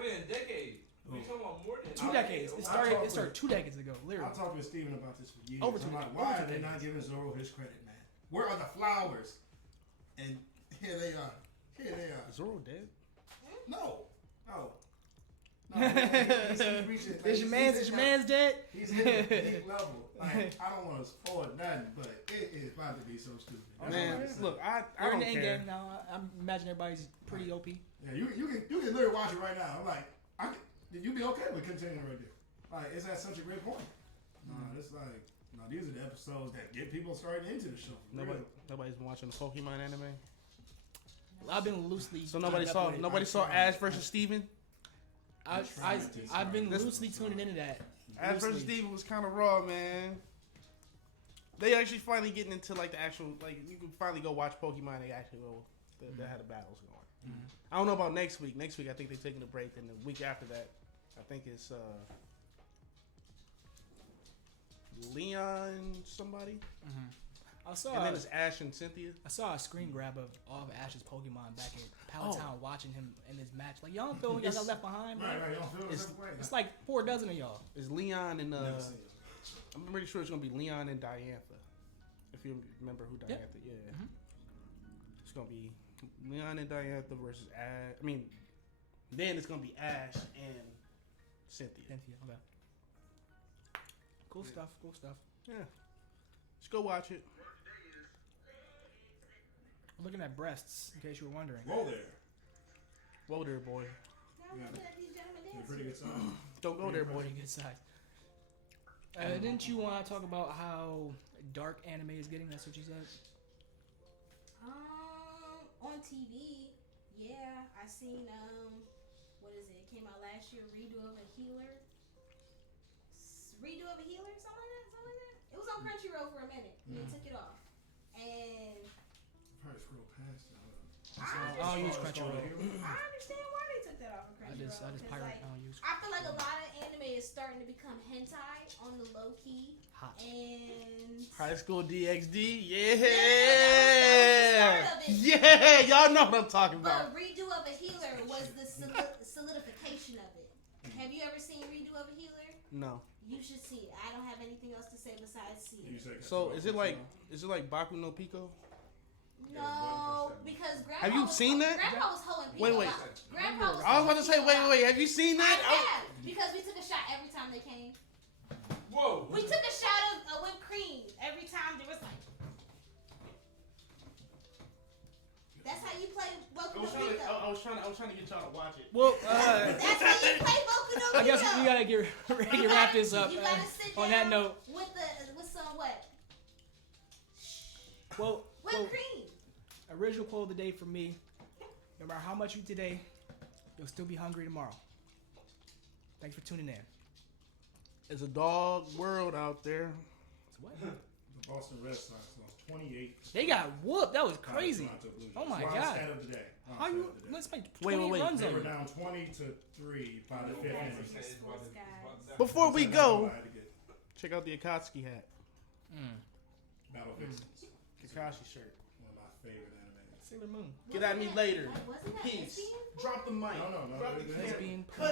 than a decade. We talking about more than 2 decades. It started 2 decades ago, I literally. talked with Steven about this for years. Over I'm two- like, over why two are they not decades. giving Zoro his credit, man? Where are the flowers? And here they are. Here they are. Zoro dead? No. He's reaching. Like, Is your man's dead? He's hitting a deep level. Like, I don't want to spoil nothing, but it is about to be so stupid. That's all I Man, can say. look, I We're in don't the end care. game now. I imagine everybody's pretty OP. Yeah, you can literally watch it right now. I'm like, you'd be okay with continuing right there. Like, it's at such a great point. It's like, these are the episodes that get people started into the show. For real. Nobody's been watching the Pokemon anime. I've been loosely. So nobody tuned up saw with it. Ash versus Steven? I've been loosely tuning into that. Ash versus Steven was kind of raw, man. They actually finally getting into like the actual, like you can finally go watch Pokemon. They actually go, they had the battles going. I don't know about next week. Next week I think they're taking a break, and the week after that, I think it's Leon somebody, I saw. and then it's Ash and Cynthia. I saw a screen grab of all of Ash's Pokemon back in Palatown watching him in his match. Like, y'all don't feel y'all got left behind, man? Right, you don't feel the It's- same way. It's like 4 dozen of y'all. It's Leon and Never seen it. I'm pretty sure it's gonna be Leon and Diantha. If you remember who Diantha, Yep. yeah. It's gonna be Leon and Diantha versus Ash. I mean, then it's gonna be Ash and Cynthia. Okay. Cool stuff. Cool stuff. Yeah, just go watch it. I'm looking at breasts, in case you were wondering. Whoa there. Whoa there, boy. Now I'm looking at these gentlemen Did a dance. pretty good song. Don't go there, boy. Pretty good size. Didn't you want to talk about how dark anime is getting? That's what you said. On TV, yeah, I seen what is it? It came out last year. Redo of a Healer, something like that. It was on Crunchyroll for a minute, and they took it off. And Probably scroll past it. I don't use Crunchyroll. I understand why they took that off of I Crunchyroll. just 'cause, pirate. like, I don't use. I feel like a lot of anime is starting to become hentai on the low key, Hot. and High School DxD, that was the start of it. yeah, y'all know what I'm talking about. But Redo of a Healer was the solidification of it. Have you ever seen Redo of a Healer? No. You should see it. I don't have anything else to say besides see it. So is it like Baku no Pico? No, because Grandpa Have you was seen that? Grandpa was hoeing people Wait. out. Grandpa was I was about to hoeing say, people out. wait. Have you seen I that? have, because we took a shot every time they came. Whoa. We took a shot of whipped cream every time there was like. That's how you play Boku no Pico. I was trying to get y'all to watch it. Well, That's how you play Boku no Pico. I guess we gotta wrap this up. You gotta sit down On that note, with some what? Whipped Cream. original quote of the day for me: no matter how much you eat today, you'll still be hungry tomorrow. Thanks for tuning in. It's a dog world out there. So what? The Boston Red Sox lost 28. They got whooped. That was crazy. Toronto Blue Jays. Oh my Wild God. stat of the day. Wild How stat you? of the day. Let's make Wait, 20 runs They on were you. down 20-3 by the fifth inning. Before we That's go, all I had to get. check out the Akatsuki hat. Battle Vixens. Kakashi shirt. One of my favorite anime. Sailor Moon. Get at me later. Wasn't that Peace. lesbian? Drop the mic. No. Drop the it- camera. Lesbian. Cut